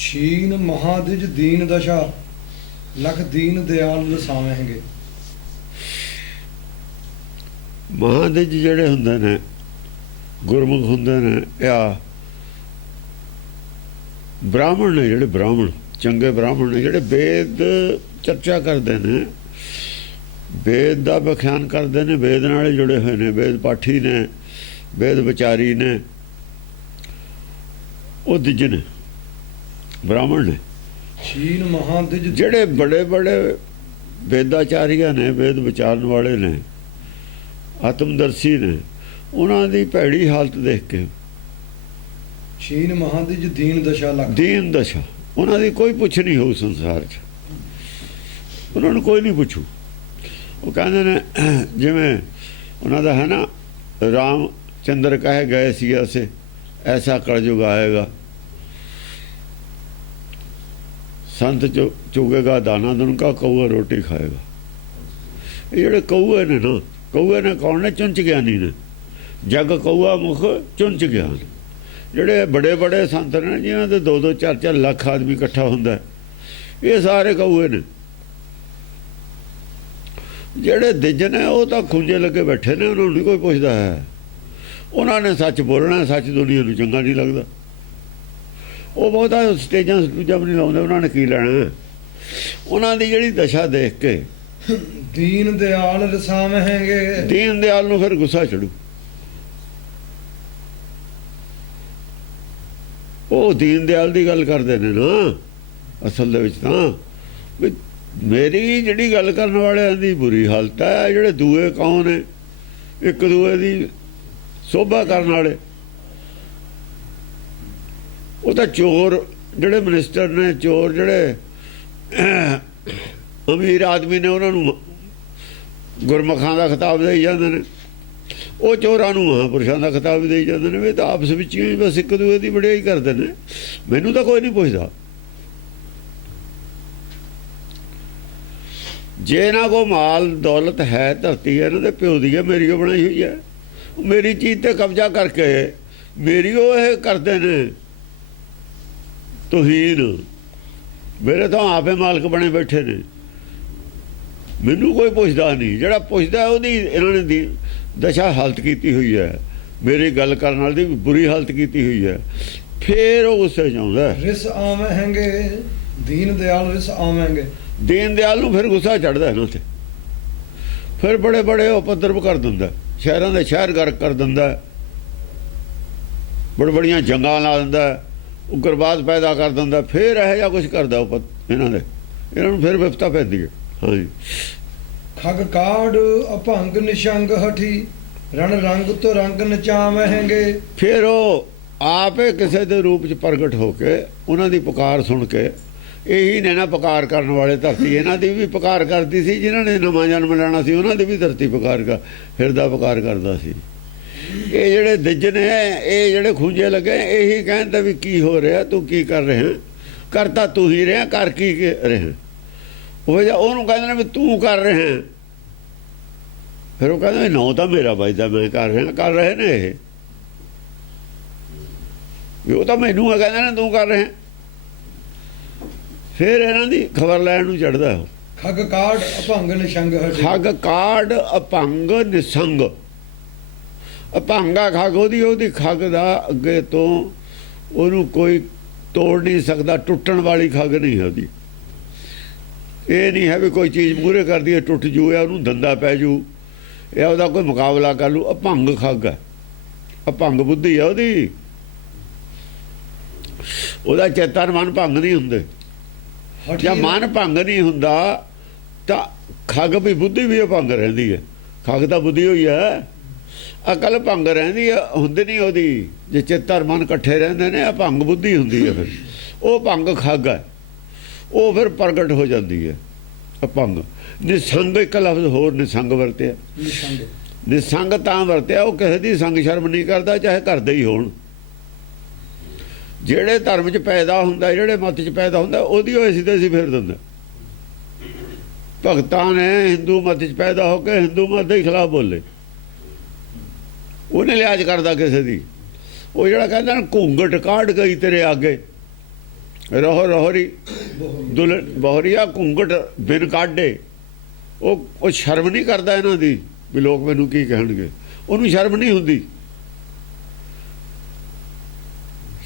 ਛੀਨ ਮਹਾਦਿਜ ਦੀਨ ਦਸ਼ਾ ਲਖ ਦੀਨ ਦਿਆਲ ਰਸਾਵੇਂਗੇ। ਮਹਾਦਿਜ ਜਿਹੜੇ ਹੁੰਦੇ ਨੇ ਗੁਰਮੁਖ ਹੁੰਦੇ ਨੇ, ਜਾਂ ਬ੍ਰਾਹਮਣ ਨੇ, ਜਿਹੜੇ ਬ੍ਰਾਹਮਣ ਚੰਗੇ ਬ੍ਰਾਹਮਣ ਨੇ, ਜਿਹੜੇ ਵੇਦ ਚਰਚਾ ਕਰਦੇ ਨੇ, ਵੇਦ ਦਾ ਵਿਖਿਆਨ ਕਰਦੇ ਨੇ, ਵੇਦ ਨਾਲ ਜੁੜੇ ਹੋਏ ਨੇ, ਵੇਦ ਪਾਠੀ ਨੇ, ਵੇਦ ਵਿਚਾਰੀ ਨੇ, ਉਹ ਦਿਜ ਨੇ, ਬ੍ਰਾਹਮਣ ਨੇ। ਛੀਨ ਮਹਾਦਿਜ ਜਿਹੜੇ ਬੜੇ ਬੜੇ ਵੇਦਾਚਾਰੀਆ ਨੇ, ਵੇਦ ਵਿਚਾਰਨ ਵਾਲੇ ਨੇ, ਆਤਮਦਰਸ਼ੀ ਨੇ, ਉਹਨਾਂ ਦੀ ਭੈੜੀ ਹਾਲਤ ਦੇਖ ਕੇ ਛੀਨ ਮਹਾਦਿਜ ਦੀਨ ਦਸ਼ਾ ਲਖ ਦੀਨ ਦਸ਼ਾ, ਉਹਨਾਂ ਦੀ ਕੋਈ ਪੁੱਛ ਨਹੀਂ ਹੋਊ ਸੰਸਾਰ 'ਚ, ਉਹਨਾਂ ਨੂੰ ਕੋਈ ਨਹੀਂ ਪੁੱਛੂ। ਉਹ ਕਹਿੰਦੇ ਨੇ ਜਿਵੇਂ ਉਹਨਾਂ ਦਾ ਹੈ ਨਾ, ਰਾਮ ਚੰਦਰ ਕਹੇ ਗਏ ਸੀ ਅਸੀਂ ਐਸਾ ਕਲਯੁਗ ਆਏਗਾ, ਸੰਤ ਚੁਗੇਗਾ ਦਾਣਾ ਦੁਨਕਾ, ਕਊਆ ਰੋਟੀ ਖਾਏਗਾ। ਇਹ ਜਿਹੜੇ ਕਊਏ ਨੇ ਨਾ, ਕਊਏ ਨੇ ਕੌਣ ਨੇ? ਚੁੰਚ ਗਿਆਨੀ ਨੇ। ਜਗ ਕਊਆ ਮੁਖ ਚੁੰਚ ਗਿਆਨ। ਜਿਹੜੇ ਬੜੇ ਬੜੇ ਸੰਤ ਨੇ, ਜਿਨ੍ਹਾਂ ਦੇ 2-2 4-4 ਲੱਖ ਆਦਮੀ ਇਕੱਠਾ ਹੁੰਦਾ, ਇਹ ਸਾਰੇ ਕਊਏ ਨੇ। ਜਿਹੜੇ ਦਿਜ ਨੇ ਉਹ ਤਾਂ ਖੁੰਝੇ ਲੱਗੇ ਬੈਠੇ ਨੇ, ਉਹਨਾਂ ਨੂੰ ਨਹੀਂ ਕੋਈ ਪੁੱਛਦਾ ਹੈ। ਉਹਨਾਂ ਨੇ ਸੱਚ ਬੋਲਣਾ, ਸੱਚ ਦੁਨੀਆ ਨੂੰ ਚੰਗਾ ਨਹੀਂ ਲੱਗਦਾ। ਉਹ ਬਹੁਤਾ ਸਟੇਜਾਂ ਸਟੂਜਾਂ ਵੀ ਨਹੀਂ ਲਾਉਂਦੇ, ਉਹਨਾਂ ਨੇ ਕੀ ਲੈਣਾ। ਉਹਨਾਂ ਦੀ ਜਿਹੜੀ ਦਸ਼ਾ ਦੇਖ ਕੇ ਦੀਨ ਦਿਆਲ ਰਸਾਵੇਂਗੇ, ਦੀਨ ਦਿਆਲ ਨੂੰ ਫਿਰ ਗੁੱਸਾ ਚੜੂ। ਉਹ ਦੀਨ ਦਿਆਲ ਦੀ ਗੱਲ ਕਰਦੇ ਨੇ ਨਾ, ਅਸਲ ਦੇ ਵਿੱਚ ਤਾਂ ਵੀ ਮੇਰੀ ਜਿਹੜੀ ਗੱਲ ਕਰਨ ਵਾਲਿਆਂ ਦੀ ਬੁਰੀ ਹਾਲਤ ਹੈ। ਜਿਹੜੇ ਦੂਏ ਕੌਣ ਨੇ? ਇੱਕ ਦੂਏ ਦੀ ਸੋਭਾ ਕਰਨ ਵਾਲੇ। ਉਹ ਤਾਂ ਚੋਰ ਜਿਹੜੇ ਮਿਨਿਸਟਰ ਨੇ, ਚੋਰ ਜਿਹੜੇ ਅਮੀਰ ਆਦਮੀ ਨੇ, ਉਹਨਾਂ ਨੂੰ ਗੁਰਮੁਖਾਂ ਦਾ ਖਿਤਾਬ ਦੇਈ ਜਾਂਦੇ ਨੇ। ਉਹ ਚੋਰਾਂ ਨੂੰ ਮਹਾਂਪੁਰਸ਼ਾਂ ਦਾ ਖਿਤਾਬ ਦੇਈ ਜਾਂਦੇ ਨੇ। ਵੀ ਤਾਂ ਆਪਸ ਵਿੱਚ ਹੀ ਬਸ ਇੱਕ ਦੂਏ ਦੀ ਵਡਿਆਈ ਕਰਦੇ ਨੇ। ਮੈਨੂੰ ਤਾਂ ਕੋਈ ਨਹੀਂ ਪੁੱਛਦਾ। ਜੇ ਇਹਨਾਂ ਕੋਲ ਮਾਲ ਦੌਲਤ ਹੈ, ਧਰਤੀ ਹੈ, ਇਹਨਾਂ ਦੇ ਪਿਓ ਦੀ ਹੈ, ਮੇਰੀ ਉਹ ਬਣਾਈ ਹੋਈ ਹੈ। ਮੇਰੀ ਚੀਜ਼ ਤੇ ਕਬਜ਼ਾ ਕਰਕੇ ਮੇਰੀ ਉਹ ਇਹ ਕਰਦੇ ਨੇ ਤੋਹੀਨ। ਮੇਰੇ ਤਾਂ ਆਪੇ ਮਾਲਕ ਬਣੇ ਬੈਠੇ ਨੇ, ਮੈਨੂੰ ਕੋਈ ਪੁੱਛਦਾ ਨਹੀਂ। ਜਿਹੜਾ ਪੁੱਛਦਾ ਉਹਦੀ ਇਹਨਾਂ ਨੇ ਦੀ ਦਸ਼ਾ ਹਾਲਤ ਕੀਤੀ ਹੋਈ ਹੈ। ਮੇਰੀ ਗੱਲ ਕਰਨ ਵਾਲੀ ਦੀ ਬੁਰੀ ਹਾਲਤ ਕੀਤੀ ਹੋਈ ਹੈ। ਫੇਰ ਉਹ ਗੁੱਸੇ 'ਚ ਆਉਂਦਾ। ਰਿਸ ਆਵੇਂਗੇ, ਦੀਨ ਦਿਆਲ ਰਿਸ ਆਵੇਂਗੇ। ਦੀਨ ਦਿਆਲ ਨੂੰ ਫਿਰ ਗੁੱਸਾ ਚੜ੍ਹਦਾ ਇਹਨਾਂ 'ਤੇ। ਫਿਰ ਬੜੇ ਬੜੇ ਉਪਦਰਵ ਕਰ ਦਿੰਦਾ, ਸ਼ਹਿਰਾਂ ਦੇ ਸ਼ਹਿਰ ਗਰਕ ਕਰ ਦਿੰਦਾ, ਬੜੇ ਬੜੀਆਂ ਜੰਗਾਂ ਲਾ ਦਿੰਦਾ, ਉਗਰਵਾਦ ਪੈਦਾ ਕਰ ਦਿੰਦਾ। ਫਿਰ ਇਹੋ ਜਿਹਾ ਕੁਛ ਕਰਦਾ ਇਹਨਾਂ ਨੂੰ ਫਿਰ ਵਿਪਤਾ ਪੈਂਦੀ ਹੈ। ਹਾਂਜੀ। ਖਗ ਕਾੜ ਅਭੰਗ ਨਿਸ਼ੰਗ ਹਠੀ, ਰਣ ਰੰਗ ਤੋਂ ਰੰਗ ਨਚਾਵੇਂਗੇ। ਫਿਰ ਉਹ ਆਪੇ ਕਿਸੇ ਦੇ ਰੂਪ 'ਚ ਪ੍ਰਗਟ ਹੋ ਕੇ ਉਹਨਾਂ ਦੀ ਪੁਕਾਰ ਸੁਣ ਕੇ, ਇਹੀ ਨੇ ਨਾ ਪੁਕਾਰ ਕਰਨ ਵਾਲੇ। ਧਰਤੀ ਇਹਨਾਂ ਦੀ ਵੀ ਪੁਕਾਰ ਕਰਦੀ ਸੀ, ਜਿਨ੍ਹਾਂ ਨੇ ਨਵਾਂ ਜਨਮ ਲੈਣਾ ਸੀ ਉਹਨਾਂ ਦੀ ਵੀ ਧਰਤੀ ਹਿਰਦਾ ਪੁਕਾਰ ਕਰਦਾ ਸੀ। ਇਹ ਜਿਹੜੇ ਦਿਜ ਨੇ, ਇਹ ਜਿਹੜੇ ਖੂੰਜੇ ਲੱਗੇ, ਇਹੀ ਕਹਿੰਦੇ ਵੀ ਕੀ ਹੋ ਰਿਹਾ, ਤੂੰ ਕੀ ਕਰ ਰਿਹਾ? ਕਰਤਾ ਤੂੰ ਹੀ ਰਿਹਾ, ਕਰ ਕੀ ਰਿਹਾ? ਉਹਨੂੰ ਕਹਿੰਦੇ ਨੇ ਵੀ ਤੂੰ ਕਰ ਰਿਹਾ। ਫਿਰ ਉਹ ਕਹਿੰਦਾ ਨੌ ਤਾਂ ਮੇਰਾ ਵੱਜਦਾ, ਮੈਂ ਕਰ ਰਿਹਾ। ਕਰ ਰਹੇ ਨੇ ਇਹ ਵੀ ਉਹ ਤਾਂ ਮੈਨੂੰ ਕਹਿੰਦੇ ਨੇ ਤੂੰ ਕਰ ਰਿਹਾ। ਫਿਰ ਇਹਨਾਂ ਦੀ ਖਬਰ ਲੈਣ ਨੂੰ ਚੜ੍ਹਦਾ ਉਹ। ਖਗ ਕਾੜ ਅਭੰਗ ਨਿਸ਼ੰਗ ਹਠੀ। ਖਗ ਕਾੜ ਅਭੰਗ ਨਿਸੰਗ। ਅਭੰਗਾ ਖਗ ਉਹਦੀ ਖਗ ਦਾ ਅੱਗੇ ਤੋਂ ਉਹਨੂੰ ਕੋਈ ਤੋੜ ਨਹੀਂ ਸਕਦਾ। ਟੁੱਟਣ ਵਾਲੀ ਖਗ ਨਹੀਂ ਉਹਦੀ। ਇਹ ਨਹੀਂ ਹੈ ਵੀ ਕੋਈ ਚੀਜ਼ ਮੂਹਰੇ ਕਰਦੀ ਹੈ ਟੁੱਟ ਜੂ, ਜਾਂ ਉਹਨੂੰ ਦੰਦਾ ਪੈ ਜੂ, ਜਾਂ ਉਹਦਾ ਕੋਈ ਮੁਕਾਬਲਾ ਕਰ ਲੂ। ਅਭੰਗ ਖਗ ਹੈ, ਅਭੰਗ ਬੁੱਧੀ ਹੈ ਉਹਦੀ। ਉਹਦਾ ਚੇਤਨ ਮਨ ਭੰਗ ਨਹੀਂ ਹੁੰਦੇ। ਜਾਂ ਮਨ ਭੰਗ ਨਹੀਂ ਹੁੰਦਾ ਤਾਂ ਖਗ ਵੀ ਬੁੱਧੀ ਵੀ ਭੰਗ ਰਹਿੰਦੀ ਹੈ। ਖਗ ਤਾਂ ਬੁੱਧੀ ਹੋਈ ਹੈ, ਅਕਲ ਭੰਗ ਰਹਿੰਦੀ ਹੈ, ਹੁੰਦੀ ਨਹੀਂ ਉਹਦੀ। ਜੇ ਚੇਤਨ ਮਨ ਇਕੱਠੇ ਰਹਿੰਦੇ ਨੇ, ਭੰਗ ਬੁੱਧੀ ਹੁੰਦੀ ਹੈ। ਫਿਰ ਉਹ ਭੰਗ ਖਗ ਹੈ, ਉਹ ਫਿਰ ਪ੍ਰਗਟ ਹੋ ਜਾਂਦੀ ਹੈ। ਅਭੰਗ ਨਿਸੰਗ ਇੱਕ ਲਫ਼ਜ਼ ਹੋਰ ਨਿਸੰਗ ਵਰਤਿਆ। ਨਿਸੰਗ ਤਾਂ ਵਰਤਿਆ, ਉਹ ਕਿਸੇ ਦੀ ਸੰਗ ਸ਼ਰਮ ਨਹੀਂ ਕਰਦਾ, ਚਾਹੇ ਕਰਦੇ ਹੀ ਹੋਣ। ਜਿਹੜੇ ਧਰਮ 'ਚ ਪੈਦਾ ਹੁੰਦਾ, ਜਿਹੜੇ ਮਤ 'ਚ ਪੈਦਾ ਹੁੰਦਾ, ਉਹਦੀ ਉਹ ਅਸੀਂ ਤੇ ਅਸੀਂ ਫਿਰ ਦਿੰਦਾ। ਭਗਤਾਂ ਨੇ ਹਿੰਦੂ ਮਤ 'ਚ ਪੈਦਾ ਹੋ ਕੇ ਹਿੰਦੂ ਮਤ ਦੇ ਖਿਲਾਫ ਬੋਲੇ, ਉਹਨੇ ਲਿਹਾਜ਼ ਕਰਦਾ ਕਿਸੇ ਦੀ। ਉਹ ਜਿਹੜਾ ਕਹਿੰਦਾ ਨਾ ਘੂੰਗਟ ਕਾਢ ਗਈ ਤੇਰੇ ਅੱਗੇ, ਰਹੋ ਰਹੋਰੀ ਦੁਲ ਬਹੁਰੀਆ ਘੁੰਗਟ ਬਿਨ ਕਾਢੇ। ਉਹ ਸ਼ਰਮ ਨਹੀਂ ਕਰਦਾ ਇਹਨਾਂ ਦੀ ਵੀ ਲੋਕ ਮੈਨੂੰ ਕੀ ਕਹਿਣਗੇ, ਉਹਨੂੰ ਸ਼ਰਮ ਨਹੀਂ ਹੁੰਦੀ।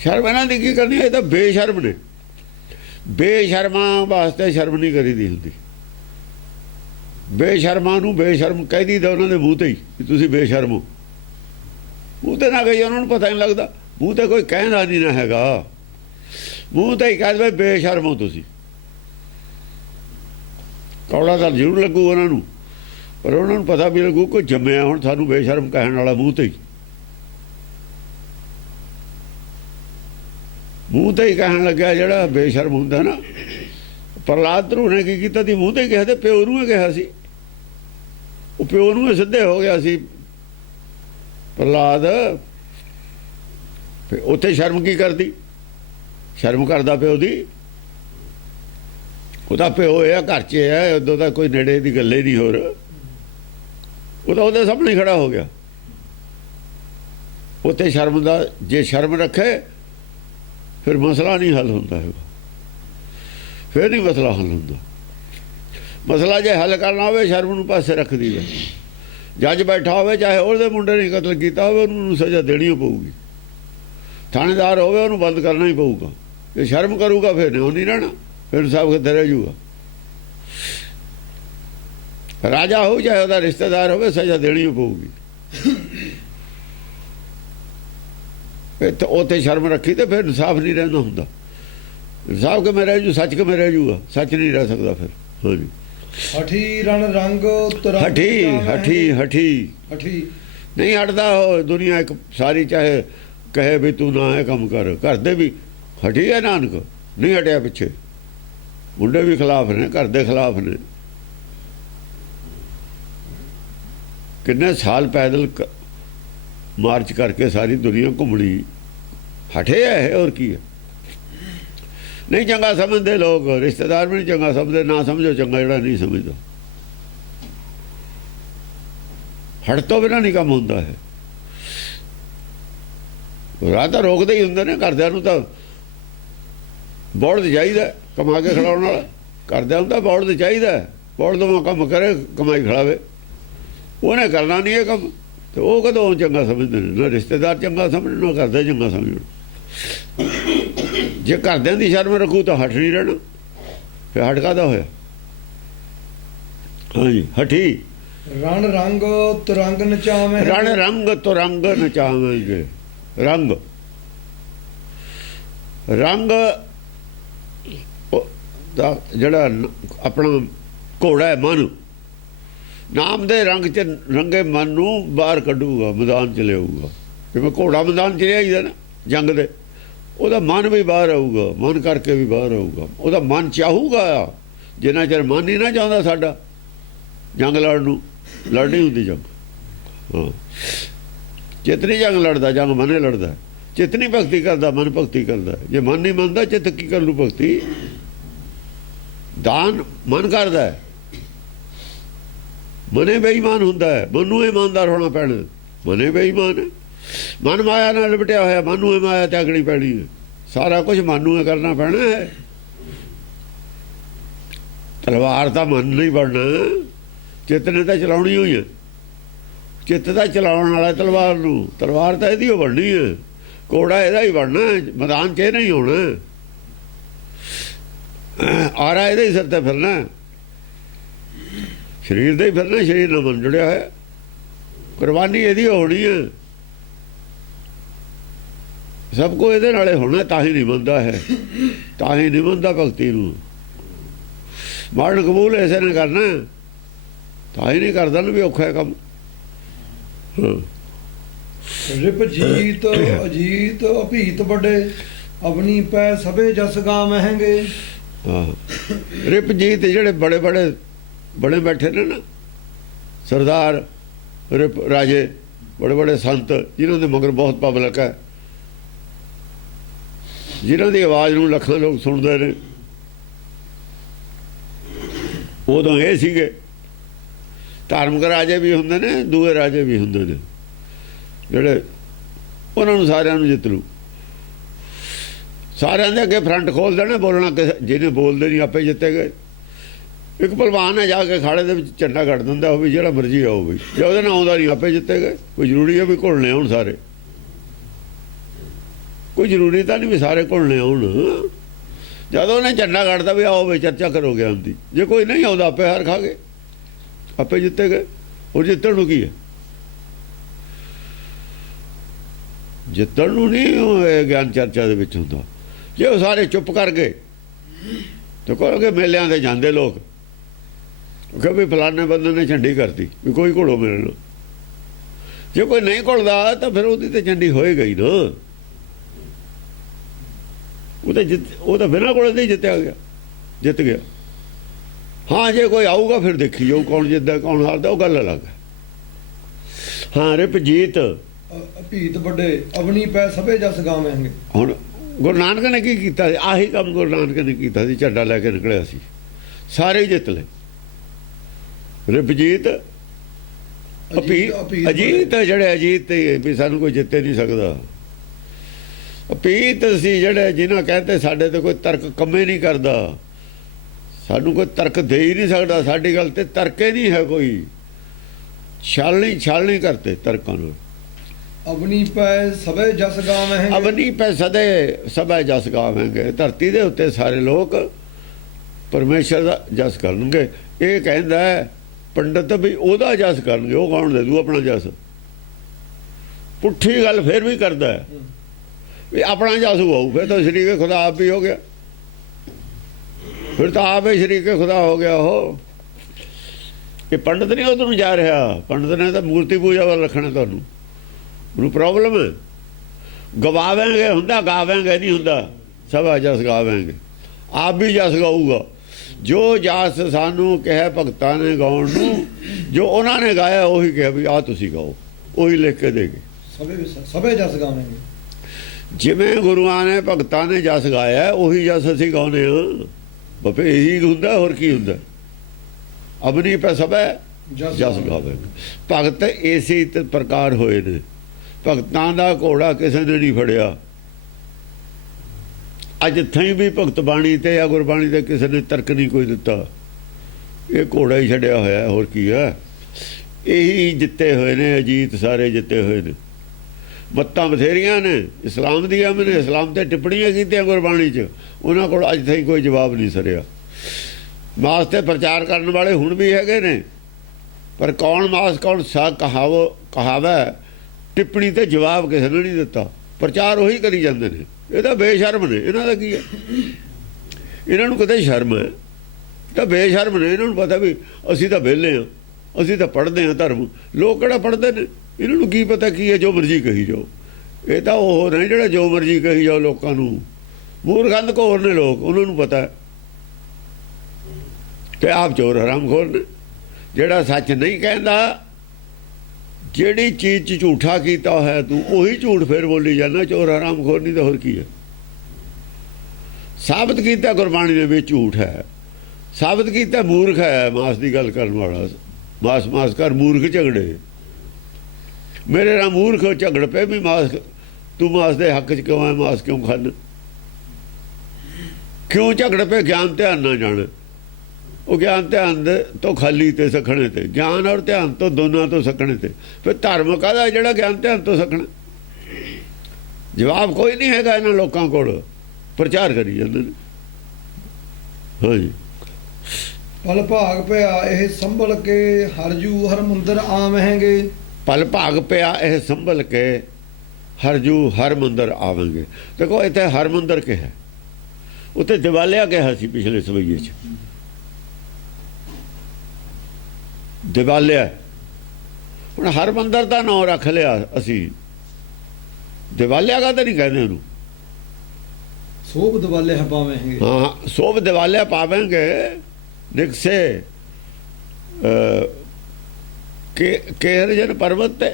ਸ਼ਰਮ ਇਹਨਾਂ ਦੀ ਕੀ ਕਰਨੀ, ਇਹ ਤਾਂ ਬੇਸ਼ਰਮ ਨੇ। ਬੇਸ਼ਰਮਾਂ ਵਾਸਤੇ ਸ਼ਰਮ ਨਹੀਂ ਕਰੀਦੀ ਹੁੰਦੀ। ਬੇਸ਼ਰਮਾਂ ਨੂੰ ਬੇਸ਼ਰਮ ਕਹਿ ਦਈਦਾ ਉਹਨਾਂ ਦੇ ਮੂੰਹ ਤੇ ਹੀ ਵੀ ਤੁਸੀਂ ਬੇਸ਼ਰਮ ਹੋ। ਮੂੰਹ ਤੇ ਨਾ ਕਹੀ, ਉਹਨਾਂ ਨੂੰ ਪਤਾ ਨਹੀਂ ਲੱਗਦਾ। ਮੂੰਹ ਤੇ ਕੋਈ ਕਹਿੰਦਾ ਨਹੀਂ ਨਾ ਹੈਗਾ, ਮੂੰਹ ਤੇ ਹੀ ਕਹਿ ਦੇ ਬੇਸ਼ਰਮ ਹੋ ਤੁਸੀਂ। ਕੌੜਾ ਤਾਂ ਜ਼ਰੂਰ ਲੱਗੂ ਉਹਨਾਂ ਨੂੰ, ਪਰ ਉਹਨਾਂ ਨੂੰ ਪਤਾ ਵੀ ਲੱਗੂ ਕੋਈ ਜੰਮਿਆ ਹੁਣ ਸਾਨੂੰ ਬੇਸ਼ਰਮ ਕਹਿਣ ਵਾਲਾ ਮੂੰਹ ਤੇ ਹੀ। ਮੂੰਹ ਤੇ ਹੀ ਕਹਿਣ ਲੱਗਿਆ ਜਿਹੜਾ ਬੇਸ਼ਰਮ ਹੁੰਦਾ ਨਾ। ਪ੍ਰਹਲਾਦ ਧਰੂ ਨੇ ਕੀ ਕੀਤਾ ਸੀ, ਮੂੰਹ ਤੇ ਕਿਹਾ ਤੇ ਪਿਓ ਨੂੰ ਕਿਹਾ ਸੀ। ਉਹ ਪਿਓ ਨੂੰ ਸਿੱਧੇ ਹੋ ਗਿਆ ਸੀ ਪ੍ਰਹਲਾਦ। ਉੱਥੇ ਸ਼ਰਮ ਕੀ ਕਰਦੀ, ਸ਼ਰਮ ਕਰਦਾ ਪਿਓ ਦੀ। ਉਹਦਾ ਪਿਓ ਇਹ ਘਰ 'ਚ ਹੈ, ਉਦੋਂ ਤਾਂ ਕੋਈ ਨੇੜੇ ਦੀ ਗੱਲ ਹੀ ਨਹੀਂ। ਹੋਰ ਉਹ ਤਾਂ ਉਹਦੇ ਸਾਹਮਣੇ ਖੜਾ ਹੋ ਗਿਆ। ਉੱਥੇ ਸ਼ਰਮ ਦਾ, ਜੇ ਸ਼ਰਮ ਰੱਖੇ ਫਿਰ ਮਸਲਾ ਨਹੀਂ ਹੱਲ ਹੁੰਦਾ ਹੈਗਾ। ਫਿਰ ਨਹੀਂ ਮਸਲਾ ਹੱਲ ਹੁੰਦਾ। ਮਸਲਾ ਜੇ ਹੱਲ ਕਰਨਾ ਹੋਵੇ ਸ਼ਰਮ ਨੂੰ ਪਾਸੇ ਰੱਖਦੀ ਹੈ। ਜੱਜ ਬੈਠਾ ਹੋਵੇ, ਚਾਹੇ ਉਹਦੇ ਮੁੰਡੇ ਨੇ ਕਤਲ ਕੀਤਾ ਹੋਵੇ, ਉਹਨੂੰ ਸਜ਼ਾ ਦੇਣੀ ਪਊਗੀ। ਥਾਣੇਦਾਰ ਹੋਵੇ, ਉਹਨੂੰ ਬੰਦ ਕਰਨਾ ਹੀ ਪਊਗਾ। ਜੇ ਸ਼ਰਮ ਕਰੂਗਾ ਫਿਰ ਨਹੀਂ, ਉਹ ਨਹੀਂ ਰਹਿਣਾ, ਫਿਰ ਸਭ ਕਿੱਥੇ ਰਹਿ ਜੂਗਾ। ਰਾਜਾ ਹੋਵੇ ਚਾਹੇ ਉਹਦਾ ਰਿਸ਼ਤੇਦਾਰ ਹੋਵੇ, ਸਜ਼ਾ ਦੇਣੀ ਪਊਗੀ। ਉੱਥੇ ਸ਼ਰਮ ਰੱਖੀ ਤੇ ਫਿਰ ਇਨਸਾਫ ਨਹੀਂ ਰਹਿੰਦਾ ਹੁੰਦਾ। ਇਨਸਾਫ ਕਿਵੇਂ ਰਹਿ ਜੂ, ਸੱਚ ਕਿਵੇਂ ਰਹਿ ਜੂਗਾ, ਸੱਚ ਨਹੀਂ ਰਹਿ ਸਕਦਾ ਫਿਰ। ਹਾਂਜੀ, ਹਠੀ ਰਣ ਰੰਗ ਹਠੀ ਹਠੀ ਹਠੀ ਹਠੀ ਨਹੀਂ ਹਟਦਾ ਉਹ ਦੁਨੀਆ ਇੱਕ ਸਾਰੀ। ਚਾਹੇ ਕਹੇ ਵੀ ਤੂੰ ਨਾ ਇਹ ਕੰਮ ਕਰ, ਕਰਦੇ ਵੀ ਹਠੀ ਹੈ ਨਾਨਕ, ਨਹੀਂ ਹਟਿਆ ਪਿੱਛੇ। ਮੁੰਡੇ ਵੀ ਖਿਲਾਫ ਨੇ, ਘਰ ਦੇ ਖਿਲਾਫ ਨੇ। ਕਿੰਨੇ ਸਾਲ ਪੈਦਲ ਮਾਰਚ ਕਰਕੇ ਸਾਰੀ ਦੁਨੀਆ ਘੁੰਮਣੀ, ਹਟੇ ਹੈ ਹੋਰ ਕੀ ਹੈ। ਨਹੀਂ ਚੰਗਾ ਸਮਝਦੇ ਲੋਕ, ਰਿਸ਼ਤੇਦਾਰ ਵੀ ਨਹੀਂ ਚੰਗਾ ਸਮਝਦੇ। ਨਾ ਸਮਝੋ ਚੰਗਾ ਜਿਹੜਾ ਨਹੀਂ ਸਮਝਦਾ। ਹਟ ਤੋਂ ਬਿਨਾਂ ਨਹੀਂ ਕੰਮ ਹੁੰਦਾ ਹੈ। ਰਾਹ ਤਾਂ ਰੋਕਦੇ ਹੀ ਹੁੰਦੇ ਨੇ। ਘਰਦਿਆਂ ਨੂੰ ਤਾਂ ਬੌਲਦ ਚਾਹੀਦਾ ਕਮਾ ਕੇ ਖਿਲਾਉਣ ਵਾਲਾ। ਘਰਦਿਆਂ ਨੂੰ ਤਾਂ ਬੌਲਦ ਚਾਹੀਦਾ, ਬੌਲਦ ਨੂੰ ਕੰਮ ਕਰੇ, ਕਮਾਈ ਖਿਲਾਵੇ। ਉਹਨੇ ਕਰਨਾ ਨਹੀਂ ਇਹ ਕੰਮ, ਤੇ ਉਹ ਕਦੋਂ ਚੰਗਾ ਸਮਝਦੇ ਨੇ। ਨਾ ਰਿਸ਼ਤੇਦਾਰ ਚੰਗਾ ਸਮਝਣ, ਨਾ ਘਰਦੇ ਚੰਗਾ ਸਮਝਣ। ਜੇ ਘਰਦਿਆਂ ਦੀ ਸ਼ਰਮ ਰੱਖੂ ਤਾਂ ਹਟ ਨਹੀਂ ਰਹਿਣਾ। ਫਿਰ ਹਟ ਕਾਹਦਾ ਹੋਇਆ। ਹਾਂਜੀ, ਹਠੀ ਰਣ ਰੰਗ ਤੁਰੰਗ ਨਚਾਵੇਂ। ਰਣ ਰੰਗ ਤੁਰੰਗ ਨਚਾਵਾਂਗੇ। ਰੰਗ ਰੰਗ ਦਾ ਜਿਹੜਾ ਆਪਣਾ ਘੋੜਾ ਹੈ ਮਨ, ਨਾਮ ਦੇ ਰੰਗ 'ਚ ਰੰਗੇ ਮਨ ਨੂੰ ਬਾਹਰ ਕੱਢੂਗਾ, ਮੈਦਾਨ 'ਚ ਲਿਆਊਗਾ। ਜਿਵੇਂ ਘੋੜਾ ਮੈਦਾਨ 'ਚ ਲਿਆਈਦਾ ਨਾ ਜੰਗ ਦੇ, ਉਹਦਾ ਮਨ ਵੀ ਬਾਹਰ ਆਊਗਾ, ਮਨ ਕਰਕੇ ਵੀ ਬਾਹਰ ਆਊਗਾ। ਉਹਦਾ ਮਨ ਚਾਹੂਗਾ। ਜਿੰਨਾ ਚਿਰ ਮਨ ਨਹੀਂ ਨਾ ਚਾਹੁੰਦਾ ਸਾਡਾ ਜੰਗ ਲੜਨ ਨੂੰ, ਲੜਨੀ ਹੁੰਦੀ ਜੰਗ। ਹਾਂ, ਚਿੱਤਨੀ ਜੰਗ ਲੜਦਾ, ਜੰਗ ਮਨੇ ਲੜਦਾ। ਚਿੱਤਨੀ ਭਗਤੀ ਕਰਦਾ, ਮਨ ਭਗਤੀ ਕਰਦਾ। ਜੇ ਮਨ ਨਹੀਂ ਮੰਨਦਾ, ਚਿੱਤ ਕੀ ਕਰ ਲੂ ਭਗਤੀ। ਦਾਨ ਮਨ ਕਰਦਾ, ਮਨੇ ਬੇਈਮਾਨ ਹੁੰਦਾ ਹੈ। ਮਨ ਨੂੰ ਇਮਾਨਦਾਰ ਹੋਣਾ ਪੈਣਾ। ਮਨੇ ਬੇਈਮਾਨ ਹੈ, ਮਨ ਮਾਇਆ ਨਾਲ ਲਿਪਟਿਆ ਹੋਇਆ। ਮਨ ਨੂੰ ਇਹ ਮਾਇਆ ਤਿਆਗਣੀ ਪੈਣੀ ਹੈ। ਸਾਰਾ ਕੁਝ ਮਨ ਨੂੰ ਇਹ ਕਰਨਾ ਪੈਣਾ ਹੈ। ਤਲਵਾਰ ਤਾਂ ਮਨ ਨਹੀਂ ਬਣਨਾ, ਚਿੱਤ ਨੇ ਤਾਂ ਚਲਾਉਣੀ ਹੋਈ ਹੈ। ਚਿੱਤ ਦਾ ਚਲਾਉਣ ਵਾਲਾ ਤਲਵਾਰ ਨੂੰ, ਤਲਵਾਰ ਤਾਂ ਇਹਦੀ ਓ ਬਣਨੀ ਹੈ। ਘੋੜਾ ਇਹਦਾ ਹੀ ਬਣਨਾ, ਮੈਦਾਨ 'ਚ ਇਹ ਨਹੀਂ ਹੋਣਾ। ਆਰਾ ਇਹਦੇ ਹੀ ਸਿਰ ਤੇ ਫਿਰਨਾ, ਸਰੀਰ ਦੇ ਹੀ ਫਿਰਨਾ। ਸਰੀਰ ਨਾਲ ਮਨ ਜੁੜਿਆ ਹੋਇਆ। ਕੁਰਬਾਨੀ ਇਹਦੀ ਹੋਣੀ ਹੈ। ਸਭ ਕੁਝ ਇਹਦੇ ਨਾਲੇ ਹੋਣਾ। ਤਾਂ ਹੀ ਨਹੀਂ ਮੰਨਦਾ ਹੈ, ਤਾਂ ਹੀ ਨਹੀਂ ਮੰਨਦਾ ਭਗਤੀ ਨੂੰ। ਮਰਨ ਕਬੂਲ ਐਸੇ ਨੇ ਕਰਨਾ, ਤਾਂ ਹੀ ਨਹੀਂ ਕਰਦਾ ਨਾ ਵੀ ਔਖਾ ਕੰਮ। ਰਿਪ ਜੀਤ ਅਜੀਤ ਅਭੀਤ ਵੱਡੇ, ਆਪਣੀ ਪੈ ਸਭੇ ਜਸ ਗਾ ਮਹਿੰਗੇ। ਹਾਂ, ਰਿਪ ਜੀਤ ਜਿਹੜੇ ਬੜੇ ਬੜੇ ਬੜੇ ਬੈਠੇ ਨੇ ਨਾ, ਸਰਦਾਰ ਰਿਪ ਰਾਜੇ, ਬੜੇ ਬੜੇ ਸੰਤ, ਜਿਨ੍ਹਾਂ ਦੇ ਮਗਰ ਬਹੁਤ ਪਬਲਿਕ ਹੈ, ਜਿਨ੍ਹਾਂ ਦੀ ਆਵਾਜ਼ ਨੂੰ ਲੱਖਾਂ ਲੋਕ ਸੁਣਦੇ ਨੇ। ਉਦੋਂ ਇਹ ਸੀਗੇ ਧਾਰਮਿਕ ਰਾਜੇ ਵੀ ਹੁੰਦੇ ਨੇ, ਦੂਏ ਰਾਜੇ ਵੀ ਹੁੰਦੇ ਨੇ, ਜਿਹੜੇ ਉਹਨਾਂ ਨੂੰ ਸਾਰਿਆਂ ਨੂੰ ਜਿੱਤ ਲੂ। ਸਾਰਿਆਂ ਦੇ ਅੱਗੇ ਫਰੰਟ ਖੋਲ ਦੇਣਾ, ਬੋਲਣਾ ਜਿਹਨੇ ਬੋਲਦੇ ਨਹੀਂ ਆਪੇ ਜਿੱਤੇ ਗਏ। ਇੱਕ ਭਲਵਾਨ ਹੈ ਜਾ ਕੇ ਖਾੜੇ ਦੇ ਵਿੱਚ ਝੰਡਾ ਕੱਢ ਦਿੰਦਾ, ਉਹ ਵੀ ਜਿਹੜਾ ਮਰਜ਼ੀ ਆਓ ਵੀ, ਜੇ ਉਹਦੇ ਨਾਲ ਆਉਂਦਾ ਨਹੀਂ ਆਪੇ ਜਿੱਤੇ ਗਏ। ਕੋਈ ਜ਼ਰੂਰੀ ਹੈ ਵੀ ਘੁਲਣੇ ਆਉਣ ਸਾਰੇ, ਕੋਈ ਜ਼ਰੂਰੀ ਤਾਂ ਨਹੀਂ ਵੀ ਸਾਰੇ ਘੁਲਣੇ ਆਉਣ। ਜਦੋਂ ਉਹਨੇ ਝੰਡਾ ਕੱਢਦਾ ਵੀ ਆਓ ਵੀ ਚਰਚਾ ਕਰੋਗੇ ਆਉਂਦੀ, ਜੇ ਕੋਈ ਨਹੀਂ ਆਉਂਦਾ ਆਪੇ ਹਾਰ ਖਾ ਗਏ, ਆਪੇ ਜਿੱਤੇ ਗਏ। ਉਹ ਜਿੱਤਣ ਨੂੰ ਕੀ ਹੈ? ਜਿੱਤਣ ਨੂੰ ਨਹੀਂ ਗਿਆਨ ਚਰਚਾ ਦੇ ਵਿੱਚ ਹੁੰਦਾ। ਜੇ ਉਹ ਸਾਰੇ ਚੁੱਪ ਕਰ ਗਏ ਤਾਂ ਕਹੋਗੇ ਮੇਲਿਆਂ ਦੇ ਜਾਂਦੇ ਲੋਕ ਕਿ ਵੀ ਫਲਾਣੇ ਬੰਦੇ ਨੇ ਝੰਡੀ ਕਰਤੀ ਵੀ ਕੋਈ ਘੋੜੋ ਮੇਰੇ ਨਾਲ। ਜੇ ਕੋਈ ਨਹੀਂ ਘੁਲਦਾ ਤਾਂ ਫਿਰ ਉਹਦੀ ਤੇ ਝੰਡੀ ਹੋਏ ਗਈ ਨਾ, ਉਹ ਤਾਂ ਬਿਨਾਂ ਘੋੜੇ ਦੇ ਜਿੱਤਿਆ ਗਿਆ, ਜਿੱਤ ਗਿਆ। ਹਾਂ ਜੇ ਕੋਈ ਆਊਗਾ ਫਿਰ ਦੇਖੀ ਜਾਊ ਕੌਣ ਜਿੱਤਦਾ ਕੌਣ ਹਾਰਦਾ, ਉਹ ਗੱਲ ਅਲੱਗ ਹੈ। ਹਾਂ ਰਿਪਜੀਤ ਭੀਤ ਵੱਡੇ ਅਵਨੀ ਪੈ ਸਭੇ ਜਸ ਗਾਵਾਂਗੇ। ਹੁਣ ਗੁਰੂ ਨਾਨਕ ਨੇ ਕੀ ਕੀਤਾ ਸੀ? ਆਹੀ ਕੰਮ ਗੁਰੂ ਨਾਨਕ ਨੇ ਕੀਤਾ ਸੀ। ਝੰਡਾ ਲੈ ਕੇ ਨਿਕਲਿਆ ਸੀ, ਸਾਰੇ ਹੀ ਜਿੱਤ ਲਏ। ਰਿਪਜੀਤ ਅਜੀਤ ਜਿਹੜੇ ਅਜੀਤ ਵੀ ਸਾਨੂੰ ਕੋਈ ਜਿੱਤੇ ਨਹੀਂ ਸਕਦਾ। ਅਪੀਤ ਸੀ ਜਿਹੜੇ ਜਿਨ੍ਹਾਂ ਕਹਿੰਦੇ ਸਾਡੇ ਤੇ ਕੋਈ ਤਰਕ ਕੰਮੇ ਨਹੀਂ ਕਰਦਾ, ਸਾਨੂੰ ਕੋਈ ਤਰਕ ਦੇ ਹੀ ਨਹੀਂ ਸਕਦਾ, ਸਾਡੀ ਗੱਲ ਤੇ ਤਰਕੇ ਨਹੀਂ ਹੈ ਕੋਈ। ਛਾਲਣੀ ਕਰਤੇ ਤਰਕਾਂ ਨੂੰ। ਅਵਨੀ ਪੈ ਸਭੇ ਜਸ ਗਾਵਾਂਗੇ, ਅਵਨੀ ਪੈ ਸਦੇ ਸਭੇ ਜਸ ਗਾਵਾਂਗੇ। ਧਰਤੀ ਦੇ ਉੱਤੇ ਸਾਰੇ ਲੋਕ ਪਰਮੇਸ਼ਰ ਦਾ ਜਸ ਕਰਨਗੇ। ਇਹ ਕਹਿੰਦਾ ਪੰਡਤ ਵੀ ਉਹਦਾ ਜਸ ਕਰਨਗੇ, ਉਹ ਕੌਣ ਦੇ ਦੂ ਆਪਣਾ ਜਸ? ਪੁੱਠੀ ਗੱਲ ਫਿਰ ਵੀ ਕਰਦਾ ਹੈ ਵੀ ਆਪਣਾ ਜਸ ਹੋਊ, ਫਿਰ ਤਾਂ ਸ਼ਰੀਕੇ ਖੁਦਾ ਆਪ ਵੀ ਹੋ ਗਿਆ, ਫਿਰ ਤਾਂ ਆਪ ਹੀ ਸ਼ਰੀਕੇ ਖੁਦਾ ਹੋ ਗਿਆ। ਉਹ ਇਹ ਪੰਡਤ ਨਹੀਂ ਉਧਰ ਨੂੰ ਜਾ ਰਿਹਾ, ਪੰਡਤ ਨੇ ਤਾਂ ਮੂਰਤੀ ਪੂਜਾ ਵੱਲ ਰੱਖਣਾ ਤੁਹਾਨੂੰ। ਉਹਨੂੰ ਪ੍ਰੋਬਲਮ ਹੈ। ਗਵਾਵਾਂਗੇ ਹੁੰਦਾ, ਗਾਵਾਂਗੇ ਨਹੀਂ ਹੁੰਦਾ। ਸਭਾ ਜਸ ਗਾਵਾਂਗੇ, ਆਪ ਵੀ ਜਸ ਗਾਊਗਾ। ਜੋ ਜਸ ਸਾਨੂੰ ਕਿਹਾ ਭਗਤਾਂ ਨੇ ਗਾਉਣ ਨੂੰ, ਜੋ ਉਹਨਾਂ ਨੇ ਗਾਇਆ ਉਹੀ ਕਿਹਾ ਵੀ ਆਹ ਤੁਸੀਂ ਗਾਓ, ਉਹੀ ਲਿਖ ਕੇ ਦੇ ਗਏ। ਸਭੇ ਜਸ ਗਾਵਾਂਗੇ। ਜਿਵੇਂ ਗੁਰੂਆਂ ਨੇ ਭਗਤਾਂ ਨੇ ਜਸ ਗਾਇਆ ਉਹੀ ਜਸ ਅਸੀਂ ਗਾਉਂਦੇ ਹਾਂ। ਬਪੇ ਇਹੀ ਹੁੰਦਾ, ਹੋਰ ਕੀ ਹੁੰਦਾ? ਅਬਨੀ ਪੈ ਸਭੇ ਜਸ ਗਾਵਾਂਗੇ। ਭਗਤ ਇਸੇ ਪ੍ਰਕਾਰ ਹੋਏ ਨੇ। ਭਗਤਾਂ ਦਾ ਘੋੜਾ ਕਿਸੇ ਨੇ ਨਹੀਂ ਫੜਿਆ। ਅੱਜ ਥਈ ਵੀ ਭਗਤ ਬਾਣੀ ਤੇ ਜਾਂ ਗੁਰਬਾਣੀ ਤੇ ਕਿਸੇ ਨੇ ਤਰਕ ਨਹੀਂ ਕੋਈ ਦਿੱਤਾ। ਇਹ ਘੋੜਾ ਹੀ ਛੱਡਿਆ ਹੋਇਆ, ਹੋਰ ਕੀ ਹੈ? ਇਹੀ ਜਿੱਤੇ ਹੋਏ ਨੇ, ਅਜੀਤ ਸਾਰੇ ਜਿੱਤੇ ਹੋਏ ਨੇ। ਮੱਤਾਂ ਬਥੇਰੀਆਂ ਨੇ ਇਸਲਾਮ ਦੀਆਂ, ਮੈਨੇ ਇਸਲਾਮ ਤੇ ਟਿੱਪਣੀਆਂ ਕੀਤੀਆਂ ਗੁਰਬਾਣੀ 'ਚ, ਉਹਨਾਂ ਕੋਲ ਅੱਜ ਤਾਈਂ ਕੋਈ ਜਵਾਬ ਨਹੀਂ ਸਰਿਆ। ਮਾਸ ਤੇ ਪ੍ਰਚਾਰ ਕਰਨ ਵਾਲੇ ਹੁਣ ਵੀ ਹੈਗੇ ਨੇ, ਪਰ ਕੌਣ ਮਾਸ ਕੌਣ ਸਾ ਕਹਾਵਾ ਟਿੱਪਣੀ ਤੇ ਜਵਾਬ ਕਿਸੇ ਨੇ ਨਹੀਂ ਦਿੱਤਾ। ਪ੍ਰਚਾਰ ਉਹੀ ਕਰੀ ਜਾਂਦੇ ਨੇ। ਇਹ ਤਾਂ ਬੇਸ਼ਰਮ ਨੇ। ਇਹਨਾਂ ਦਾ ਕੀ ਹੈ? ਇਹਨਾਂ ਨੂੰ ਕਦੇ ਸ਼ਰਮ ਹੈ ਤਾਂ ਬੇਸ਼ਰਮ ਨੇ। ਇਹਨਾਂ ਨੂੰ ਪਤਾ ਵੀ ਅਸੀਂ ਤਾਂ ਵਿਹਲੇ ਹਾਂ, ਅਸੀਂ ਤਾਂ ਪੜ੍ਹਦੇ ਹਾਂ ਧਰਮ। ਲੋਕ ਕਿਹੜਾ ਪੜ੍ਹਦੇ ਨੇ? ਇਹਨਾਂ ਨੂੰ ਕੀ ਪਤਾ ਕੀ ਹੈ? ਜੋ ਮਰਜ਼ੀ ਕਹੀ ਜਾਓ। ਇਹ ਤਾਂ ਉਹ ਨਹੀਂ ਜਿਹੜਾ ਜੋ ਮਰਜ਼ੀ ਕਹੀ ਜਾਓ ਲੋਕਾਂ ਨੂੰ। ਮੂਰਖੰਦ ਘੋਰ ਨੇ ਲੋਕ, ਉਹਨਾਂ ਨੂੰ ਪਤਾ। ਤੇ ਆਪ ਚੋਰ ਹਰਾਮਖੋਰ ਨੇ। ਜਿਹੜਾ ਸੱਚ ਨਹੀਂ ਕਹਿੰਦਾ, ਜਿਹੜੀ ਚੀਜ਼ 'ਚ ਝੂਠਾ ਕੀਤਾ ਹੋਇਆ ਤੂੰ ਉਹੀ ਝੂਠ ਫਿਰ ਬੋਲੀ ਜਾਂਦਾ। ਚੋਰ ਹਰਾਮਖੋਰ ਨਹੀਂ ਤਾਂ ਹੋਰ ਕੀ ਹੈ? ਸਾਬਤ ਕੀਤਾ ਗੁਰਬਾਣੀ ਦੇ ਵਿੱਚ ਝੂਠ ਹੈ, ਸਾਬਤ ਕੀਤਾ ਮੂਰਖ ਹੈ। ਮਾਸ ਦੀ ਗੱਲ ਕਰਨ ਵਾਲਾ ਮਾਸ ਕਰ ਮੂਰਖ ਝਗੜੇ। ਮੇਰੇ ਨਾਲ ਮੂਰਖ ਝਗੜ ਪਏ ਵੀ ਮਾਸ, ਤੂੰ ਮਾਸ ਦੇ ਹੱਕ 'ਚ ਕਿਉਂ ਹੈ? ਮਾਸ ਕਿਉਂ ਖਾਣ? ਕਿਉਂ ਝਗੜ ਪਏ? ਗਿਆਨ ਧਿਆਨ ਨਾ ਜਾਣ। ਉਹ ਗਿਆਨ ਧਿਆਨ ਤੋਂ ਖਾਲੀ ਤੇ ਸਖਣੇ ਤੇ, ਗਿਆਨ ਔਰ ਧਿਆਨ ਤੋਂ ਦੋਨਾਂ ਤੋਂ ਸਖਣੇ ਤੇ। ਫਿਰ ਧਰਮ ਕਾਹਦਾ ਜਿਹੜਾ ਗਿਆਨ ਧਿਆਨ ਤੋਂ ਸਖਣਾ? ਜਵਾਬ ਕੋਈ ਨਹੀਂ ਹੈਗਾ ਇਹਨਾਂ ਲੋਕਾਂ ਕੋਲ। ਪ੍ਰਚਾਰ ਕਰੀ ਜਾਂਦੇ ਨੇ। ਹਾਂਜੀ। ਪਲ ਭਾਗ ਪਿਆ ਇਹ ਸੰਭਲ ਕੇ ਹਰਜੂ ਹਰਮੰਦਰ ਆਵਹਿੰਗੇ। ਪਲ ਭਾਗ ਪਿਆ ਇਹ ਸੰਭਲ ਕੇ ਹਰਜੂ ਹਰਮੰਦਰ ਆਵਾਂਗੇ। ਦੇਖੋ ਇੱਥੇ ਹਰਮੰਦਰ ਕਿਹਾ, ਉੱਥੇ ਦਿਵਾਲਿਆ ਕਿਹਾ ਸੀ ਪਿਛਲੇ ਸਵਈਏ 'ਚ। ਦਿਵਾਲਿਆ ਹੁਣ ਹਰਮੰਦਰ ਦਾ ਨਾਂ ਰੱਖ ਲਿਆ ਅਸੀਂ। ਦਿਵਾਲਿਆ ਕਾ ਤਾਂ ਨਹੀਂ ਕਹਿੰਦੇ ਉਹਨੂੰ। ਸੋਭ ਦਿਵਾਲੇ ਪਾਵਾਂਗੇ। ਹਾਂ, ਸੋਭ ਦਿਵਾਲਿਆ ਪਾਵਾਂਗੇ। ਨਿਕਸੇ ਕੇਹਰ ਜਨ ਪਰਬਤ ਤੇ,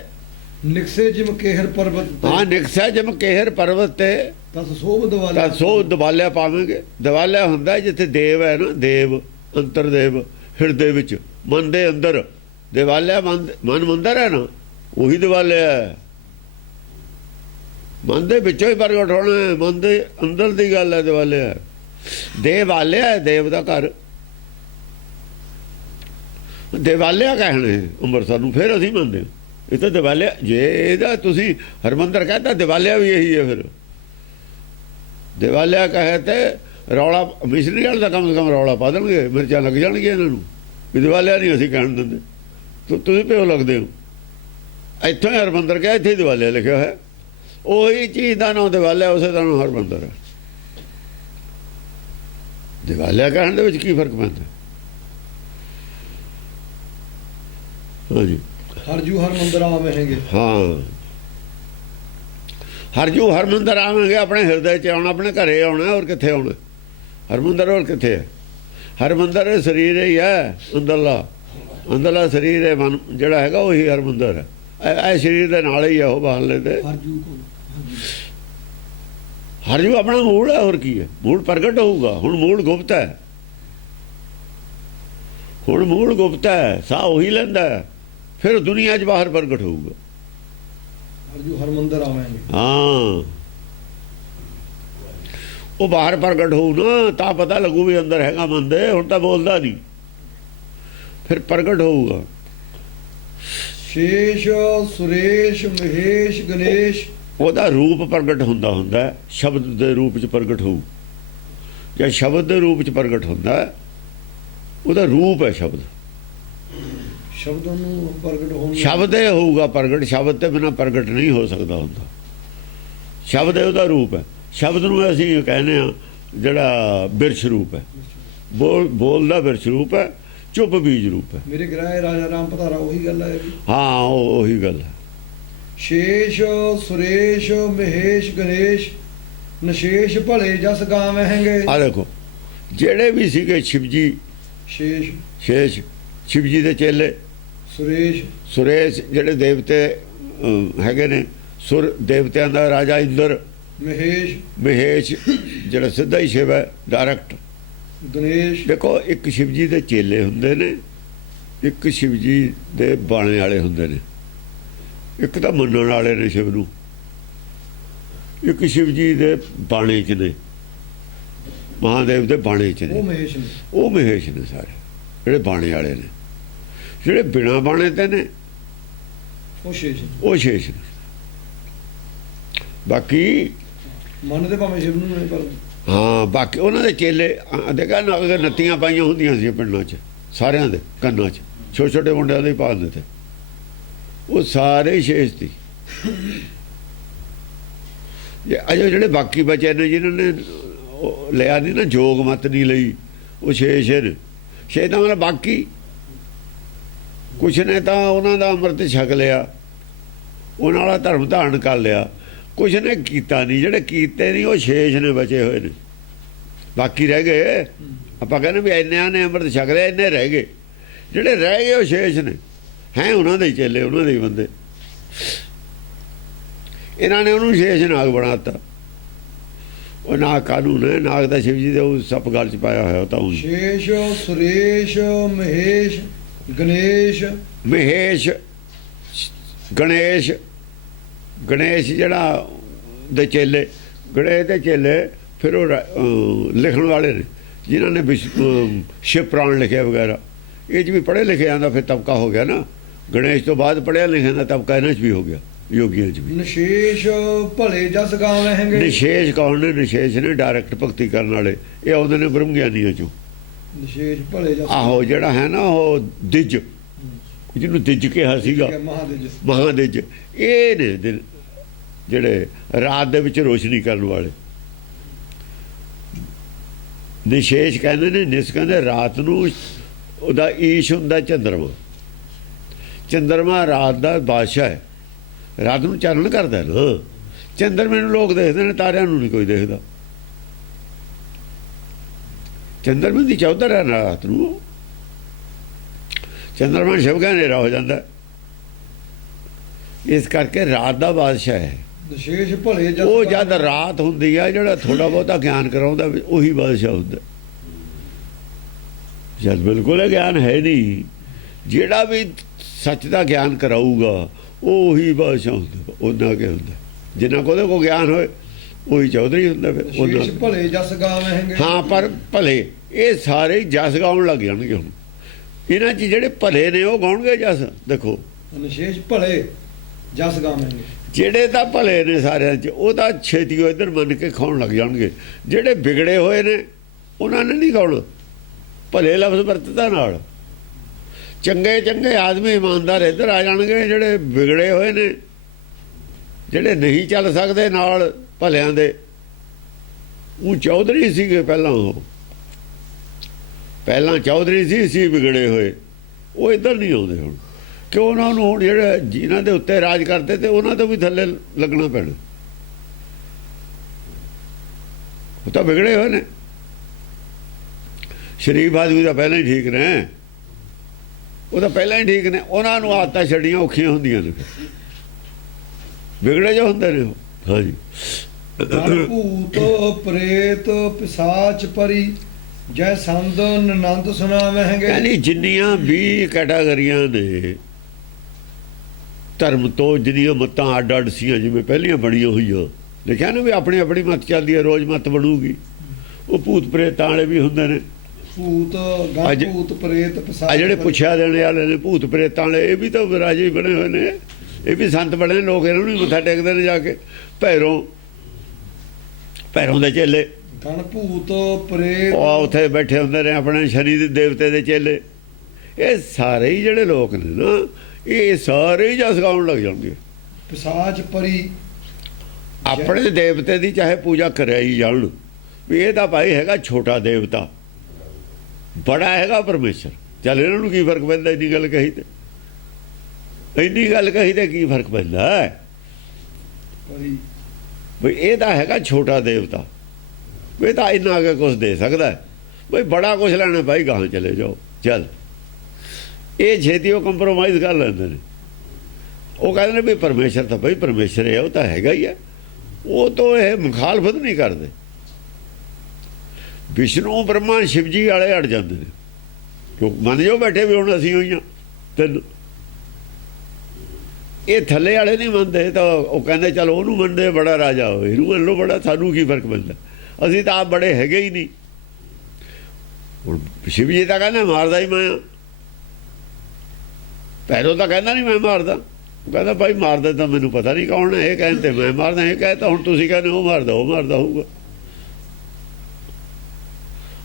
ਨਿਕਸੇ ਜਿਮ ਕੇਹਰ ਪਰਬਤ ਤੇ। ਹਾਂ, ਨਿਕਸਾ ਜਿਮ ਕੇਹਰ ਪਰਬਤ ਤੇ ਤਸ ਸੋਭ ਦਿਵਾਲੇ। ਤਾਂ ਸੋਭ ਦਿਵਾਲਿਆ ਪਾਵਾਂਗੇ। ਦਿਵਾਲਿਆ ਹੁੰਦਾ ਜਿੱਥੇ ਦੇਵ ਹੈ ਨਾ, ਦੇਵ ਅੰਤਰਦੇਵ ਹਿਰਦੇ ਵਿੱਚ, ਮਨ ਦੇ ਅੰਦਰ। ਦਿਵਾਲਿਆ ਮਨ ਮੰਦਰ ਹੈ ਨਾ, ਉਹੀ ਦਿਵਾਲਿਆ ਹੈ। ਮਨ ਦੇ ਵਿੱਚੋਂ ਹੀ ਪ੍ਰਗਟ ਹੋਣਾ ਹੈ। ਮਨ ਦੇ ਅੰਦਰ ਦੀ ਗੱਲ ਹੈ। ਦਿਵਾਲਿਆ ਦੇਵਾਲਿਆ ਦੇਵ ਦਾ ਘਰ ਦਿਵਾਲਿਆ ਕਹਿਣੇ ਅੰਮ੍ਰਿਤਸਰ ਨੂੰ, ਫਿਰ ਅਸੀਂ ਮੰਨਦੇ ਹਾਂ ਇਹ ਤਾਂ ਦਿਵਾਲਿਆ। ਜੇ ਇਹਦਾ ਤੁਸੀਂ ਹਰਮੰਦਰ ਕਹਿੰਦਾ ਦਿਵਾਲਿਆ ਵੀ ਇਹੀ ਹੈ। ਫਿਰ ਦਿਵਾਲਿਆ ਕਹੇ ਤੇ ਰੌਲਾ ਮਿਸ਼ਨਰੀ ਵਾਲੇ ਦਾ ਕਮ ਸੇ ਕਮ ਰੌਲਾ ਪਾ ਦੇਣਗੇ, ਮਿਰਚਾਂ ਲੱਗ ਜਾਣਗੀਆਂ ਇਹਨਾਂ ਨੂੰ ਵੀ ਦਿਵਾਲਿਆ ਨਹੀਂ ਅਸੀਂ ਕਹਿਣ ਦਿੰਦੇ। ਤੁਸੀਂ ਪਿਓ ਲੱਗਦੇ ਹੋ। ਇੱਥੋਂ ਹੀ ਹਰਮੰਦਰ ਕਿਹਾ, ਇੱਥੇ ਹੀ ਦਿਵਾਲਿਆ ਲਿਖਿਆ ਹੋਇਆ। ਉਹੀ ਚੀਜ਼ ਦਾ ਨਾਮ ਦਿਵਾਲਿਆ, ਉਸੇ ਦਾ ਨਾਮ ਹਰਮੰਦਰ ਹੈ। ਦਿਵਾਲਿਆ ਕਹਿਣ ਦੇ ਵਿੱਚ ਕੀ ਫਰਕ ਪੈਂਦਾ? ਹਾਂਜੀ ਹਰਜੂ ਹਰਮੰਦਰ ਆਵੇਂਗੇ। ਹਾਂ ਹਰਜੂ ਹਰਮੰਦਰ ਆਵਾਂਗੇ। ਆਪਣੇ ਹਿਰਦੇ 'ਚ ਆਉਣਾ, ਆਪਣੇ ਘਰੇ ਆਉਣਾ। ਹੋਰ ਕਿੱਥੇ ਆਉਣਾ? ਹਰਮੰਦਰ ਹੋਰ ਕਿੱਥੇ ਹੈ? ਹਰਮੰਦਰ ਸਰੀਰ ਹੀ ਹੈ, ਅੰਦਰਲਾ ਸਰੀਰ ਹੈ। ਮਨ ਜਿਹੜਾ ਹੈਗਾ ਉਹੀ ਹਰਮੰਦਰ ਹੈ। ਇਹ ਸਰੀਰ ਦੇ ਨਾਲ ਹੀ ਆ ਉਹ ਬਾਹਰਲੇ ਤੇ। ਹਰਜੂ ਆਪਣਾ ਮੂਲ ਹੈ। ਹੋਰ ਕੀ ਹੈ? ਮੂਲ ਪ੍ਰਗਟ ਹੋਊਗਾ। ਹੁਣ ਮੂਲ ਗੁਪਤ ਹੈ। ਹੁਣ ਮੂਲ ਗੁਪਤ ਹੈ, ਸਾਹ ਉਹੀ ਲੈਂਦਾ ਹੈ। ਫਿਰ ਦੁਨੀਆ 'ਚ ਬਾਹਰ ਪ੍ਰਗਟ ਹੋਊਗਾ। ਹਰਜੂ ਹਰਮੰਦਰ ਆਵੇਂਗੇ। ਹਾਂ ਉਹ ਬਾਹਰ ਪ੍ਰਗਟ ਹੋਊ ਨਾ, ਤਾਂ ਪਤਾ ਲੱਗੂ ਵੀ ਅੰਦਰ ਹੈਗਾ ਮਨ ਦੇ। ਹੁਣ ਤਾਂ ਬੋਲਦਾ ਨਹੀਂ, ਫਿਰ ਪ੍ਰਗਟ ਹੋਊਗਾ। ਸ਼ੇਸ਼ ਸੁਰੇਸ਼ ਮਹੇਸ਼ ਗਣੇਸ਼ ਉਹਦਾ ਰੂਪ ਪ੍ਰਗਟ ਹੁੰਦਾ ਸ਼ਬਦ ਦੇ ਰੂਪ 'ਚ ਪ੍ਰਗਟ ਹੋਊ। ਜਾਂ ਸ਼ਬਦ ਦੇ ਰੂਪ 'ਚ ਪ੍ਰਗਟ ਹੁੰਦਾ, ਉਹਦਾ ਰੂਪ ਹੈ ਸ਼ਬਦ। ਸ਼ਬਦ ਨੂੰ ਪ੍ਰਗਟ ਹੋਣ ਸ਼ਬਦ ਇਹ ਹੋਊਗਾ ਪ੍ਰਗਟ। ਸ਼ਬਦ ਤੇ ਬਿਨਾਂ ਪ੍ਰਗਟ ਨਹੀਂ ਹੋ ਸਕਦਾ ਹੁੰਦਾ। ਸ਼ਬਦ ਹੈ ਉਹਦਾ ਰੂਪ ਹੈ। ਸ਼ਬਦ ਨੂੰ ਅਸੀਂ ਕਹਿੰਦੇ ਆ ਜਿਹੜਾ ਬਿਰਛ ਰੂਪ ਹੈ। ਬੋਲਦਾ ਬਿਰਛ ਰੂਪ ਹੈ, ਚੁੱਪ ਬੀਜ ਰੂਪ ਹੈ। ਮੇਰੇ ਗ੍ਰਹਿ ਰਾਜਾ ਰਾਮ ਪਧਾਰਾ ਉਹੀ ਗੱਲ ਹੈ। ਹਾਂ ਉਹੀ ਗੱਲ ਹੈ। ਸ਼ੇਸ਼ ਸੁਰੇਸ਼ ਮਹੇਸ਼ ਗਣੇਸ਼ ਨਸ਼ੇਸ਼ ਭਲੇ ਜਸ ਗਾਵਹਿੰਗੇ। ਆ ਦੇਖੋ ਜਿਹੜੇ ਵੀ ਸੀਗੇ ਸ਼ਿਵਜੀ, ਸ਼ੇਸ਼ ਸ਼ਿਵਜੀ ਦੇ ਚੇਲੇ, ਸੁਰੇਸ਼ ਜਿਹੜੇ ਦੇਵਤੇ ਹੈਗੇ ਨੇ, ਸੁਰ ਦੇਵਤਿਆਂ ਦਾ ਰਾਜਾ ਇੰਦਰ, ਮਹੇਸ਼ ਜਿਹੜਾ ਸਿੱਧਾ ਹੀ ਸ਼ਿਵ ਹੈ, ਡਾਇਰੈਕਟ ਗਣੇਸ਼। ਦੇਖੋ ਇੱਕ ਸ਼ਿਵਜੀ ਦੇ ਚੇਲੇ ਹੁੰਦੇ ਨੇ, ਇੱਕ ਸ਼ਿਵਜੀ ਦੇ ਬਾਣੇ ਵਾਲੇ ਹੁੰਦੇ ਨੇ। ਇੱਕ ਤਾਂ ਮੰਨਣ ਵਾਲੇ ਨੇ ਸ਼ਿਵ ਨੂੰ, ਇੱਕ ਸ਼ਿਵਜੀ ਦੇ ਬਾਣੇ 'ਚ ਨੇ, ਮਹਾਦੇਵ ਦੇ ਬਾਣੇ 'ਚ ਨੇ। ਉਹ ਮਹੇਸ਼ ਨੇ ਸਾਰੇ ਜਿਹੜੇ ਬਾਣੇ ਵਾਲੇ ਨੇ। ਜਿਹੜੇ ਬਿਨਾਂ ਬਾਣੇ ਤੇ ਨੇ ਉਹ ਸ਼ੇਸ਼ ਨੇ। ਬਾਕੀ ਮੰਨਦੇ ਭਾਵੇਂ ਸ਼ਿਵ ਨੂੰ, ਪਰ ਹਾਂ ਬਾਕੀ ਉਹਨਾਂ ਦੇ ਚੇਲੇ ਦੇਖਾ ਨਾ, ਨੱਤੀਆਂ ਪਾਈਆਂ ਹੁੰਦੀਆਂ ਸੀ ਪਿੰਡਾਂ 'ਚ ਸਾਰਿਆਂ ਦੇ ਕੰਨਾਂ 'ਚ, ਛੋਟੇ ਛੋਟੇ ਮੁੰਡਿਆਂ ਦੇ ਹੀ ਪਾ ਦਿੰਦੇ ਤੇ। ਉਹ ਸਾਰੇ ਸ਼ੇਸ਼ ਸੀ। ਅਜੇ ਜਿਹੜੇ ਬਾਕੀ ਬਚੇ ਨੇ ਜਿਨ੍ਹਾਂ ਨੇ ਲਿਆ ਨਹੀਂ ਨਾ, ਜੋਗ ਮਤ ਨਹੀਂ ਲਈ, ਉਹ ਸ਼ੇਸ਼ ਨੇ। ਸ਼ੇਸ਼ ਦਾ ਮਤਲਬ ਬਾਕੀ ਕੁਛ ਨੇ ਤਾਂ ਉਹਨਾਂ ਦਾ ਅੰਮ੍ਰਿਤ ਛਕ ਲਿਆ, ਉਹਨਾਂ ਵਾਲਾ ਧਰਮ ਧਾਰਨ ਕਰ ਲਿਆ। ਕੁਛ ਨੇ ਕੀਤਾ ਨਹੀਂ, ਜਿਹੜੇ ਕੀਤੇ ਨਹੀਂ ਉਹ ਸ਼ੇਸ਼ ਨੇ, ਬਚੇ ਹੋਏ ਨੇ। ਬਾਕੀ ਰਹਿ ਗਏ। ਆਪਾਂ ਕਹਿੰਦੇ ਵੀ ਇੰਨਿਆਂ ਨੇ ਅੰਮ੍ਰਿਤ ਛਕ ਲਿਆ, ਇੰਨੇ ਰਹਿ ਗਏ। ਜਿਹੜੇ ਰਹਿ ਗਏ ਉਹ ਸ਼ੇਸ਼ ਨੇ, ਹੈ ਉਹਨਾਂ ਦੇ ਹੀ ਚੇਲੇ, ਉਹਨਾਂ ਦੇ ਹੀ ਬੰਦੇ। ਇਹਨਾਂ ਨੇ ਉਹਨੂੰ ਸ਼ੇਸ਼ ਨਾਗ ਬਣਾਤਾ। ਉਹ ਨਾਗ ਕਾਨੂੰਨ ਹੈ, ਨਾਗ ਦਾ ਸ਼ਿਵ ਜੀ ਦੇ ਉਹ ਸੱਪ ਗਲ 'ਚ ਪਾਇਆ ਹੋਇਆ। ਤਾਂ ਸ਼ੇਸ਼ ਸੁਰੇਸ਼ ਮਹੇਸ਼ ਗਣੇਸ਼ ਗਣੇਸ਼ ਜਿਹੜਾ ਦੇ ਚੇਲੇ, ਗਣੇਸ਼ ਦੇ ਚੇਲੇ। ਫਿਰ ਉਹ ਲਿਖਣ ਵਾਲੇ ਨੇ ਜਿਨ੍ਹਾਂ ਨੇ ਸ਼ਿਵ ਪੁਰਾਣ ਲਿਖਿਆ ਵਗੈਰਾ। ਇਹ 'ਚ ਵੀ ਪੜ੍ਹੇ ਲਿਖੇ ਆਂਦਾ, ਫਿਰ ਤਬਕਾ ਹੋ ਗਿਆ ਨਾ। ਗਣੇਸ਼ ਤੋਂ ਬਾਅਦ ਪੜ੍ਹਿਆ ਲਿਖਿਆ ਦਾ ਤਬਕਾ ਇਹਨਾਂ 'ਚ ਵੀ ਹੋ ਗਿਆ, ਯੋਗੀਆਂ 'ਚ ਵੀ। ਨਸ਼ੇਸ਼ ਭਲੇ ਜਸ ਗਾਵਹਿੰਗੇ। ਨਿਸ਼ੇਸ਼ ਕੌਣ ਨੇ? ਨਿਸ਼ੇਸ਼ ਨੇ ਡਾਇਰੈਕਟ ਭਗਤੀ ਕਰਨ ਵਾਲੇ। ਇਹ ਆਉਂਦੇ ਨੇ ਬ੍ਰਹਮ ਗਿਆਨੀਆਂ 'ਚੋਂ। ਨਿਸ਼ੇਸ਼ ਭਲੇ ਜਸ, ਆਹੋ ਜਿਹੜਾ ਹੈ ਨਾ ਉਹ ਦਿੱਜ, ਜਿਹਨੂੰ ਦਿੱਜ ਕਿਹਾ ਸੀਗਾ, ਮਹਾਦਿਜ। ਇਹ ਨੇ ਜਿਹੜੇ ਰਾਤ ਦੇ ਵਿੱਚ ਰੋਸ਼ਨੀ ਕਰਨ ਵਾਲੇ। ਨਿਸ਼ੇਸ਼ ਕਹਿੰਦੇ ਨੇ, ਨਿਸ ਕਹਿੰਦੇ ਰਾਤ ਨੂੰ। ਉਹਦਾ ਈਸ਼ ਹੁੰਦਾ ਚੰਦਰਮਾ। ਚੰਦਰਮਾ ਰਾਤ ਦਾ ਬਾਦਸ਼ਾਹ ਹੈ, ਰਾਤ ਨੂੰ ਚਾਨਣ ਕਰਦਾ ਨਾ। ਚੰਦਰਮੇ ਨੂੰ ਲੋਕ ਦੇਖਦੇ ਨੇ, ਤਾਰਿਆਂ ਨੂੰ ਨਹੀਂ ਕੋਈ ਦੇਖਦਾ। ਚੰਦਰਮੇ ਦੀ ਚੌਧਰ ਹੈ ਰਾਤ ਨੂੰ। ਚੰਦਰਮਾ ਸ਼ਿਵ ਦਾ ਹਨੇਰਾ ਹੋ ਜਾਂਦਾ, ਇਸ ਕਰਕੇ ਰਾਤ ਦਾ ਬਾਦਸ਼ਾਹ ਹੈ। ਵਿਸ਼ੇਸ਼ ਭਲੇ ਜਸ ਉਹ ਜਦ ਰਾਤ ਹੁੰਦੀ ਆ, ਜਿਹੜਾ ਥੋੜਾ ਬਹੁਤਾ ਗਿਆਨ ਕਰਾਉਂਦਾ ਉਹੀ ਬਾਦਸ਼ਾਹ ਹੁੰਦਾ। ਜਦ ਬਿਲਕੁਲ ਗਿਆਨ ਹੈ ਨਹੀਂ, ਜਿਹੜਾ ਵੀ ਸੱਚ ਦਾ ਗਿਆਨ ਕਰਾਊਗਾ ਉਹ ਉਹੀ ਬਾਦਸ਼ਾਹ ਹੁੰਦਾ। ਉਹਨਾਂ ਕੇ ਹੁੰਦਾ ਜਿੰਨਾ ਕੋਦੇ ਕੋ ਗਿਆਨ ਹੋਏ ਉਹੀ ਚੌਧਰੀ ਹੁੰਦਾ ਫਿਰ ਉਹਨਾਂ ਸ਼ੀਸ਼ ਭਲੇ ਜਸ ਗਾਵਹਿੰਗੇ। ਹਾਂ ਪਰ ਭਲੇ ਇਹ ਸਾਰੇ ਹੀ ਜਸ ਗਾਉਣ ਲੱਗ ਜਾਣਗੇ ਹੁਣ ਇਹਨਾਂ 'ਚ ਜਿਹੜੇ ਭਲੇ ਨੇ ਉਹ ਗਾਉਣਗੇ ਜਸ। ਦੇਖੋ ਨਿਸ਼ੇਸ਼ ਭਲੇ ਜਸ ਗਾਵਹਿੰਗੇ। ਜਿਹੜੇ ਤਾਂ ਭਲੇ ਨੇ ਸਾਰਿਆਂ 'ਚ ਉਹ ਤਾਂ ਛੇਤੀ ਇੱਧਰ ਮੰਨ ਕੇ ਖਾਉਣ ਲੱਗ ਜਾਣਗੇ। ਜਿਹੜੇ ਵਿਗੜੇ ਹੋਏ ਨੇ ਉਹਨਾਂ ਨੇ ਨਹੀਂ ਗਾਉਣਾ। ਭਲੇ ਲਫ਼ਜ਼ ਵਰਤਦਾ ਨਾਲ ਚੰਗੇ ਚੰਗੇ ਆਦਮੀ ਇਮਾਨਦਾਰ ਇੱਧਰ ਆ ਜਾਣਗੇ। ਜਿਹੜੇ ਵਿਗੜੇ ਹੋਏ ਨੇ ਜਿਹੜੇ ਨਹੀਂ ਚੱਲ ਸਕਦੇ ਨਾਲ ਭਲਿਆਂ ਦੇ ਉਹ ਚੌਧਰੀ ਸੀਗੇ ਪਹਿਲਾਂ। ਉਹ ਪਹਿਲਾਂ ਚੌਧਰੀ ਸੀ ਵਿਗੜੇ ਹੋਏ ਉਹ ਇੱਧਰ ਨਹੀਂ ਆਉਂਦੇ ਹੁਣ ਕਿਉਂ ਉਹਨਾਂ ਨੂੰ ਹੁਣ ਜਿਹੜੇ ਜਿਨ੍ਹਾਂ ਦੇ ਉੱਤੇ ਰਾਜ ਕਰਦੇ ਤੇ ਉਹਨਾਂ ਤੋਂ ਵੀ ਥੱਲੇ ਲੱਗਣਾ ਪੈਣਾ। ਉਹ ਤਾਂ ਵਿਗੜੇ ਹੋਏ ਨੇ। ਸ਼ਰੀਫ ਆਦਮੀ ਤਾਂ ਪਹਿਲਾਂ ਹੀ ਠੀਕ ਨੇ। ਉਹ ਤਾਂ ਪਹਿਲਾਂ ਹੀ ਠੀਕ ਨੇ। ਉਹਨਾਂ ਨੂੰ ਆਦਤਾਂ ਛੱਡੀਆਂ ਔਖੀਆਂ ਹੁੰਦੀਆਂ ਨੇ ਵਿਗੜੇ ਜੋ ਹੁੰਦੇ ਨੇ ਉਹ। ਹਾਂਜੀ ਗਣ ਭੂਤ ਪ੍ਰੇਤ ਪਿਸਾਚ ਪਰੀ ਜੈ ਸੰਦ ਨਨੰਦ ਸੁਨਾਵਹਿੰਗੇ। ਯਾਨੀ ਜਿੰਨੀਆਂ ਵੀ ਕੈਟਾਗਰੀਆਂ ਨੇ ਧਰਮ ਤੋਂ ਜਿਹੜੀਆਂ ਮੱਤਾਂ ਅੱਡ ਅੱਡ ਸੀਆਂ ਜਿਵੇਂ ਪਹਿਲੀਆਂ ਬਣੀਆਂ ਹੋਈਆਂ ਲਿਖਿਆ ਨਾ ਵੀ ਆਪਣੀ ਆਪਣੀ ਮੱਤ ਚੱਲਦੀ ਹੈ ਰੋਜ਼ ਮੱਤ ਬਣੂਗੀ। ਉਹ ਭੂਤ ਪ੍ਰੇਤਾਂ ਵਾਲੇ ਵੀ ਹੁੰਦੇ ਨੇ। ਭੂਤ ਗਣ ਭੂਤ ਪ੍ਰੇਤ ਆ ਪਿਸਾਚ ਜਿਹੜੇ ਪਰੀ। ਪੁੱਛਿਆ ਦੇਣੇ ਵਾਲੇ ਨੇ ਭੂਤ ਪ੍ਰੇਤਾਂ ਵਾਲੇ ਇਹ ਵੀ ਤਾਂ ਰਾਜੇ ਹੀ ਬਣੇ ਹੋਏ ਨੇ। ਇਹ ਵੀ ਸੰਤ ਬਣੇ ਨੇ। ਲੋਕ ਇਹਨਾਂ ਨੂੰ ਵੀ ਮੱਥਾ ਟੇਕਦੇ ਨੇ ਜਾ ਕੇ। ਭੈਰੋਂ ਦੇ ਚੇਲੇ ਗਣ ਭੂਤ ਪ੍ਰੇਤ ਉਹ ਉੱਥੇ ਬੈਠੇ ਹੁੰਦੇ ਨੇ ਆਪਣੇ ਸ਼ਨੀ ਦੇ ਦੇਵਤੇ ਦੇ ਚੇਲੇ। ਇਹ ਸਾਰੇ ਹੀ ਜਿਹੜੇ ਲੋਕ ਨੇ ਨਾ ਇਹ ਸਾਰੇ ਹੀ ਜਸ ਗਾਉਣ ਲੱਗ ਜਾਣਗੇ। ਪਿਸਾਚ ਪਰੀ ਆਪਣੇ ਦੇਵਤੇ ਦੀ ਚਾਹੇ ਪੂਜਾ ਕਰਾਈ ਜਾਣ ਵੀ ਇਹ ਤਾਂ ਭਾਈ ਹੈਗਾ ਛੋਟਾ ਦੇਵਤਾ ਬੜਾ ਹੈਗਾ ਪਰਮੇਸ਼ਰ। ਚੱਲ ਇਹਨਾਂ ਨੂੰ ਕੀ ਫਰਕ ਪੈਂਦਾ ਇੰਨੀ ਗੱਲ ਕਹੀ ਤੇ। ਇੰਨੀ ਗੱਲ ਕਹੀ ਤੇ ਕੀ ਫਰਕ ਪੈਂਦਾ ਪਰੀ ਵੀ ਇਹ ਤਾਂ ਹੈਗਾ ਛੋਟਾ ਦੇਵਤਾ। ਇਹ ਤਾਂ ਇੰਨਾ ਅੱਗੇ ਕੁਛ ਦੇ ਸਕਦਾ ਬਈ ਬੜਾ ਕੁਛ ਲੈਣਾ ਭਾਈ ਗਾਹਾਂ ਚਲੇ ਜਾਓ। ਚੱਲ ਇਹ ਛੇਤੀ ਉਹ ਕੰਪਰੋਮਾਈਜ਼ ਕਰ ਲੈਂਦੇ ਨੇ। ਉਹ ਕਹਿੰਦੇ ਨੇ ਵੀ ਪਰਮੇਸ਼ਰ ਤਾਂ ਭਾਈ ਪਰਮੇਸ਼ਰ ਹੈ ਉਹ ਤਾਂ ਹੈਗਾ ਹੀ ਹੈ। ਉਹ ਤੋਂ ਇਹ ਮੁਖਾਲਫਤ ਨਹੀਂ ਕਰਦੇ। ਵਿਸ਼ਨੂੰ ਬ੍ਰਹਮਾ ਸ਼ਿਵ ਜੀ ਵਾਲੇ ਅੜ ਜਾਂਦੇ ਨੇ ਲੋਕ ਮੰਨ ਜਾਓ ਬੈਠੇ ਵੀ ਹੁਣ ਅਸੀਂ ਹੋਈਆਂ ਤੈਨੂੰ। ਇਹ ਥੱਲੇ ਵਾਲੇ ਨਹੀਂ ਮੰਨਦੇ ਤਾਂ ਉਹ ਕਹਿੰਦੇ ਚਲ ਉਹਨੂੰ ਮੰਨਦੇ ਬੜਾ ਰਾਜਾ ਹੋਏ ਇਹਨੂੰ ਮੰਨ ਲਓ ਬੜਾ ਸਾਨੂੰ ਕੀ ਫਰਕ ਪੈਂਦਾ ਅਸੀਂ ਤਾਂ ਆਪ ਬੜੇ ਹੈਗੇ ਹੀ ਨਹੀਂ। ਹੁਣ ਸ਼ਿਵ ਜੀ ਤਾਂ ਕਹਿੰਦਾ ਮਾਰਦਾ ਹੀ ਮੈਂ। ਭੈਰੋ ਤਾਂ ਕਹਿੰਦਾ ਨਹੀਂ ਮੈਂ ਮਾਰਦਾ। ਉਹ ਕਹਿੰਦਾ ਭਾਈ ਮਾਰਦਾ ਤਾਂ ਮੈਨੂੰ ਪਤਾ ਨਹੀਂ ਕੌਣ ਹੈ। ਇਹ ਕਹਿੰਦੇ ਮੈਂ ਮਾਰਦਾ ਇਹ ਕਹਿੰਦਾ ਹੁਣ ਤੁਸੀਂ ਕਹਿੰਦੇ ਉਹ ਮਾਰਦਾ ਹੋਊਗਾ।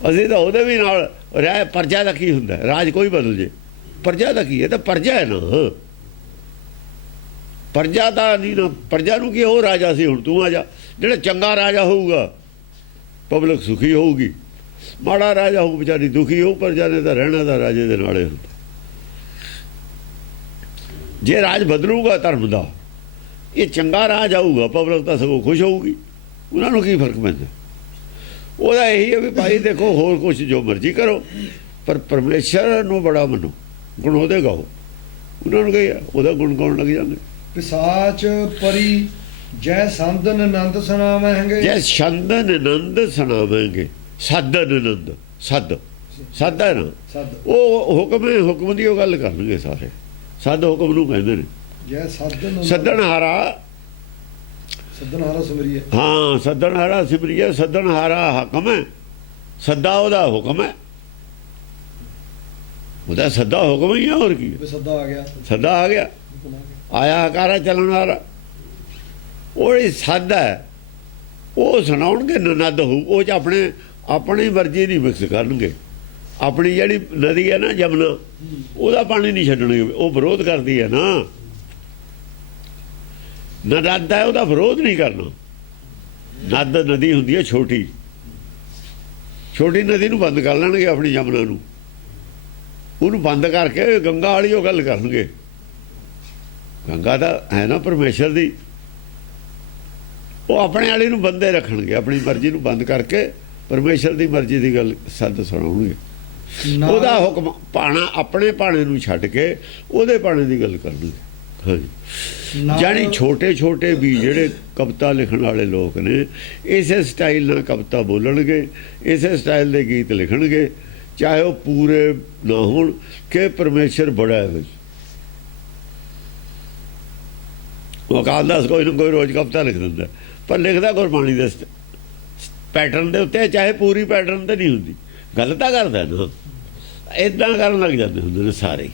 ਅਸੀਂ ਤਾਂ ਉਹਦੇ ਵੀ ਨਾਲ ਰਹਿ। ਪਰਜਾ ਦਾ ਕੀ ਹੁੰਦਾ ਰਾਜ ਕੋਈ ਬਦਲ ਜੇ ਪਰਜਾ ਦਾ ਕੀ ਹੈ ਤਾਂ ਪਰਜਾ ਹੈ ਨਾ। ਪਰਜਾ ਦਾ ਨਹੀਂ ਨਾ ਪਰਜਾ ਨੂੰ ਕੀ ਉਹ ਰਾਜਾ ਸੀ ਹੁਣ ਤੂੰ ਆ ਜਾ। ਜਿਹੜਾ ਚੰਗਾ ਰਾਜਾ ਹੋਊਗਾ ਪਬਲਿਕ ਸੁਖੀ ਹੋਊਗੀ। ਮਾੜਾ ਰਾਜਾ ਹੋਊ ਵਿਚਾਰੀ ਦੁਖੀ ਹੋਊ। ਪਰਜਾ ਨੇ ਤਾਂ ਰਹਿਣਾ ਦਾ ਰਾਜੇ ਦੇ ਨਾਲੇ ਹੁੰਦਾ। ਜੇ ਰਾਜ ਬਦਲੂਗਾ ਧਰਮ ਦਾ ਇਹ ਚੰਗਾ ਰਾਜ ਆਊਗਾ ਪਬਲਿਕ ਤਾਂ ਸਗੋਂ ਖੁਸ਼ ਹੋਊਗੀ। ਉਹਨਾਂ ਨੂੰ ਕੀ ਫਰਕ ਪੈਂਦਾ। ਉਹਦਾ ਇਹੀ ਹੈ ਵੀ ਭਾਈ ਦੇਖੋ ਹੋਰ ਕੁਛ ਜੋ ਮਰਜ਼ੀ ਕਰੋ ਪਰ ਪਰਮੇਸ਼ਰ ਨੂੰ ਬੜਾ ਮੰਨੋ ਗੁਣ ਉਹਦੇ ਗਾਓ। ਉਹਨਾਂ ਨੂੰ ਕਹੀ ਉਹਦਾ ਗੁਣ ਗਾਉਣ ਲੱਗ ਜਾਂਦੇ। ਪਿਸਾਚ ਪਰੀ ਜੈ ਸੰਦਨ ਆਨੰਦ ਸੁਨਾਵਹਿੰਗੇ। ਜੈ ਸੰਦਨ ਆਨੰਦ ਸੁਣਾਵਾਂਗੇ। ਸੱਦਨ ਆਨੰਦ ਸੱਦ ਹੈ ਨਾ ਸਦ ਉਹ ਹੁਕਮ ਹੈ। ਹੁਕਮ ਦੀ ਉਹ ਗੱਲ ਕਰਨਗੇ ਸਾਰੇ। ਸੱਦ ਹੁਕਮ ਨੂੰ ਕਹਿੰਦੇ ਨੇ। ਜੈ ਸਦਨ ਸੱਦਣਹਾਰਾ ਸਦਨਹਾਰਾ ਸਿਮਰੀਏ। ਹਾਂ ਸੱਦਣਹਾਰਾ ਸਿਮਰੀਏ। ਸੱਦਣਹਾਰਾ ਹਕਮ ਹੈ। ਸੱਦਾ ਉਹਦਾ ਹੁਕਮ ਹੈ। ਉਹਦਾ ਸੱਦਾ ਹੁਕਮ ਹੀ ਹੈ ਹੋਰ ਕੀ ਹੈ। ਸੱਦਾ ਆ ਗਿਆ। ਸੱਦਾ ਆ ਗਿਆ ਆਇਆ ਹਕਾਰਾ ਚੱਲਣ ਵਾਲਾ। ਉਹ ਜਿਹੜੀ ਸੱਦ ਹੈ ਉਹ ਸੁਣਾਉਣਗੇ ਨਨਦ ਹੋਊ। ਉਹ 'ਚ ਆਪਣੀ ਮਰਜ਼ੀ ਨਹੀਂ ਮਿਕਸ ਕਰਨਗੇ। ਆਪਣੀ ਜਿਹੜੀ ਨਦੀ ਹੈ ਨਾ ਜਮਨਾ ਉਹਦਾ ਪਾਣੀ ਨਹੀਂ ਛੱਡਣਗੇ। ਉਹ ਵਿਰੋਧ ਕਰਦੀ ਹੈ ਨਾ। ਨਦ ਹੈ ਉਹਦਾ ਵਿਰੋਧ ਨਹੀਂ ਕਰਨਾ। ਨਦ ਨਦੀ ਹੁੰਦੀ ਹੈ ਛੋਟੀ ਨਦੀ ਨੂੰ ਬੰਦ ਕਰ ਲੈਣਗੇ ਆਪਣੀ ਜਮਨਾ ਨੂੰ। ਉਹਨੂੰ ਬੰਦ ਕਰਕੇ ਗੰਗਾ ਵਾਲੀ ਉਹ ਗੱਲ ਕਰਨਗੇ। ਗੰਗਾ ਤਾਂ ਹੈ ਨਾ ਪਰਮੇਸ਼ਰ ਦੀ। ਉਹ ਆਪਣੇ ਵਾਲੀ ਨੂੰ ਬੰਦੇ ਰੱਖਣਗੇ। ਆਪਣੀ ਮਰਜ਼ੀ ਨੂੰ ਬੰਦ ਕਰਕੇ ਪਰਮੇਸ਼ਰ ਦੀ ਮਰਜ਼ੀ ਦੀ ਗੱਲ ਸੱਦ ਸੁਣਾਉਣਗੇ। ਉਹਦਾ ਹੁਕਮ ਪਾਣਾ ਆਪਣੇ ਪਾਣੇ ਨੂੰ ਛੱਡ ਕੇ ਉਹਦੇ ਪਾਣੇ ਦੀ ਗੱਲ ਕਰਨਗੇ। ਹਾਂਜੀ ਜਾਣੀ ਛੋਟੇ ਵੀ ਜਿਹੜੇ ਕਵਿਤਾ ਲਿਖਣ ਵਾਲੇ ਲੋਕ ਨੇ ਇਸੇ ਸਟਾਈਲ ਨਾਲ ਕਵਿਤਾ ਬੋਲਣਗੇ। ਇਸੇ ਸਟਾਈਲ ਦੇ ਗੀਤ ਲਿਖਣਗੇ ਚਾਹੇ ਉਹ ਪੂਰੇ ਨਾ ਹੋਣ ਕਿ ਪਰਮੇਸ਼ਰ ਬੜਾ ਹੈ। ਉਹ ਅਕਾਲ ਦਾਸ ਕੋਈ ਨਾ ਕੋਈ ਰੋਜ਼ ਕਵਿਤਾ ਲਿਖ ਦਿੰਦਾ, ਪਰ ਲਿਖਦਾ ਗੁਰਬਾਣੀ ਦੇ ਪੈਟਰਨ ਦੇ ਉੱਤੇ, ਚਾਹੇ ਪੂਰੀ ਪੈਟਰਨ ਤੇ ਨਹੀਂ ਹੁੰਦੀ, ਗੱਲ ਤਾਂ ਕਰਦਾ ਨਾ। ਇਦਾਂ ਕਰਨ ਲੱਗ ਜਾਂਦੇ ਹੁੰਦੇ ਨੇ ਸਾਰੇ ਹੀ।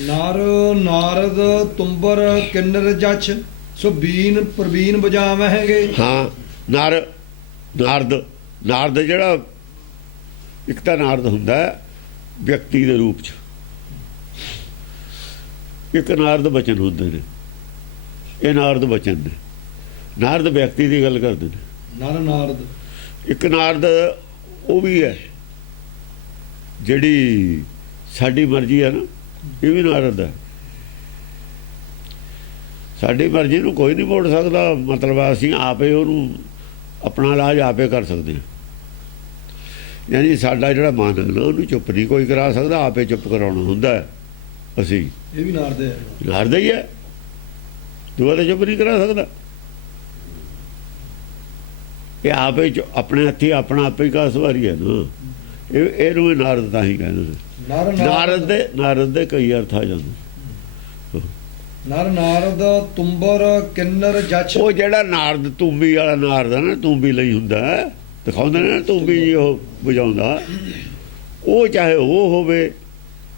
ਨਰ ਨਾਰਦ ਤੁੰਬਰ ਕਿੰਨਰ ਜਛ, ਸੋ ਬੀਨ ਪ੍ਰਵੀਨ ਬਜਾਵਹਿੰਗੇ। ਹਾਂ, ਨਾਰਦ ਜਿਹੜਾ ਇੱਕ ਤਾਂ ਨਾਰਦ ਹੁੰਦਾ ਵਿਅਕਤੀ ਦੇ ਰੂਪ 'ਚ, ਇੱਕ ਨਾਰਦ ਬਚਨ ਹੁੰਦੇ ਨੇ। ਇਹ ਨਾਰਦ ਬਚਨ ਨੇ, ਨਾਰਦ ਵਿਅਕਤੀ ਦੀ ਗੱਲ ਕਰਦੇ ਨੇ। ਨਰ ਨਾਰਦ ਇੱਕ ਨਾਰਦ ਉਹ ਵੀ ਹੈ ਜਿਹੜੀ ਸਾਡੀ ਮਰਜ਼ੀ ਹੈ ਨਾ, ਇਹ ਵੀ ਨਾਰਦ ਹੈ। ਸਾਡੀ ਮਰਜ਼ੀ ਨੂੰ ਕੋਈ ਨਹੀਂ ਮੋੜ ਸਕਦਾ, ਮਤਲਬ ਅਸੀਂ ਆਪੇ ਉਹਨੂੰ ਆਪਣਾ ਇਲਾਜ ਆਪੇ ਕਰ ਸਕਦੇ ਹਾਂ। ਯਾਨੀ ਸਾਡਾ ਜਿਹੜਾ ਮਨ ਹੈ ਨਾ, ਉਹਨੂੰ ਚੁੱਪ ਨਹੀਂ ਕੋਈ ਕਰਾ ਸਕਦਾ, ਆਪੇ ਚੁੱਪ ਕਰਾਉਣਾ ਹੁੰਦਾ ਹੈ। ਅਸੀਂ ਇਹ ਵੀ ਨਾਰਦ ਹੈ। ਨਾਰਦ ਹੀ ਹੈ, ਦੂਆ ਤਾਂ ਚੁੱਪ ਨਹੀਂ ਕਰਾ ਸਕਦਾ। ਇਹ ਆਪੇ ਆਪਣੇ ਹੱਥੀ ਆਪਣਾ ਆਪੇ ਹੀ ਕਾਸ ਵਾਰੀ ਹੈ ਨਾ। ਇਹਨੂੰ ਨਾਰਦ ਤਾਂ ਹੀ ਕਹਿੰਦੇ ਨੇ। ਨਾਰਦ ਦੇ ਕਈ ਅਰਥ ਆ ਜਾਂਦੇ। ਨਰ ਨਾਰਦ ਤੁੰਬਰ ਕਿੰਨਰ ਜਛ। ਉਹ ਜਿਹੜਾ ਨਾਰਦ ਤੂੰਬੀ ਵਾਲਾ ਨਾਰਦ ਹੈ ਨਾ, ਤੂੰਬੀ ਲਈ ਹੁੰਦਾ, ਦਿਖਾਉਂਦੇ ਨੇ ਤੂੰਬੀ ਜੀ ਉਹ ਵਜਾਉਂਦਾ, ਉਹ ਚਾਹੇ ਉਹ ਹੋਵੇ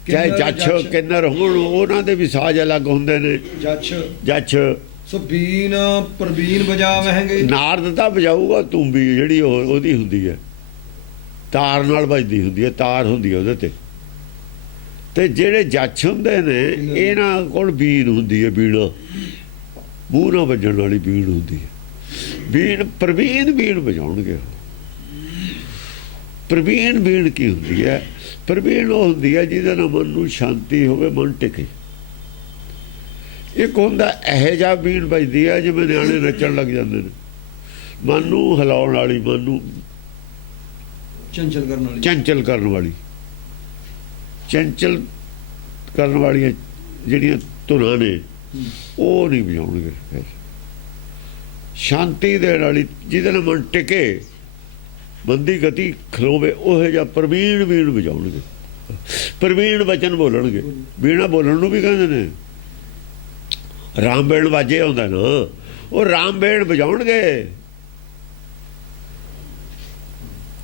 ਚਾਹੇ ਜੱਛ ਕਿੰਨਰ ਹੋਣ, ਉਹਨਾਂ ਦੇ ਵੀ ਸਾਜ਼ ਅਲੱਗ ਹੁੰਦੇ ਨੇ। ਜੱਛ ਸੋ ਬੀਨ ਪ੍ਰਵੀਨ ਬਜਾਵਹਿੰਗੇ। ਨਾਰਦ ਤਾਂ ਵਜਾਊਗਾ, ਤੂੰਬੀ ਜਿਹੜੀ ਉਹਦੀ ਹੁੰਦੀ ਹੈ, ਤਾਰ ਨਾਲ ਵੱਜਦੀ ਹੁੰਦੀ ਹੈ, ਤਾਰ ਹੁੰਦੀ ਹੈ ਉਹਦੇ ਤੇ ਜਿਹੜੇ ਜੱਛ ਹੁੰਦੇ ਨੇ ਇਹਨਾਂ ਕੋਲ ਬੀਨ ਹੁੰਦੀ ਹੈ, ਬੀਣਾ ਮੂੰਹ ਨਾਲ ਵੱਜਣ ਵਾਲੀ ਬੀਨ ਹੁੰਦੀ ਹੈ। ਬੀਨ ਪ੍ਰਵੀਨ ਬੀਨ ਵਜਾਉਣਗੇ। ਪ੍ਰਵੀਨ ਬੀਨ ਕੀ ਹੁੰਦੀ ਹੈ? ਪ੍ਰਵੀਨ ਉਹ ਹੁੰਦੀ ਹੈ ਜਿਹਦੇ ਨਾਲ ਮਨ ਨੂੰ ਸ਼ਾਂਤੀ ਹੋਵੇ, ਮਨ ਟਿਕੇ। ਇੱਕ ਹੁੰਦਾ ਇਹੋ ਜਿਹਾ ਬੀਨ ਵੱਜਦੀ ਹੈ ਜਿਵੇਂ ਨਿਆਣੇ ਨੱਚਣ ਲੱਗ ਜਾਂਦੇ ਨੇ, ਮਨ ਨੂੰ ਹਿਲਾਉਣ ਵਾਲੀ, ਮਨ ਨੂੰ ਚੰਚਲ ਕਰਨ ਵਾਲੀ, ਚੰਚਲ ਕਰਨ ਵਾਲੀਆਂ ਜਿਹੜੀਆਂ ਧੁਨਾਂ ਨੇ ਉਹ ਨਹੀਂ ਵਜਾਉਣਗੇ। ਸ਼ਾਂਤੀ ਦੇਣ ਵਾਲੀ, ਜਿਹਦੇ ਨਾਲ ਮਨ ਟਿਕੇ, ਮਨ ਦੀ ਗਤੀ ਖਲੋਵੇ, ਉਹ ਜਿਹਾ ਪ੍ਰਵੀਨ ਬੀਨ ਵਜਾਉਣਗੇ। ਪ੍ਰਵੀਨ ਵਚਨ ਬੋਲਣਗੇ। ਬੀਣਾ ਬੋਲਣ ਨੂੰ ਵੀ ਕਹਿੰਦੇ ਨੇ। ਰਾਮ ਬੇਣ ਵਾਜੇ ਹੁੰਦਾ ਨਾ, ਉਹ ਰਾਮ ਬੇਣ ਵਜਾਉਣਗੇ।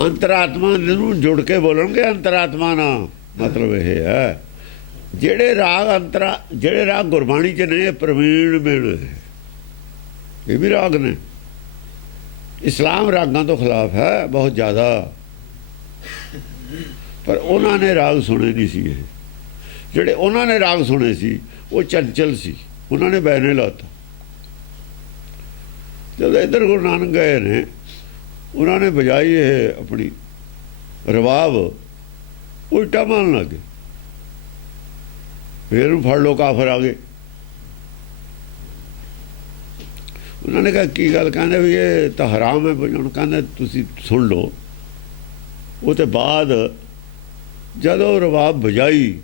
ਅੰਤਰਾਤਮਾ ਨੂੰ ਜੁੜ ਕੇ ਬੋਲਣਗੇ। ਅੰਤਰਾਤਮਾ ਨਾਲ ਮਤਲਬ ਇਹ ਹੈ ਜਿਹੜੇ ਰਾਗ ਗੁਰਬਾਣੀ 'ਚ ਨੇ, ਪ੍ਰਵੀਨ ਬੀਣ ਇਹ ਵੀ ਰਾਗ ਨੇ। ਇਸਲਾਮ ਰਾਗਾਂ ਤੋਂ ਖਿਲਾਫ ਹੈ ਬਹੁਤ ਜ਼ਿਆਦਾ, ਪਰ ਉਹਨਾਂ ਨੇ ਰਾਗ ਸੁਣੇ ਨਹੀਂ ਸੀ। ਇਹ ਜਿਹੜੇ ਉਹਨਾਂ ਨੇ ਰਾਗ ਸੁਣੇ ਸੀ ਉਹ ਚੰਚਲ ਸੀ, ਉਹਨਾਂ ਨੇ ਬੈਨੇ ਲਾਤਾ। ਜਦੋਂ ਇੱਧਰ ਗੁਰੂ ਨਾਨਕ ਗਏ ਨੇ, ਉਹਨਾਂ ਨੇ ਬਜਾਈ ਇਹ ਆਪਣੀ ਰਵਾਬ, ਉਲਟਾ ਮੰਨ ਲੱਗੇ। ਫਿਰ ਇਹਨੂੰ ਫੜ ਲੋ, ਕਾਫਰ ਆ ਗਏ। ਉਹਨਾਂ ਨੇ ਕਿਹਾ ਕੀ ਗੱਲ? ਕਹਿੰਦੇ ਵੀ ਇਹ ਤਾਂ ਹਰਾਮ ਹੈ ਵਜਾਉਣਾ। ਕਹਿੰਦੇ ਤੁਸੀਂ ਸੁਣ ਲਓ। ਉਹ ਤੇ ਬਾਅਦ ਜਦੋਂ ਰਵਾਬ ਵਜਾਈ,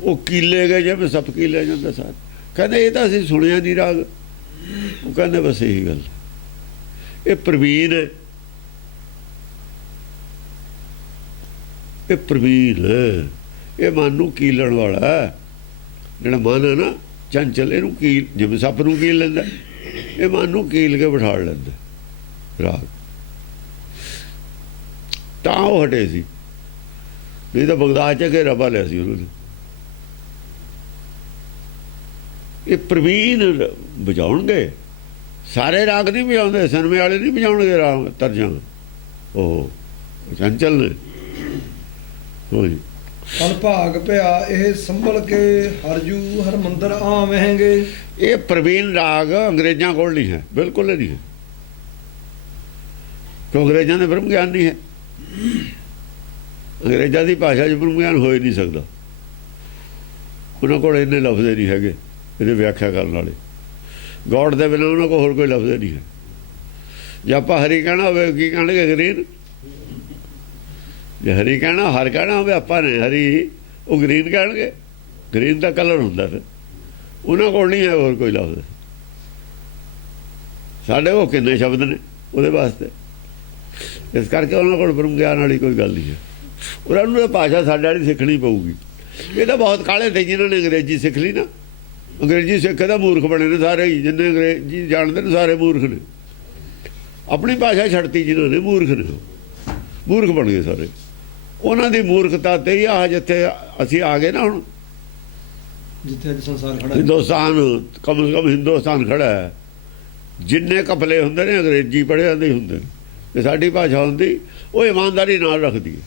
ਉਹ ਕੀਲੇ ਗਏ ਜਿਵੇਂ ਸੱਪ ਕੀਲੇ ਜਾਂਦਾ ਸਾਰ। ਕਹਿੰਦੇ ਇਹ ਤਾਂ ਅਸੀਂ ਸੁਣਿਆ ਨਹੀਂ ਰਾਗ। ਉਹ ਕਹਿੰਦੇ ਬਸ ਇਹੀ ਗੱਲ, ਇਹ ਪ੍ਰਵੀਨ ਹੈ, ਇਹ ਪ੍ਰਵੀਨ ਹੈ, ਇਹ ਮਨ ਨੂੰ ਕੀਲਣ ਵਾਲਾ। ਜਿਹੜਾ ਮਨ ਹੈ ਨਾ ਚੰਚਲ, ਇਹਨੂੰ ਕੀਲ, ਜਿਵੇਂ ਸੱਪ ਨੂੰ ਕੀਲ ਲੈਂਦਾ, ਇਹ ਮਨ ਨੂੰ ਕੀਲ ਕੇ ਬਿਠਾ ਲੈਂਦਾ ਰਾਗ। ਤਾਂ ਉਹ ਹਟੇ ਸੀ, ਨਹੀਂ ਤਾਂ ਬਗਦਾਦ 'ਚ ਘੇਰਾ ਪਾ ਲਿਆ ਸੀ ਉਹਨਾਂ ਨੇ। ਇਹ ਪ੍ਰਵੀਨ ਵਜਾਉਣਗੇ। ਸਾਰੇ ਰਾਗ ਨਹੀਂ ਵਜਾਉਂਦੇ, ਸਿਨਮੇ ਵਾਲੇ ਨਹੀਂ ਵਜਾਉਣਗੇ ਰਾਗ ਤਰਜਾਂ, ਉਹ ਚੰਚਲ ਨੇ। ਹੋ ਜੀ, ਕਲ ਭਾਗ ਪਿਆ ਇਹ ਸੰਭਲ ਕੇ, ਹਰਜੂ ਹਰਮੰਦਰ ਆਵਹਿੰਗੇ। ਇਹ ਪ੍ਰਵੀਨ ਰਾਗ ਅੰਗਰੇਜ਼ਾਂ ਕੋਲ ਨਹੀਂ ਹੈ, ਬਿਲਕੁਲ ਨਹੀਂ ਹੈ, ਕਿਉਂ? ਅੰਗਰੇਜ਼ਾਂ ਦੇ ਬ੍ਰਹਮ ਗਿਆਨ ਨਹੀਂ ਹੈ। ਅੰਗਰੇਜ਼ਾਂ ਦੀ ਭਾਸ਼ਾ 'ਚ ਬ੍ਰਹਮ ਗਿਆਨ ਹੋ ਹੀ ਨਹੀਂ ਸਕਦਾ। ਉਹਨਾਂ ਕੋਲ ਇੰਨੇ ਲਫ਼ਜ਼ ਨਹੀਂ ਹੈਗੇ ਇਹਦੀ ਵਿਆਖਿਆ ਕਰਨ ਵਾਲੇ। ਗੋਡ ਦੇ ਬਿਨਾਂ ਉਹਨਾਂ ਕੋਲ ਹੋਰ ਕੋਈ ਲਫ਼ਜ਼ ਨਹੀਂ ਹੈ। ਜੇ ਆਪਾਂ ਹਰੀ ਕਹਿਣਾ ਹੋਵੇ, ਕੀ ਕਹਿਣਗੇ? ਗਰੀਨ। ਜੇ ਹਰੀ ਕਹਿਣਾ, ਹਰ ਕਹਿਣਾ ਹੋਵੇ ਆਪਾਂ ਨੇ ਹਰੀ, ਉਹ ਗਰੀਨ ਕਹਿਣਗੇ। ਗਰੀਨ ਦਾ ਕਲਰ ਹੁੰਦਾ। ਫਿਰ ਉਹਨਾਂ ਕੋਲ ਨਹੀਂ ਹੈ ਹੋਰ ਕੋਈ ਲਫ਼ਜ਼। ਸਾਡੇ ਕੋਲ ਕਿੰਨੇ ਸ਼ਬਦ ਨੇ ਉਹਦੇ ਵਾਸਤੇ। ਇਸ ਕਰਕੇ ਉਹਨਾਂ ਕੋਲ ਬ੍ਰਹਮ ਗਿਆਨ ਵਾਲੀ ਕੋਈ ਗੱਲ ਨਹੀਂ ਹੈ। ਉਹਨਾਂ ਨੂੰ ਇਹ ਭਾਸ਼ਾ ਸਾਡੇ ਵਾਲੀ ਸਿੱਖਣੀ ਪਊਗੀ। ਇਹ ਤਾਂ ਬਹੁਤ ਕਾਲੇ ਤੇ ਜਿਨ੍ਹਾਂ ਨੇ ਅੰਗਰੇਜ਼ੀ ਸਿੱਖ ਲਈ ਨਾ, ਅੰਗਰੇਜ਼ੀ ਸਿੱਖ ਤਾਂ ਮੂਰਖ ਬਣੇ ਨੇ ਸਾਰੇ ਹੀ, ਜਿੰਨੇ ਅੰਗਰੇਜ਼ੀ ਜਾਣਦੇ ਨੇ ਸਾਰੇ ਮੂਰਖ ਨੇ। ਆਪਣੀ ਭਾਸ਼ਾ ਛੱਡਤੀ ਜਿਨ੍ਹਾਂ ਨੇ, ਮੂਰਖ ਨੇ, ਮੂਰਖ ਬਣ ਗਏ ਸਾਰੇ। ਉਹਨਾਂ ਦੀ ਮੂਰਖਤਾ ਤੇ ਹੀ ਆ ਜਿੱਥੇ ਅਸੀਂ ਆ ਗਏ ਨਾ ਹੁਣ, ਜਿੱਥੇ ਅੱਜ ਸੰਸਾਰ ਖੜਾ ਹੈ। ਹਿੰਦੁਸਤਾਨ, ਕਮ ਸੇ ਕਮ ਹਿੰਦੁਸਤਾਨ ਖੜਾ ਹੈ। ਜਿੰਨੇ ਕਪਲੇ ਹੁੰਦੇ ਨੇ ਅੰਗਰੇਜ਼ੀ ਪੜ੍ਹੇ ਦੇ ਹੁੰਦੇ ਨੇ, ਤੇ ਸਾਡੀ ਭਾਸ਼ਾ ਹੁੰਦੀ ਉਹ ਇਮਾਨਦਾਰੀ ਨਾਲ ਰੱਖਦੀ ਹੈ।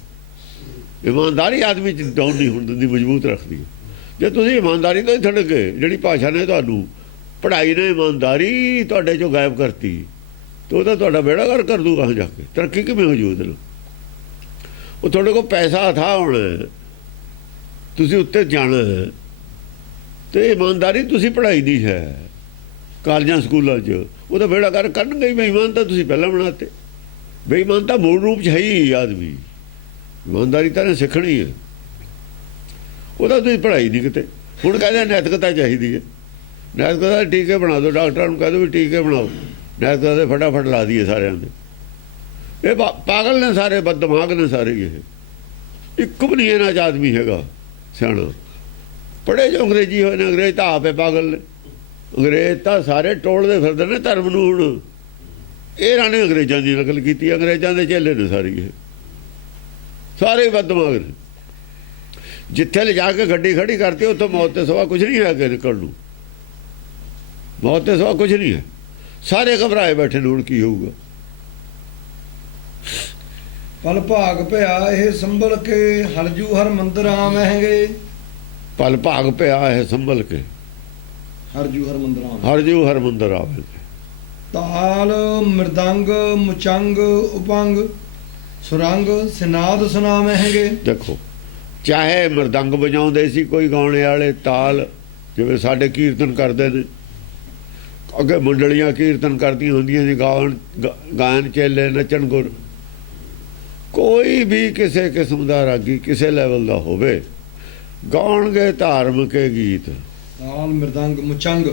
ਇਮਾਨਦਾਰੀ ਆਦਮੀ ਚ ਡਾਊਨ ਨਹੀਂ ਹੋਣ ਦਿੰਦੀ, ਮਜ਼ਬੂਤ ਰੱਖਦੀ ਹੈ। ਜੇ ਤੁਸੀਂ ਇਮਾਨਦਾਰੀ ਤੋਂ ਹੀ ਥੜਕ ਗਏ, ਜਿਹੜੀ ਭਾਸ਼ਾ ਨੇ ਤੁਹਾਨੂੰ, ਪੜ੍ਹਾਈ ਨੇ ਇਮਾਨਦਾਰੀ ਤੁਹਾਡੇ ਚੋਂ ਗਾਇਬ ਕਰਤੀ, ਤਾਂ ਉਹ ਤਾਂ ਤੁਹਾਡਾ ਬੇੜਾ ਗਰ ਕਰ ਦੂਗਾ ਜਾ ਕੇ। ਤਰੱਕੀ ਕਿਵੇਂ ਹੋ ਜੂ ਉਹਦੇ ਨਾਲ? ਉਹ ਤੁਹਾਡੇ ਕੋਲ ਪੈਸਾ ਥਾ ਹੋਣਾ, ਤੁਸੀਂ ਉੱਤੇ ਜਾਣਾ, ਤੇ ਇਮਾਨਦਾਰੀ ਤੁਸੀਂ ਪੜ੍ਹਾਈ ਨਹੀਂ ਹੈ ਕਾਲਜਾਂ ਸਕੂਲਾਂ 'ਚ, ਉਹਦਾ ਬੇੜਾ ਗਰ ਕਰਨਗੇ। ਬੇਈਮਾਨ ਤਾਂ ਤੁਸੀਂ ਪਹਿਲਾਂ ਬਣਾਤੇ। ਬੇਈਮਾਨ ਤਾਂ ਮੂਲ ਰੂਪ 'ਚ ਹੈ ਹੀ ਆਦਮੀ। ਇਮਾਨਦਾਰੀ ਤਾਂ ਸਿੱਖਣੀ ਹੈ, ਉਹਦਾ ਤੁਸੀਂ ਪੜ੍ਹਾਈ ਨਹੀਂ ਕਿਤੇ। ਹੁਣ ਕਹਿੰਦੇ ਨੈਤਿਕਤਾ ਚਾਹੀਦੀ ਹੈ, ਨੈਤਿਕਤਾ ਦੇ ਟੀਕੇ ਬਣਾ ਦਿਓ। ਡਾਕਟਰਾਂ ਨੂੰ ਕਹਿ ਦਿਓ ਵੀ ਟੀਕੇ ਬਣਾਓ, ਨੈਤਿਕਤਾ ਦੇ ਫਟਾਫਟ ਲਾ ਦਈਏ ਸਾਰਿਆਂ ਦੇ। ਇਹ ਪਾਗਲ ਨੇ ਸਾਰੇ, ਬਦਦਮਾਗ ਨੇ ਸਾਰੇ। ਇਹ ਇੱਕ ਵੀ ਨਹੀਂ ਇਹਨਾਂ 'ਚ ਆਦਮੀ ਹੈਗਾ ਸਿਆਣਾ। ਪੜ੍ਹੇ ਜੋ ਅੰਗਰੇਜ਼ੀ ਹੋਏ ਨੇ, ਅੰਗਰੇਜ਼ ਤਾਂ ਆਪੇ ਪਾਗਲ ਨੇ। ਅੰਗਰੇਜ਼ ਤਾਂ ਸਾਰੇ ਟੋਲਦੇ ਫਿਰਦੇ ਨੇ ਧਰਮ ਨੂੰ। ਹੁਣ ਇਹਨਾਂ ਨੇ ਅੰਗਰੇਜ਼ਾਂ ਦੀ ਨਕਲ ਕੀਤੀ, ਅੰਗਰੇਜ਼ਾਂ ਦੇ ਚੇਲੇ ਨੇ ਸਾਰੇ। ਇਹ ਸਾਰੇ ਬਦਦਮਾਗ ਨੇ। ਜਿੱਥੇ ਲਿਜਾ ਕੇ ਗੱਡੀ ਖੜੀ ਕਰਤੀ, ਉੱਥੋਂ ਮੌਤ ਤੇ ਸਵਾ ਕੁਝ ਨਹੀਂ ਹੈ ਕਿ ਨਿਕਲਣ ਨੂੰ। ਮੌਤ ਤੇ ਸਵਾ ਕੁਝ ਨਹੀਂ ਹੈ। ਸਾਰੇ ਘਬਰਾਏ ਬੈਠੇ ਨੇ, ਹੁਣ ਕੀ ਹੋਊਗਾ? ਪਲ ਭਾਗ ਭਇਆ ਇਹ ਸੰਭਲ ਕੇ, ਹਰਜੂ ਹਰ ਮੰਦਰ ਆਵਹਿਗੇ। ਪਲ ਭਾਗ ਪਿਆ ਹੈ ਸੰਭਲ ਕੇ, ਹਰਜੂ ਹਰ ਮੰਦਰ ਆਵਹਿਗੇ। ਹਰਜੂ ਹਰ ਮੰਦਰ ਆਵੇ। ਤਾਲ ਮ੍ਰਿਦੰਗ ਮੁਚੰਗ ਉਪੰਗ, ਸੁਰੰਗ ਸਿਨਾਦ ਸੁਨਾਵਹਿਗੇ। ਦੇਖੋ, ਚਾਹੇ ਮਰਦੰਗ ਵਜਾਉਂਦੇ ਸੀ ਕੋਈ ਗਾਉਣੇ ਵਾਲੇ, ਤਾਲ ਜਿਵੇਂ ਸਾਡੇ ਕੀਰਤਨ ਕਰਦੇ ਨੇ, ਅੱਗੇ ਮੰਡਲੀਆਂ ਕੀਰਤਨ ਕਰਦੀਆਂ ਹੁੰਦੀਆਂ ਸੀ, ਗਾਇਨ ਚੇਲੇ ਨੱਚਣ ਗੁਰ। ਕੋਈ ਵੀ ਕਿਸੇ ਕਿਸਮ ਦਾ ਰਾਗੀ ਕਿਸੇ ਲੈਵਲ ਦਾ ਹੋਵੇ, ਗਾਉਣਗੇ ਧਾਰਮਿਕ ਗੀਤ। ਤਾਲ ਮ੍ਰਿਦੰਗ ਮੁਚੰਗ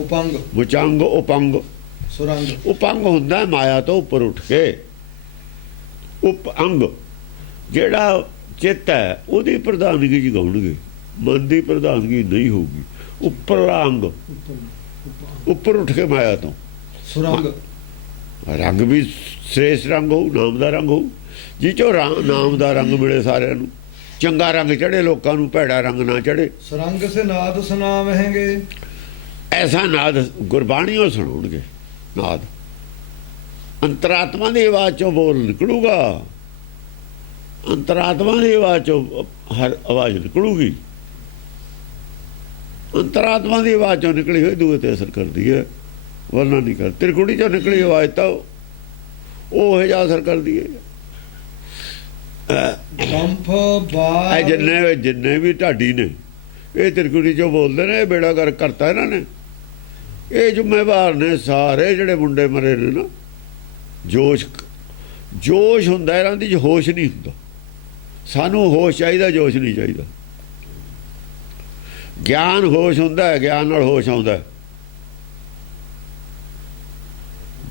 ਉਪੰਗ, ਮੁਚੰਗ ਉਪੰਗ। ਸੁਰੰਗ ਉਪੰਗ ਹੁੰਦਾ ਮਾਇਆ ਤੋਂ ਉੱਪਰ ਉੱਠ ਕੇ। ਉਪਅੰਗ ਜਿਹੜਾ ਚਿੱਤ ਹੈ, ਉਹਦੀ ਪ੍ਰਧਾਨਗੀ 'ਚ ਗਾਉਣਗੇ, ਮਨ ਦੀ ਪ੍ਰਧਾਨਗੀ ਨਹੀਂ ਹੋਊਗੀ। ਉੱਪਰਲਾ ਅੰਗ, ਉੱਪਰ ਉੱਠ ਕੇ ਮਾਇਆ ਤੋਂ। ਸੁਰੰਗ ਰੰਗ ਵੀ ਸ੍ਰੇਸ਼ਟ ਰੰਗ ਹੋਊ, ਨਾਮ ਦਾ ਰੰਗ ਹੋਊ, ਜਿਹ 'ਚੋਂ ਨਾਮ ਦਾ ਰੰਗ ਮਿਲੇ ਸਾਰਿਆਂ ਨੂੰ। ਚੰਗਾ ਰੰਗ ਚੜ੍ਹੇ ਲੋਕਾਂ ਨੂੰ, ਭੈੜਾ ਰੰਗ ਨਾ ਚੜ੍ਹੇ। ਸੁਰੰਗ ਸਿਨਾਦ ਸੁਨਾਵਹਿਗੇ। ਐਸਾ ਨਾਦ ਗੁਰਬਾਣੀਓ ਸੁਣਾਉਣਗੇ। ਨਾਦ ਅੰਤਰਾਤਮਾ ਦੀ ਆਵਾਜ਼ 'ਚੋਂ ਬੋਲ ਨਿਕਲੂਗਾ। ਅੰਤਰਾਤਮਾ ਦੀ ਆਵਾਜ਼ 'ਚੋਂ ਹਰ ਆਵਾਜ਼ ਨਿਕਲੂਗੀ। ਅੰਤਰਾਤਮਾ ਦੀ ਆਵਾਜ਼ 'ਚੋਂ ਨਿਕਲੀ ਹੋਈ ਦੂਏ ਤੇ ਅਸਰ ਕਰਦੀ ਹੈ, ਵਰਨਾ ਨਹੀਂ ਕਰ। ਤ੍ਰਿਕੁੜੀ 'ਚੋਂ ਨਿਕਲੀ ਆਵਾਜ਼ ਤਾਂ ਉਹ ਜਿਹਾ ਅਸਰ ਕਰਦੀ ਹੈ। ਕੰਫ ਬਾਰ ਇਹ ਜਿੰਨੇ ਵੀ ਢਾਡੀ ਨੇ, ਇਹ ਤ੍ਰਿਕੁੜੀ 'ਚੋਂ ਬੋਲਦੇ ਨੇ। ਇਹ ਬੇੜਾ ਗਰਕ ਕਰਤਾ ਇਹਨਾਂ ਨੇ। ਇਹ ਜ਼ਿੰਮੇਵਾਰ ਨੇ ਸਾਰੇ ਜਿਹੜੇ ਮੁੰਡੇ ਮਰੇ ਨੇ ਨਾ। ਜੋਸ਼ ਹੁੰਦਾ ਇਹਨਾਂ ਦੀ, ਹੋਸ਼ ਨਹੀਂ ਹੁੰਦਾ। ਸਾਨੂੰ ਹੋਸ਼ ਚਾਹੀਦਾ, ਜੋਸ਼ ਨਹੀਂ ਚਾਹੀਦਾ। ਗਿਆਨ ਹੋਸ਼ ਹੁੰਦਾ ਹੈ, ਗਿਆਨ ਨਾਲ ਹੋਸ਼ ਆਉਂਦਾ ਹੈ।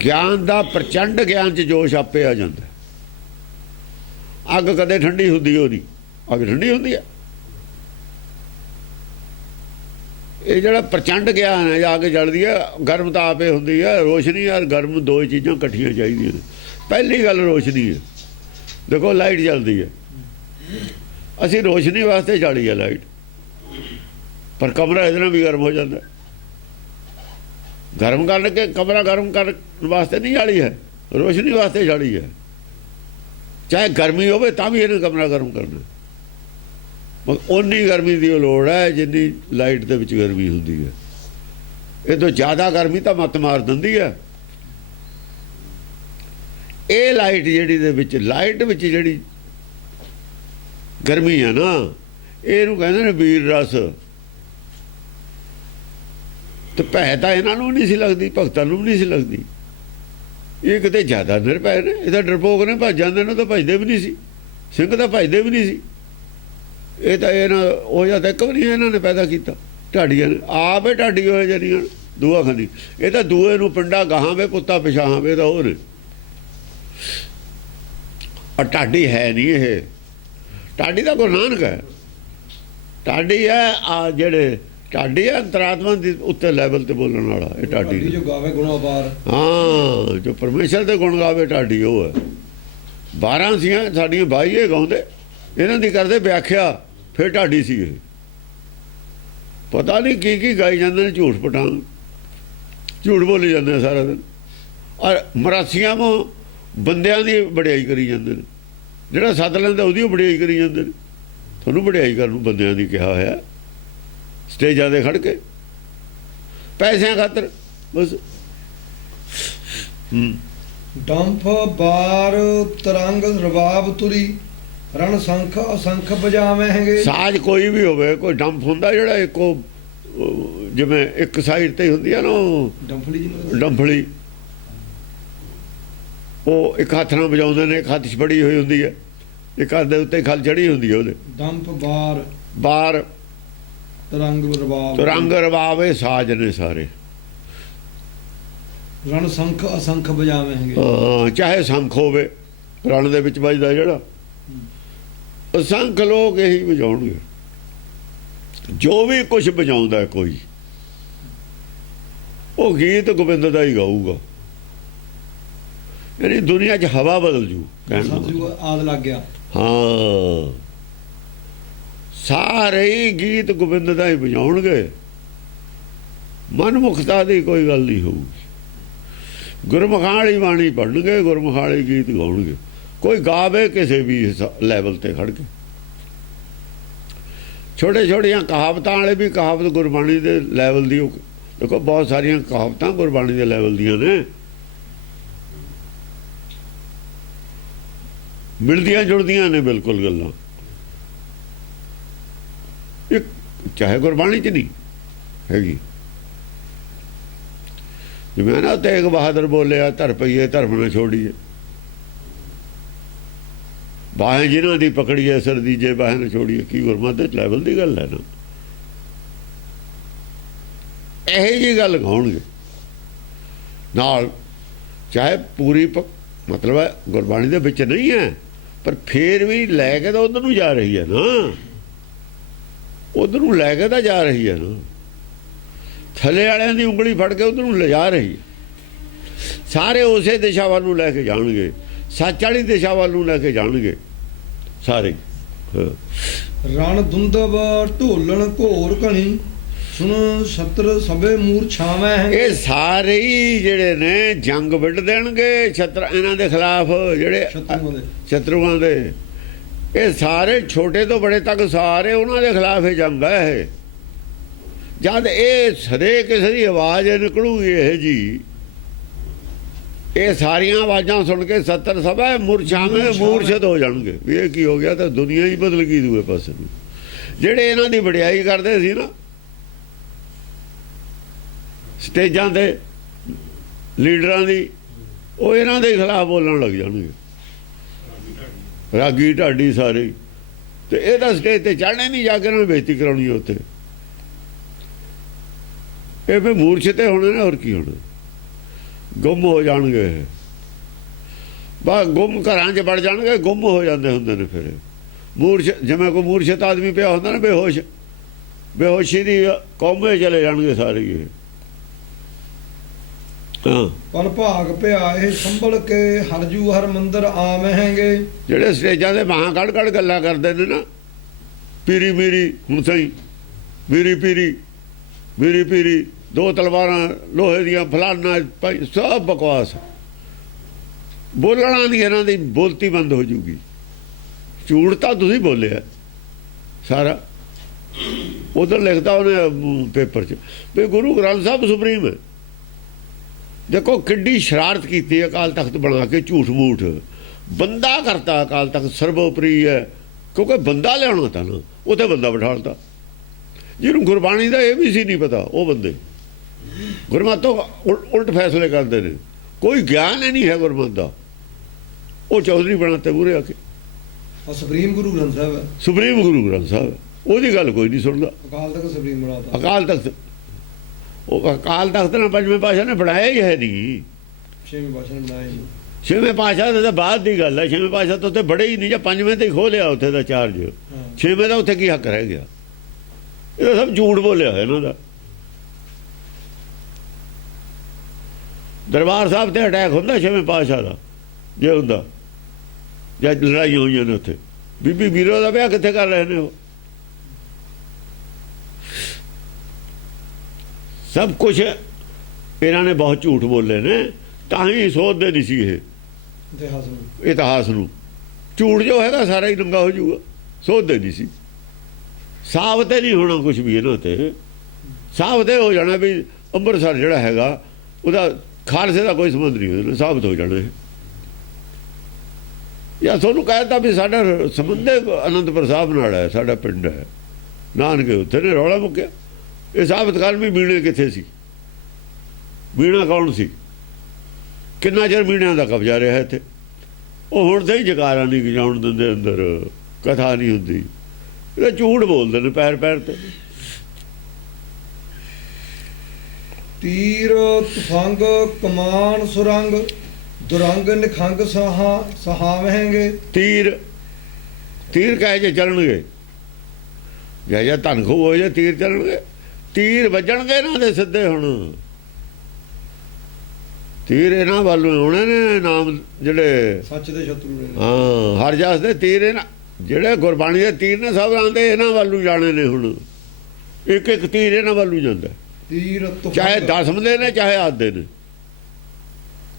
ਗਿਆਨ ਦਾ ਪ੍ਰਚੰਡ ਗਿਆਨ 'ਚ ਜੋਸ਼ ਆਪੇ ਆ ਜਾਂਦਾ। ਅੱਗ ਕਦੇ ਠੰਡੀ ਹੁੰਦੀ ਉਹਦੀ, ਅੱਗ ਠੰਡੀ ਹੁੰਦੀ ਹੈ। ਇਹ ਜਿਹੜਾ ਪ੍ਰਚੰਡ ਗਿਆਨ ਹੈ, ਜਾ ਕੇ ਜਲਦੀ ਹੈ। ਗਰਮ ਤਾਂ ਆਪੇ ਹੁੰਦੀ ਹੈ। ਰੋਸ਼ਨੀ ਔਰ ਗਰਮ ਦੋ ਚੀਜ਼ਾਂ ਇਕੱਠੀਆਂ ਚਾਹੀਦੀਆਂ ਨੇ। ਪਹਿਲੀ ਗੱਲ ਰੋਸ਼ਨੀ ਹੈ। ਦੇਖੋ ਲਾਈਟ ਜਲਦੀ ਹੈ, ਅਸੀਂ ਰੋਸ਼ਨੀ ਵਾਸਤੇ ਜਾਲੀ ਹੈ ਲਾਈਟ, ਪਰ ਕਮਰਾ ਇਹਦੇ ਨਾਲ ਵੀ ਗਰਮ ਹੋ ਜਾਂਦਾ। ਗਰਮ ਕਰਕੇ ਕਮਰਾ ਗਰਮ ਕਰਨ ਵਾਸਤੇ ਨਹੀਂ ਜਾਲੀ ਹੈ, ਰੋਸ਼ਨੀ ਵਾਸਤੇ ਜਾਲੀ ਹੈ। ਚਾਹੇ ਗਰਮੀ ਹੋਵੇ ਤਾਂ ਵੀ ਇਹਨੇ ਕਮਰਾ ਗਰਮ ਕਰਨਾ। ਉਨੀ ਗਰਮੀ ਦੀ ਲੋੜ ਹੈ ਜਿੰਨੀ ਲਾਈਟ ਦੇ ਵਿੱਚ ਗਰਮੀ ਹੁੰਦੀ ਹੈ। ਇਹ ਤੋਂ ਜ਼ਿਆਦਾ ਗਰਮੀ ਤਾਂ ਮੱਤ ਮਾਰ ਦਿੰਦੀ ਹੈ। ਇਹ ਲਾਈਟ ਜਿਹੜੀ ਦੇ ਵਿੱਚ, ਲਾਈਟ ਵਿੱਚ ਜਿਹੜੀ ਗਰਮੀ ਹੈ ਨਾ, ਇਹਨੂੰ ਕਹਿੰਦੇ ਨੇ ਵੀਰ ਰਸ। ਤੇ ਭੈ ਤਾਂ ਇਹਨਾਂ ਨੂੰ ਨਹੀਂ ਸੀ ਲੱਗਦੀ, ਭਗਤਾਂ ਨੂੰ ਨਹੀਂ ਸੀ ਲੱਗਦੀ। ਇਹ ਕਿਤੇ ਜ਼ਿਆਦਾ ਨਿਰਭੈ ਨੇ। ਇਹ ਤਾਂ ਡਰਪੋਕ ਨੇ, ਭੱਜ ਜਾਂਦੇ ਨੇ। ਤਾਂ ਭੱਜਦੇ ਵੀ ਨਹੀਂ ਸੀ, ਸਿੰਘ ਤਾਂ ਭੱਜਦੇ ਵੀ ਨਹੀਂ ਸੀ। ਇਹ ਤਾਂ ਇਹਨਾਂ ਉਹ ਜਿਹਾ ਤਾਂ ਇੱਕ ਵੀ ਨਹੀਂ ਇਹਨਾਂ ਨੇ ਪੈਦਾ ਕੀਤਾ। ਢਾਡੀਆਂ ਨੇ ਆਪ ਹੀ ਢਾਡੀ ਹੋਏ ਜਰੀਆਂ ਦੂਆ ਖਾਂਦੀ। ਇਹ ਤਾਂ ਦੂਏ ਨੂੰ ਪਿੰਡਾ ਗਾਹਾਂ ਵੇ ਪੁੱਤਾ ਪਿਛਾਹਾਂ ਵੇ, ਤਾਂ ਹੋਰ। ਔਰ ਢਾਡੀ ਹੈ ਨਹੀਂ ਇਹ। ਢਾਡੀ ਤਾਂ ਗੁਰੂ ਨਾਨਕ ਹੈ। ਢਾਡੀ ਹੈ ਆ ਜਿਹੜੇ ਢਾਡੀ ਅੰਤਰਾਤਮਾ ਦੇ ਉੱਤੇ ਲੈਵਲ ਤੇ ਬੋਲਣ ਵਾਲਾ ਇਹ ਢਾਡੀ ਜੋ ਗਾਵੇ ਗੁਣ ਅਪਾਰ। ਹਾਂ, ਜੋ ਪਰਮੇਸ਼ਰ ਦੇ ਗੁਣ ਗਾਵੇ ਢਾਡੀ ਉਹ ਹੈ। 12 ਸੀਆਂ ਸਾਡੀਆਂ ਬਾਈ ਇਹ ਗਾਉਂਦੇ, ਇਹਨਾਂ ਦੀ ਕਰਦੇ ਵਿਆਖਿਆ, ਫਿਰ ਢਾਡੀ ਸੀ ਇਹ। ਪਤਾ ਨਹੀਂ ਕੀ ਗਾਈ ਜਾਂਦੇ ਨੇ, ਝੂਠ ਪਟਾਂਗ ਝੂਠ ਬੋਲੀ ਜਾਂਦੇ ਨੇ ਸਾਰਾ ਦਿਨ। ਔਰ ਮਰਾਸੀਆਂ ਨੂੰ ਬੰਦਿਆਂ ਦੀ ਵਡਿਆਈ ਕਰੀ ਜਾਂਦੇ ਨੇ, ਜਿਹੜਾ ਸੱਦ ਲੈਂਦਾ ਉਹਦੀ ਵਡਿਆਈ ਕਰੀ ਜਾਂਦੇ ਨੇ। ਤੁਹਾਨੂੰ ਵਡਿਆਈ ਕਰਨ ਨੂੰ ਬੰਦਿਆਂ ਦੀ ਕਿਹਾ ਹੋਇਆ, ਸਟੇਜਾਂ 'ਤੇ ਖੜ੍ਹ ਕੇ ਪੈਸਿਆਂ ਖਾਤਰ ਬਸ। ਡੰਫ ਬਾਰ ਤਰੰਗ ਰਬਾਬ ਤੁਰੀ ਰਣ ਸੰਖ ਅਸੰਖ ਬਜਾਵੇਂਗੇ। ਸਾਜ਼ ਕੋਈ ਵੀ ਹੋਵੇ, ਕੋਈ ਡੰਫ ਹੁੰਦਾ ਜਿਹੜਾ ਇੱਕੋ ਜਿਵੇਂ ਇੱਕ ਸਾਈਡ ਤੇ ਹੁੰਦੀ ਆ ਨਾ ਉਹ ਡੰਫਲੀ ਜਿਹਨੂੰ ਡੰਫਲੀ, ਉਹ ਇੱਕ ਹੱਥ ਨਾਲ ਵਜਾਉਂਦੇ ਨੇ, ਇੱਕ ਹੱਥ 'ਚ ਫੜੀ ਹੋਈ ਹੁੰਦੀ ਹੈ, ਇੱਕ ਹੱਥ ਦੇ ਉੱਤੇ ਖਲ ਚੜੀ ਹੁੰਦੀ ਹੈ ਉਹਦੇ। ਡੰਫ ਬਾਰ ਬਾਰ ਤਰੰਗ ਰਬਾਬ ਰੰਗ ਰਵਾਵੇ ਸਾਜ਼ ਨੇ ਸਾਰੇ। ਰਣ ਸੰਖ ਅਸੰਖ ਬਜਾਵੇਂਗੇ। ਹਾਂ, ਚਾਹੇ ਸੰਖ ਹੋਵੇ ਰਣ ਦੇ ਵਿੱਚ ਵੱਜਦਾ ਜਿਹੜਾ, ਅਸੰਖ ਲੋਕ ਇਹੀ ਵਜਾਉਣਗੇ। ਜੋ ਵੀ ਕੁਝ ਵਜਾਉਂਦਾ ਕੋਈ, ਉਹ ਗੀਤ ਗੋਬਿੰਦ ਦਾ ਹੀ ਗਾਊਗਾ। ਯਾਨੀ ਦੁਨੀਆ 'ਚ ਹਵਾ ਬਦਲ ਜੂ ਕਹਿਣ ਦਾ ਮਤਲਬ। ਸਤਿਗੁਰ ਆਦ ਲੱਗ ਗਿਆ। ਹਾਂ, ਸਾਰੇ ਹੀ ਗੀਤ ਗੋਬਿੰਦ ਦਾ ਹੀ ਵਜਾਉਣਗੇ, ਮਨਮੁਖਤਾ ਦੀ ਕੋਈ ਗੱਲ ਨਹੀਂ ਹੋਊਗੀ। ਗੁਰਮੁਖਾਂ ਵਾਲੀ ਬਾਣੀ ਪੜ੍ਹਨਗੇ, ਗੁਰਮੁਖਾਂ ਵਾਲੇ ਗੀਤ ਗਾਉਣਗੇ। ਕੋਈ ਗਾਵੇ ਕਿਸੇ ਵੀ ਲੈਵਲ ਤੇ ਖੜ੍ਹ ਕੇ। ਛੋਟੇ ਛੋਟੀਆਂ ਕਹਾਵਤਾਂ ਵਾਲੇ ਵੀ ਕਹਾਵਤ ਗੁਰਬਾਣੀ ਦੇ ਲੈਵਲ ਦੀ। ਦੇਖੋ ਬਹੁਤ ਸਾਰੀਆਂ ਕਹਾਵਤਾਂ ਗੁਰਬਾਣੀ ਦੇ ਲੈਵਲ ਦੀਆਂ ਨੇ, ਮਿਲਦੀਆਂ ਜੁਲਦੀਆਂ ਨੇ ਬਿਲਕੁਲ ਗੱਲਾਂ। ਇੱਕ ਚਾਹੇ ਗੁਰਬਾਣੀ 'ਚ ਨਹੀਂ ਹੈਗੀ, ਜਿਵੇਂ ਨਾ ਤੇਗ ਬਹਾਦਰ ਬੋਲਿਆ, ਧਰ ਪਈਏ ਧਰਮ ਨਾ ਛੋੜੀਏ, ਬਾहें ਜਿਨ੍ਹਾਂ ਦੀ ਪਕੜੀਏ ਸਰ ਦੀਜੇ ਬਾहें ਨਾ ਛੋੜੀਏ। ਕੀ ਗੁਰਮਤਿ ਦੇ ਲੈਵਲ ਦੀ ਗੱਲ ਹੈ ਨਾ। ਇਹੋ ਜਿਹੀ ਗੱਲ ਗਾਉਣਗੇ ਨਾਲ, ਚਾਹੇ ਪੂਰੀ ਮਤਲਬ ਹੈ ਗੁਰਬਾਣੀ ਦੇ ਵਿੱਚ ਨਹੀਂ ਹੈ, ਪਰ ਫੇਰ ਵੀ ਲੈ ਕੇ ਤਾਂ ਉਧਰ ਨੂੰ ਜਾ ਰਹੀ ਹੈ ਨਾ, ਉਧਰ ਨੂੰ ਲੈ ਕੇ ਤਾਂ ਜਾ ਰਹੀ ਹੈ ਨਾ। ਥੱਲੇ ਵਾਲਿਆਂ ਦੀ ਉਂਗਲੀ ਫੜ ਕੇ ਉਧਰ ਨੂੰ ਲਿਜਾ ਰਹੀ ਹੈ। ਸਾਰੇ ਉਸੇ ਦਿਸ਼ਾ ਵੱਲ ਨੂੰ ਲੈ ਕੇ ਜਾਣਗੇ, ਸੱਚ ਵਾਲੀ ਦਿਸ਼ਾ ਵੱਲ ਨੂੰ ਲੈ ਕੇ ਜਾਣਗੇ ਸਾਰੇ। ਰਣ ਦੁੰਦਬ ਢੋਲਣ ਘੋਰ ਘਣੀ ਸੁਣ ਛਤਰ ਸਭੇ ਮੂਰ ਛਾਵੇਂ। ਇਹ ਸਾਰੇ ਹੀ ਜਿਹੜੇ ਨੇ ਜੰਗ ਵਿੱਢ ਦੇਣਗੇ ਛਤਰ ਇਹਨਾਂ ਦੇ ਖਿਲਾਫ, ਜਿਹੜੇ ਸ਼ਤਰੂਆਂ ਦੇ। ਇਹ ਸਾਰੇ ਛੋਟੇ ਤੋਂ ਬੜੇ ਤੱਕ ਸਾਰੇ ਉਹਨਾਂ ਦੇ ਖਿਲਾਫ ਇਹ ਜੰਗ ਹੈ। ਇਹ ਜਦ ਇਹ ਸਦੇ ਕਿਸੇ ਦੀ ਆਵਾਜ਼ ਨਿਕਲੂਗੀ ਇਹ ਜੀ, ਇਹ ਸਾਰੀਆਂ ਆਵਾਜ਼ਾਂ ਸੁਣ ਕੇ ਸੱਤਰ ਸਭਾ ਮੁਰਛਾਵੇਂ ਮੂਰਛਿਤ ਹੋ ਜਾਣਗੇ ਵੀ ਇਹ ਕੀ ਹੋ ਗਿਆ। ਤਾਂ ਦੁਨੀਆ ਹੀ ਬਦਲ ਗਈ ਦੂਏ ਪਾਸੇ ਨੂੰ। ਜਿਹੜੇ ਇਹਨਾਂ ਦੀ ਵਡਿਆਈ ਕਰਦੇ ਸੀ ਨਾ ਸਟੇਜਾਂ ਤੇ ਲੀਡਰਾਂ ਦੀ, ਉਹ ਇਹਨਾਂ ਦੇ ਖਿਲਾਫ ਬੋਲਣ ਲੱਗ ਜਾਣਗੇ, ਰਾਗੀ ਢਾਡੀ ਸਾਰੇ। ਤੇ ਇਹ ਤਾਂ ਸਟੇਜ ਤੇ ਚੜ੍ਹਨੇ ਨਹੀਂ, ਜਾ ਕੇ ਉਹਨਾਂ ਨੂੰ ਬੇਇੱਜ਼ਤੀ ਕਰਾਉਣੀ ਉੱਥੇ। ਇਹ ਫਿਰ ਮੂਰਛਿਤ ਹੋਣੇ ਨੇ, ਹੋਰ ਕੀ ਹੋਣਾ। ਗੁੰਮ ਹੋ ਜਾਣਗੇ, ਬਸ ਗੁੰਮ ਘਰਾਂ 'ਚ ਵੜ ਜਾਣਗੇ, ਗੁੰਮ ਹੋ ਜਾਂਦੇ ਹੁੰਦੇ ਨੇ। ਫਿਰ ਮੂਰਛ ਜਿਵੇਂ ਕੋਈ ਮੂਰਛਿਤ ਆਦਮੀ ਪਿਆ ਹੁੰਦਾ ਨਾ, ਬੇਹੋਸ਼, ਬੇਹੋਸ਼ੀ ਦੀ ਕੌਮੇ ਚਲੇ ਜਾਣਗੇ ਸਾਰੇ ਇਹ। ਹਾਂ, ਪਰ ਭਾਗ ਪਿਆ ਇਹ ਸੰਭਲ ਕੇ ਹਰਜੂ ਹਰ ਮੰਦਰ ਆਵੇਂਗੇ। ਜਿਹੜੇ ਸਟੇਜਾਂ ਦੇ ਬਾਹਾਂ ਕੱਢ ਕੱਢ ਗੱਲਾਂ ਕਰਦੇ ਨੇ ਨਾ, ਪੀਰੀ ਮੇਰੀ ਹੁਣ ਸਹੀ, ਮੇਰੀ ਪੀਰੀ ਮੇਰੀ ਪੀਰੀ, ਦੋ ਤਲਵਾਰਾਂ ਲੋਹੇ ਦੀਆਂ, ਫਲਾਨਾ, ਸਭ ਬਕਵਾਸ। ਬੋਲਣਾ ਨਹੀਂ, ਇਹਨਾਂ ਦੀ ਬੋਲਤੀ ਬੰਦ ਹੋ ਜੂਗੀ। ਝੂਠ ਤਾਂ ਤੁਸੀਂ ਬੋਲਿਆ ਸਾਰਾ। ਉਧਰ ਲਿਖਦਾ ਉਹਨੇ ਪੇਪਰ 'ਚ ਵੀ ਗੁਰੂ ਗ੍ਰੰਥ ਸਾਹਿਬ ਸੁਪਰੀਮ ਹੈ। ਦੇਖੋ ਕਿੱਡੀ ਸ਼ਰਾਰਤ ਕੀਤੀ ਅਕਾਲ ਤਖਤ ਬਣਾ ਕੇ, ਝੂਠ ਮੂਠ ਬੰਦਾ ਕਰਤਾ ਅਕਾਲ ਤਖਤ ਸਰਵੋਪਰੀ ਹੈ। ਕਿਉਂਕਿ ਬੰਦਾ ਲਿਆਉਣਾ ਤਾਂ ਨਾ, ਉਹ ਤੇ ਬੰਦਾ ਬਿਠਾਲਤਾ ਜਿਹਨੂੰ ਗੁਰਬਾਣੀ ਦਾ ਇਹ ਵੀ ਸੀ ਨਹੀਂ ਪਤਾ। ਉਹ ਬੰਦੇ ਗੁਰਮਤਿ ਤੋਂ ਉਲਟ ਫੈਸਲੇ ਕਰਦੇ ਨੇ, ਕੋਈ ਗਿਆਨ ਹੀ ਨਹੀਂ ਹੈ ਗੁਰਮਤਿ ਦਾ। ਉਹ ਚੌਧਰੀ ਬਣਾਤੇ ਪੂਰੇ ਆ ਕੇ। ਸੁਪਰੀਮ ਗੁਰੂ ਗ੍ਰੰਥ ਸਾਹਿਬ ਹੈ, ਸੁਪਰੀਮ ਗੁਰੂ ਗ੍ਰੰਥ ਸਾਹਿਬ, ਉਹਦੀ ਗੱਲ ਕੋਈ ਨਹੀਂ ਸੁਣਦਾ। ਅਕਾਲ ਤਖਤ ਸੁਪਰੀਮ ਬਣਾਤਾ। ਅਕਾਲ ਤਖਤ, ਉਹ ਅਕਾਲ ਤਖਤ ਨਾਲ ਪੰਜਵੇਂ ਪਾਤਸ਼ਾਹ ਨੇ ਬਣਾਇਆ ਹੀ ਹੈ ਨਹੀਂ। ਛੇਵੇਂ ਪਾਤਸ਼ਾਹ ਨੇ ਬਣਾਇਆ ਨਹੀਂ। ਛੇਵੇਂ ਪਾਤਸ਼ਾਹ ਦੇ ਤਾਂ ਬਾਅਦ ਦੀ ਗੱਲ ਹੈ। ਛੇਵੇਂ ਪਾਤਸ਼ਾਹ ਤੋਂ ਉੱਥੇ ਬੜੇ ਹੀ ਨਹੀਂ, ਜਾਂ ਪੰਜਵੇਂ ਤੇ ਹੀ ਖੋਹ ਲਿਆ ਉੱਥੇ ਦਾ ਚਾਰਜ। ਛੇਵੇਂ ਦਾ ਉੱਥੇ ਕੀ ਹੱਕ ਰਹਿ ਗਿਆ। ਇਹ ਸਭ ਝੂਠ ਬੋਲਿਆ ਹੋਇਆ ਇਹਨਾਂ ਦਾ। ਦਰਬਾਰ ਸਾਹਿਬ ਤੇ ਅਟੈਕ ਹੁੰਦਾ 6ਵੇਂ ਪਾਤਸ਼ਾਹ ਦਾ, ਜੇ ਹੁੰਦਾ, ਜਦ ਲੜਾਈ ਹੋਈਆਂ ਨੇ ਉੱਥੇ, ਬੀਬੀ ਵੀਰੋ ਦਾ ਵਿਆਹ ਕਿੱਥੇ ਕਰ ਰਹੇ ਨੇ ਉਹ? ਸਭ ਕੁਝ ਇਹਨਾਂ ਨੇ ਬਹੁਤ ਝੂਠ ਬੋਲੇ ਨੇ, ਤਾਂ ਹੀ ਸੋਚਦੇ ਨਹੀਂ ਸੀ ਇਹ ਇਤਿਹਾਸ ਨੂੰ। ਝੂਠ ਜੋ ਹੈਗਾ ਸਾਰਾ ਹੀ ਨੰਗਾ ਹੋ ਜਾਊਗਾ, ਸੋਚਦੇ ਨਹੀਂ ਸੀ। ਸਾਬਤ ਨਹੀਂ ਹੋਣਾ ਕੁਝ ਵੀ ਇਹਨਾਂ ਤੇ, ਸਾਬਤ ਹੋ ਜਾਣਾ ਵੀ ਅੰਮ੍ਰਿਤਸਰ ਜਿਹੜਾ ਹੈਗਾ ਉਹਦਾ ਖਾਲਸੇ ਦਾ ਕੋਈ ਸੰਬੰਧ ਨਹੀਂ, ਉਹਨੂੰ ਸਾਬਤ ਹੋ ਜਾਣਾ ਹੈ। ਜਾਂ ਤੁਹਾਨੂੰ ਕਹਿਤਾ ਵੀ ਸਾਡਾ ਸੰਬੰਧ ਅਨੰਦਪੁਰ ਸਾਹਿਬ ਨਾਲ ਹੈ, ਸਾਡਾ ਪਿੰਡ ਹੈ, ਨਾਨਕੇ ਉੱਥੇ ਨੇ, ਰੌਲਾ ਮੁੱਕਿਆ। ਇਹ ਸਾਬਤ ਕਰ ਵੀ ਮੀਣੇ ਕਿੱਥੇ ਸੀ, ਮੀਣਾ ਕੌਣ ਸੀ, ਕਿੰਨਾ ਚਿਰ ਮੀਣਿਆਂ ਦਾ ਕਬਜ਼ਾ ਰਿਹਾ ਇੱਥੇ। ਉਹ ਹੁਣ ਤਾਂ ਹੀ ਜਕਾਰਾ ਨਹੀਂ ਜਾਣ ਦਿੰਦੇ, ਅੰਦਰ ਕਥਾ ਨਹੀਂ ਹੁੰਦੀ, ਇਹ ਝੂਠ ਬੋਲਦੇ ਨੇ ਪੈਰ ਪੈਰ ਤੇ। ਤੀਰ ਤੁਫੰਗ ਕਮਾਨ ਸੁਰੰਗ ਦੁਰੰਗ ਨਿਖੰਗ ਸਹਾਵਹਿੰਗੇ। ਤੀਰ ਕਹੇ ਜੇ ਚੱਲਣਗੇ, ਜਾਂ ਧਨ ਖੂਹ ਹੋ ਜੇ ਤੀਰ ਚੱਲਣਗੇ, ਤੀਰ ਵੱਜਣਗੇ ਇਹਨਾਂ ਦੇ ਸਿੱਧੇ। ਹੁਣ ਤੀਰ ਇਹਨਾਂ ਵੱਲੋਂ ਆਉਣੇ ਨੇ, ਨਾਮ ਜਿਹੜੇ ਸੱਚ ਦੇ ਸ਼ਤਰੂ ਨੇ। ਹਾਂ, ਹਰ ਜਸ ਦੇ ਤੀਰ ਇਹਨਾਂ, ਜਿਹੜੇ ਗੁਰਬਾਣੀ ਦੇ ਤੀਰ ਨੇ ਸਭ ਆਉਂਦੇ ਇਹਨਾਂ ਵੱਲੋਂ ਜਾਣੇ ਨੇ। ਹੁਣ ਇੱਕ ਇੱਕ ਤੀਰ ਇਹਨਾਂ ਵੱਲੋਂ ਜਾਂਦਾ, ਤੀਰ ਤੁਫੰਗ, ਚਾਹੇ ਦਸਮਦੇ ਨੇ ਚਾਹੇ ਆਦੇ ਨੇ।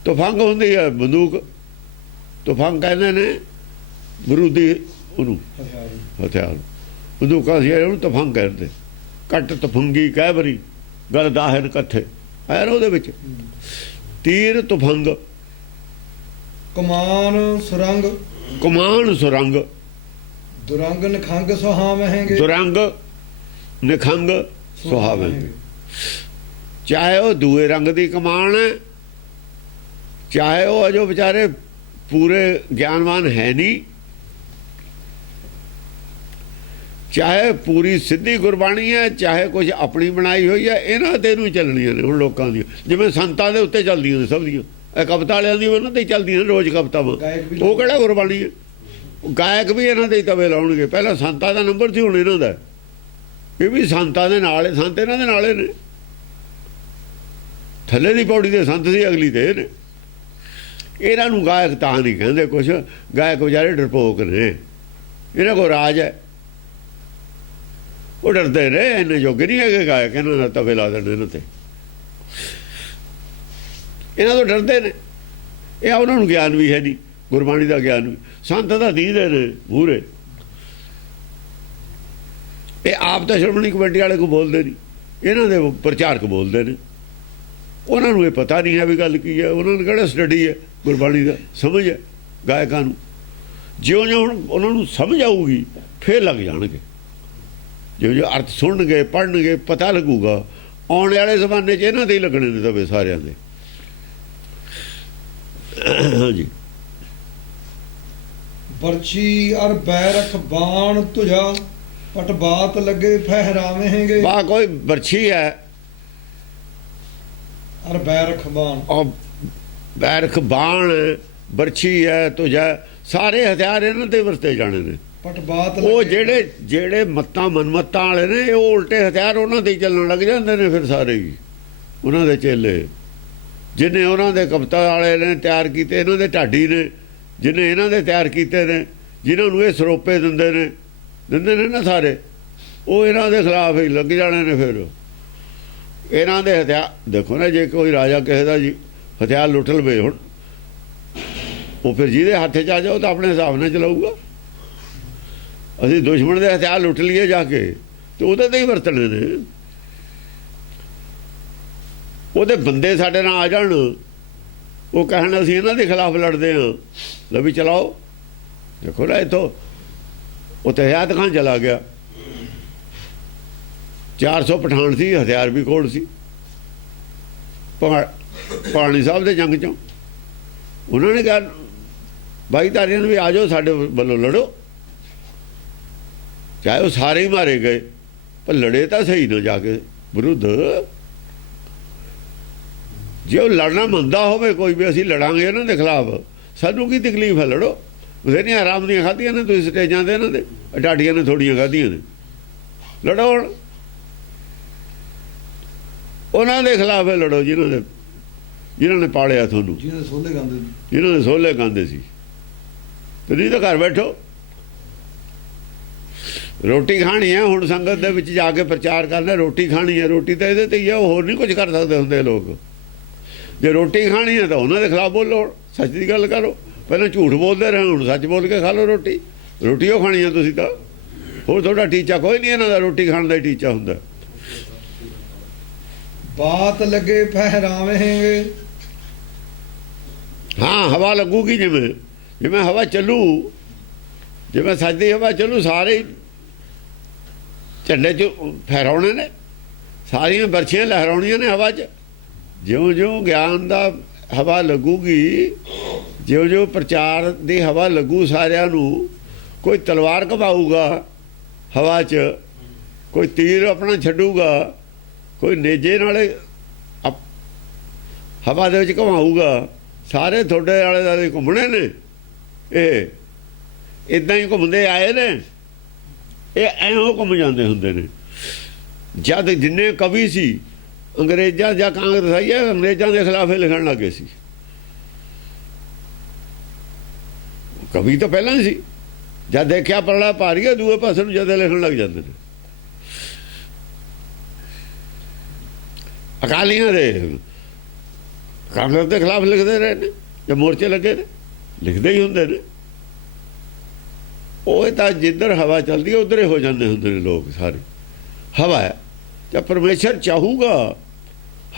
ਤੁਫੰਗ ਹੁੰਦੀ ਹੈ ਬੰਦੂਕ, ਤੁਫੰਗ ਕਹਿੰਦੇ ਨੇ ਬਰੂਦੀ ਉਹਨੂੰ, ਹਥਿਆਰ। ਬੰਦੂਕਾਂ ਸੀ ਉਹਨੂੰ ਤੁਫੰਗ ਕਹਿੰਦੇ। ਕੱਟ ਤੁਫੰਗੀ ਕਹਿ ਬਰੀ ਗਲ ਦਾਹਿਰ ਕੱਥੇ ਹੈ ਉਹਦੇ ਵਿੱਚ। ਤੀਰ ਤੁਫੰਗ, ਕਮਾਨ ਸੁਰੰਗ, ਕਮਾਨ ਸੁਰੰਗ, ਦੁਰੰਗ ਨਿਖੰਗ ਸੁਹਾਵਹਿੰਗੇ। ਦੁਰੰਗ ਨਿਖੰਗ ਸੁਹਾਵਹਿੰਗੇ। ਚਾਹੇ ਉਹ ਦੂਏ ਰੰਗ ਦੀ ਕਮਾਨ ਹੈ, ਚਾਹੇ ਉਹ ਅਜੋ ਵਿਚਾਰੇ ਪੂਰੇ ਗਿਆਨਵਾਨ ਹੈ ਨਹੀਂ, ਚਾਹੇ ਪੂਰੀ ਸਿੱਧੀ ਗੁਰਬਾਣੀ ਹੈ, ਚਾਹੇ ਕੁਝ ਆਪਣੀ ਬਣਾਈ ਹੋਈ ਹੈ, ਇਹਨਾਂ ਤੇ ਨੂੰ ਚੱਲਣੀਆਂ ਨੇ ਹੁਣ ਲੋਕਾਂ ਦੀਆਂ। ਜਿਵੇਂ ਸੰਤਾਂ ਦੇ ਉੱਤੇ ਚੱਲਦੀਆਂ ਨੇ ਸਭ ਦੀਆਂ, ਇਹ ਕਵਿਤਾ ਵਾਲਿਆਂ ਦੀ ਉਹਨਾਂ ਤੇ ਚੱਲਦੀਆਂ ਨੇ ਰੋਜ਼ ਕਵਿਤਾਵਾਂ। ਉਹ ਕਿਹੜਾ ਗੁਰਬਾਣੀ ਹੈ? ਗਾਇਕ ਵੀ ਇਹਨਾਂ ਦੇ ਹੀ ਤਵੇ ਲਾਉਣਗੇ। ਪਹਿਲਾਂ ਸੰਤਾਂ ਦਾ ਨੰਬਰ ਸੀ, ਹੁਣ ਇਹਨਾਂ ਦਾ। ਇਹ ਵੀ ਸੰਤਾਂ ਦੇ ਨਾਲ, ਸੰਤ ਇਹਨਾਂ ਦੇ ਨਾਲੇ ਨੇ। ਥੱਲੇ ਦੀ ਪੌੜੀ ਦੇ ਸੰਤ ਸੀ, ਅਗਲੀ ਤੇ ਨੇ। ਇਹਨਾਂ ਨੂੰ ਗਾਇਕ ਤਾਂ ਨਹੀਂ ਕਹਿੰਦੇ ਕੁਛ, ਗਾਇਕ ਵਿਚਾਰੇ ਡਰਪੋਕ ਨੇ, ਇਹਨਾਂ ਕੋਲ ਰਾਜ ਹੈ, ਉਹ ਡਰਦੇ ਨੇ। ਇੰਨੇ ਜੋਗੇ ਨਹੀਂ ਹੈਗੇ ਗਾਇਕ, ਇਹਨਾਂ ਦਾ ਤਵੇ ਲਾ ਦੇਣੇ ਇਹਨਾਂ ਤੇ, ਇਹਨਾਂ ਤੋਂ ਡਰਦੇ ਨੇ। ਇਹ ਉਹਨਾਂ ਨੂੰ ਗਿਆਨ ਵੀ ਹੈ ਨਹੀਂ, ਗੁਰਬਾਣੀ ਦਾ ਗਿਆਨ ਵੀ। ਸੰਤ ਦਾ ਦੀਦੇ ਨੇ ਮੂਹਰੇ, ਇਹ ਆਪ ਤਾਂ ਸ਼੍ਰੋਮਣੀ ਕਮੇਟੀ ਵਾਲੇ ਕੋ ਬੋਲਦੇ ਨਹੀਂ, ਇਹਨਾਂ ਦੇ ਪ੍ਰਚਾਰਕ ਬੋਲਦੇ ਨੇ। ਉਹਨਾਂ ਨੂੰ ਇਹ ਪਤਾ ਨਹੀਂ ਹੈ ਵੀ ਗੱਲ ਕੀ ਹੈ, ਉਹਨਾਂ ਨੂੰ ਕਿਹੜਾ ਸਟੱਡੀ ਹੈ ਗੁਰਬਾਣੀ ਦਾ, ਸਮਝ ਹੈ ਗਾਇਕਾਂ ਨੂੰ। ਜਿਉਂ-ਜਿਉਂ ਹੁਣ ਉਹਨਾਂ ਨੂੰ ਸਮਝ ਆਊਗੀ ਫੇਰ ਲੱਗ ਜਾਣਗੇ, ਜਿਉਂ-ਜਿਉਂ ਅਰਥ ਸੁਣਨਗੇ ਪੜ੍ਹਨਗੇ ਪਤਾ ਲੱਗੂਗਾ। ਆਉਣ ਵਾਲੇ ਜ਼ਮਾਨੇ 'ਚ ਇਹਨਾਂ ਦੇ ਹੀ ਲੱਗਣੇ ਨੇ ਤਵੇ ਸਾਰਿਆਂ ਦੇ। ਹਾਂਜੀ। ਬਰਛੀ ਅਰ ਬੈਰਖ ਬਾਣ ਤੁਝਾ ਪਟ ਬਾਤ ਲੱਗੇ ਫਹਿਰਾਵੇਂਗੇ। ਵਾਹ, ਕੋਈ ਬਰਛੀ ਹੈ ਅਰ ਬੈਰਖ ਬਾਣ, ਔਰ ਬੈਰਖ ਬਾਣ, ਬਰਛੀ ਹੈ ਤੁਝਾ, ਸਾਰੇ ਹਥਿਆਰ ਇਹਨਾਂ ਤੇ ਵਰਤੇ ਜਾਣੇ ਨੇ। ਪਟ ਬਾਤ ਉਹ ਜਿਹੜੇ ਮੱਤਾਂ ਮਨਮੱਤਾਂ ਵਾਲੇ ਨੇ, ਉਹ ਉਲਟੇ ਹਥਿਆਰ ਉਹਨਾਂ ਦੇ ਚੱਲਣ ਲੱਗ ਜਾਂਦੇ ਨੇ। ਫਿਰ ਸਾਰੇ ਹੀ ਉਹਨਾਂ ਦੇ ਚੇਲੇ, ਜਿਹਨੇ ਉਹਨਾਂ ਦੇ ਕਵਿਤਾ ਵਾਲੇ ਨੇ ਤਿਆਰ ਕੀਤੇ, ਇਹਨਾਂ ਦੇ ਢਾਡੀ ਨੇ, ਜਿਹਨੇ ਇਹਨਾਂ ਦੇ ਤਿਆਰ ਕੀਤੇ ਨੇ, ਜਿਨ੍ਹਾਂ ਨੂੰ ਇਹ ਸਰੋਪੇ ਦਿੰਦੇ ਨੇ ਨਾ ਸਾਰੇ, ਉਹ ਇਹਨਾਂ ਦੇ ਖਿਲਾਫ ਹੀ ਲੱਗ ਜਾਣੇ ਨੇ। ਫਿਰ ਇਹਨਾਂ ਦੇ ਹਥਿਆਰ ਦੇਖੋ ਨਾ, ਜੇ ਕੋਈ ਰਾਜਾ ਕਿਸੇ ਦਾ ਜੀ ਹਥਿਆਰ ਲੁੱਟ ਲਵੇ ਹੁਣ, ਉਹ ਫਿਰ ਜਿਹਦੇ ਹੱਥ 'ਚ ਆ ਜਾਓ ਤਾਂ ਆਪਣੇ ਹਿਸਾਬ ਨਾਲ ਚਲਾਊਗਾ। ਅਸੀਂ ਦੁਸ਼ਮਣ ਦੇ ਹਥਿਆਰ ਲੁੱਟ ਲਈਏ ਜਾ ਕੇ, ਤੇ ਉਹਦੇ ਤੇ ਹੀ ਵਰਤਣੇ ਨੇ। ਉਹਦੇ ਬੰਦੇ ਸਾਡੇ ਨਾਲ ਆ ਜਾਣ, ਉਹ ਕਹਿਣ ਅਸੀਂ ਇਹਨਾਂ ਦੇ ਖਿਲਾਫ ਲੜਦੇ ਹਾਂ, ਲੈ ਵੀ ਚਲਾਓ। ਦੇਖੋ ਨਾ, ਇੱਥੋਂ ਉੱਥੇ ਹਯਾਤ ਖਾਨ ਚਲਾ ਗਿਆ, 400 ਪਠਾਨ ਸੀ, ਹਥਿਆਰ ਵੀ ਕੋਲ ਸੀ। ਪਾਣੀ ਸਾਹਿਬ ਦੇ ਜੰਗ 'ਚੋਂ ਉਹਨਾਂ ਨੇ ਕਿਹਾ ਬਾਈਧਾਰੀਆਂ ਨੂੰ ਵੀ ਆ ਜਾਓ ਸਾਡੇ ਵੱਲੋਂ ਲੜੋ। ਚਾਹੇ ਉਹ ਸਾਰੇ ਹੀ ਮਾਰੇ ਗਏ, ਪਰ ਲੜੇ ਤਾਂ ਸਹੀ ਨਾ ਜਾ ਕੇ ਵਿਰੁੱਧ। ਜੇ ਉਹ ਲੜਨਾ ਮੰਨਦਾ ਹੋਵੇ ਕੋਈ ਵੀ, ਅਸੀਂ ਲੜਾਂਗੇ ਇਹਨਾਂ ਦੇ ਖਿਲਾਫ, ਸਾਨੂੰ ਕੀ ਤਕਲੀਫ ਹੈ, ਲੜੋ। ਬਥੇਰੀਆਂ ਆਰਾਮ ਦੀਆਂ ਖਾਧੀਆਂ ਨੇ ਤੁਸੀਂ ਸਟੇਜਾਂ 'ਤੇ, ਇਹਨਾਂ ਦੇ ਢਾਡੀਆਂ ਨੇ ਥੋੜੀਆਂ ਖਾਧੀਆਂ ਨੇ, ਲੜੋ ਹੁਣ। ਉਹਨਾਂ ਦੇ ਖਿਲਾਫ ਹੀ ਲੜੋ ਜਿਨ੍ਹਾਂ ਨੇ ਪਾਲਿਆ ਤੁਹਾਨੂੰ, ਜਿਹਨੇ ਸੋਲੇ ਗਾਉਂਦੇ ਜਿਨ੍ਹਾਂ ਨੇ ਸੋਲੇ ਗਾਉਂਦੇ ਸੀ। ਤੇ ਨਹੀਂ ਤਾਂ ਘਰ ਬੈਠੋ। ਰੋਟੀ ਖਾਣੀ ਹੈ, ਹੁਣ ਸੰਗਤ ਦੇ ਵਿੱਚ ਜਾ ਕੇ ਪ੍ਰਚਾਰ ਕਰਨਾ, ਰੋਟੀ ਖਾਣੀ ਹੈ, ਰੋਟੀ ਤਾਂ ਇਹਦੇ ਤੇ ਹੀ ਹੈ, ਹੋਰ ਨਹੀਂ ਕੁਝ ਕਰ ਸਕਦੇ ਹੁੰਦੇ ਲੋਕ। ਜੇ ਰੋਟੀ ਖਾਣੀ ਹੈ ਤਾਂ ਉਹਨਾਂ ਦੇ ਖਿਲਾਫ ਬੋਲੋ, ਸੱਚ ਦੀ ਗੱਲ ਕਰੋ। ਪਹਿਲਾਂ ਝੂਠ ਬੋਲਦੇ ਰਹੇ, ਹੁਣ ਸੱਚ ਬੋਲ ਕੇ ਖਾ ਲਓ ਰੋਟੀ। ਰੋਟੀ ਉਹ ਖਾਣੀ ਹੈ ਤੁਸੀਂ ਤਾਂ, ਹੋਰ ਤੁਹਾਡਾ ਟੀਚਾ ਕੋਈ ਨਹੀਂ ਇਹਨਾਂ ਦਾ, ਰੋਟੀ ਖਾਣ ਦਾ ਹੀ ਟੀਚਾ ਹੁੰਦਾ। ਬਾਤ ਲੱਗੇ ਪਹਿਰਾਵੇਂਗੇ। ਹਾਂ, ਹਵਾ ਲੱਗੂਗੀ, ਜਿਵੇਂ ਹਵਾ ਚੱਲੂ, ਜਿਵੇਂ ਸੱਚ ਦੀ ਹਵਾ ਚੱਲੂ, ਸਾਰੇ ਹੀ ਝੰਡੇ 'ਚ ਫਹਿਰਾਉਣੇ ਨੇ, ਸਾਰੀਆਂ ਬਰਛੀਆਂ ਲਹਿਰਾਉਣੀਆਂ ਨੇ ਹਵਾ 'ਚ। ਜਿਉਂ-ਜਿਉਂ ਗਿਆਨ ਦਾ ਹਵਾ ਲੱਗੂਗੀ, ਜਿਉਂ-ਜਿਉਂ ਪ੍ਰਚਾਰ ਦੀ ਹਵਾ ਲੱਗੂ ਸਾਰਿਆਂ ਨੂੰ, ਕੋਈ ਤਲਵਾਰ ਘਮਾਊਗਾ ਹਵਾ 'ਚ, ਕੋਈ ਤੀਰ ਆਪਣਾ ਛੱਡੂਗਾ, ਕੋਈ ਨੇਜੇ ਨਾਲੇ ਹਵਾ ਦੇ ਵਿੱਚ ਘਮਾਊਗਾ। ਸਾਰੇ ਤੁਹਾਡੇ ਆਲੇ ਦੁਆਲੇ ਘੁੰਮਣੇ ਨੇ। ਇਹ ਇਦਾਂ ਹੀ ਘੁੰਮਦੇ ਆਏ ਨੇ, ਇਹ ਐਂ ਘੁੰਮ ਜਾਂਦੇ ਹੁੰਦੇ ਨੇ। ਜਦ ਜਿੰਨੇ ਕਵੀ ਸੀ ਅੰਗਰੇਜ਼ਾਂ ਜਾਂ ਕਾਂਗਰਸ ਆਈ ਹੈ, ਅੰਗਰੇਜ਼ਾਂ ਦੇ ਖਿਲਾਫ ਲਿਖਣ ਲੱਗੇ ਸੀ। ਕਵੀ ਤਾਂ ਪਹਿਲਾਂ ਹੀ ਸੀ, ਜਦ ਦੇਖਿਆ ਪਰਲਾ ਭਾਰੀ ਹੈ, ਦੂਏ ਪਾਸੇ ਨੂੰ ਜਦ ਲਿਖਣ ਲੱਗ ਜਾਂਦੇ ਨੇ। ਅਕਾਲੀਆਂ ਦੇ ਕਾਂਗਰਸ ਦੇ ਖਿਲਾਫ ਲਿਖਦੇ ਰਹੇ ਨੇ, ਜੇ ਮੋਰਚੇ ਲੱਗੇ ਨੇ ਲਿਖਦੇ ਹੀ ਹੁੰਦੇ ਨੇ। ਉਹ ਤਾਂ ਜਿੱਧਰ ਹਵਾ ਚੱਲਦੀ ਹੈ ਉਧਰ ਹੀ ਹੋ ਜਾਂਦੇ ਹੁੰਦੇ ਨੇ ਲੋਕ ਸਾਰੇ। ਹਵਾ ਹੈ, ਜਦ ਪਰਮੇਸ਼ਰ ਚਾਹੂਗਾ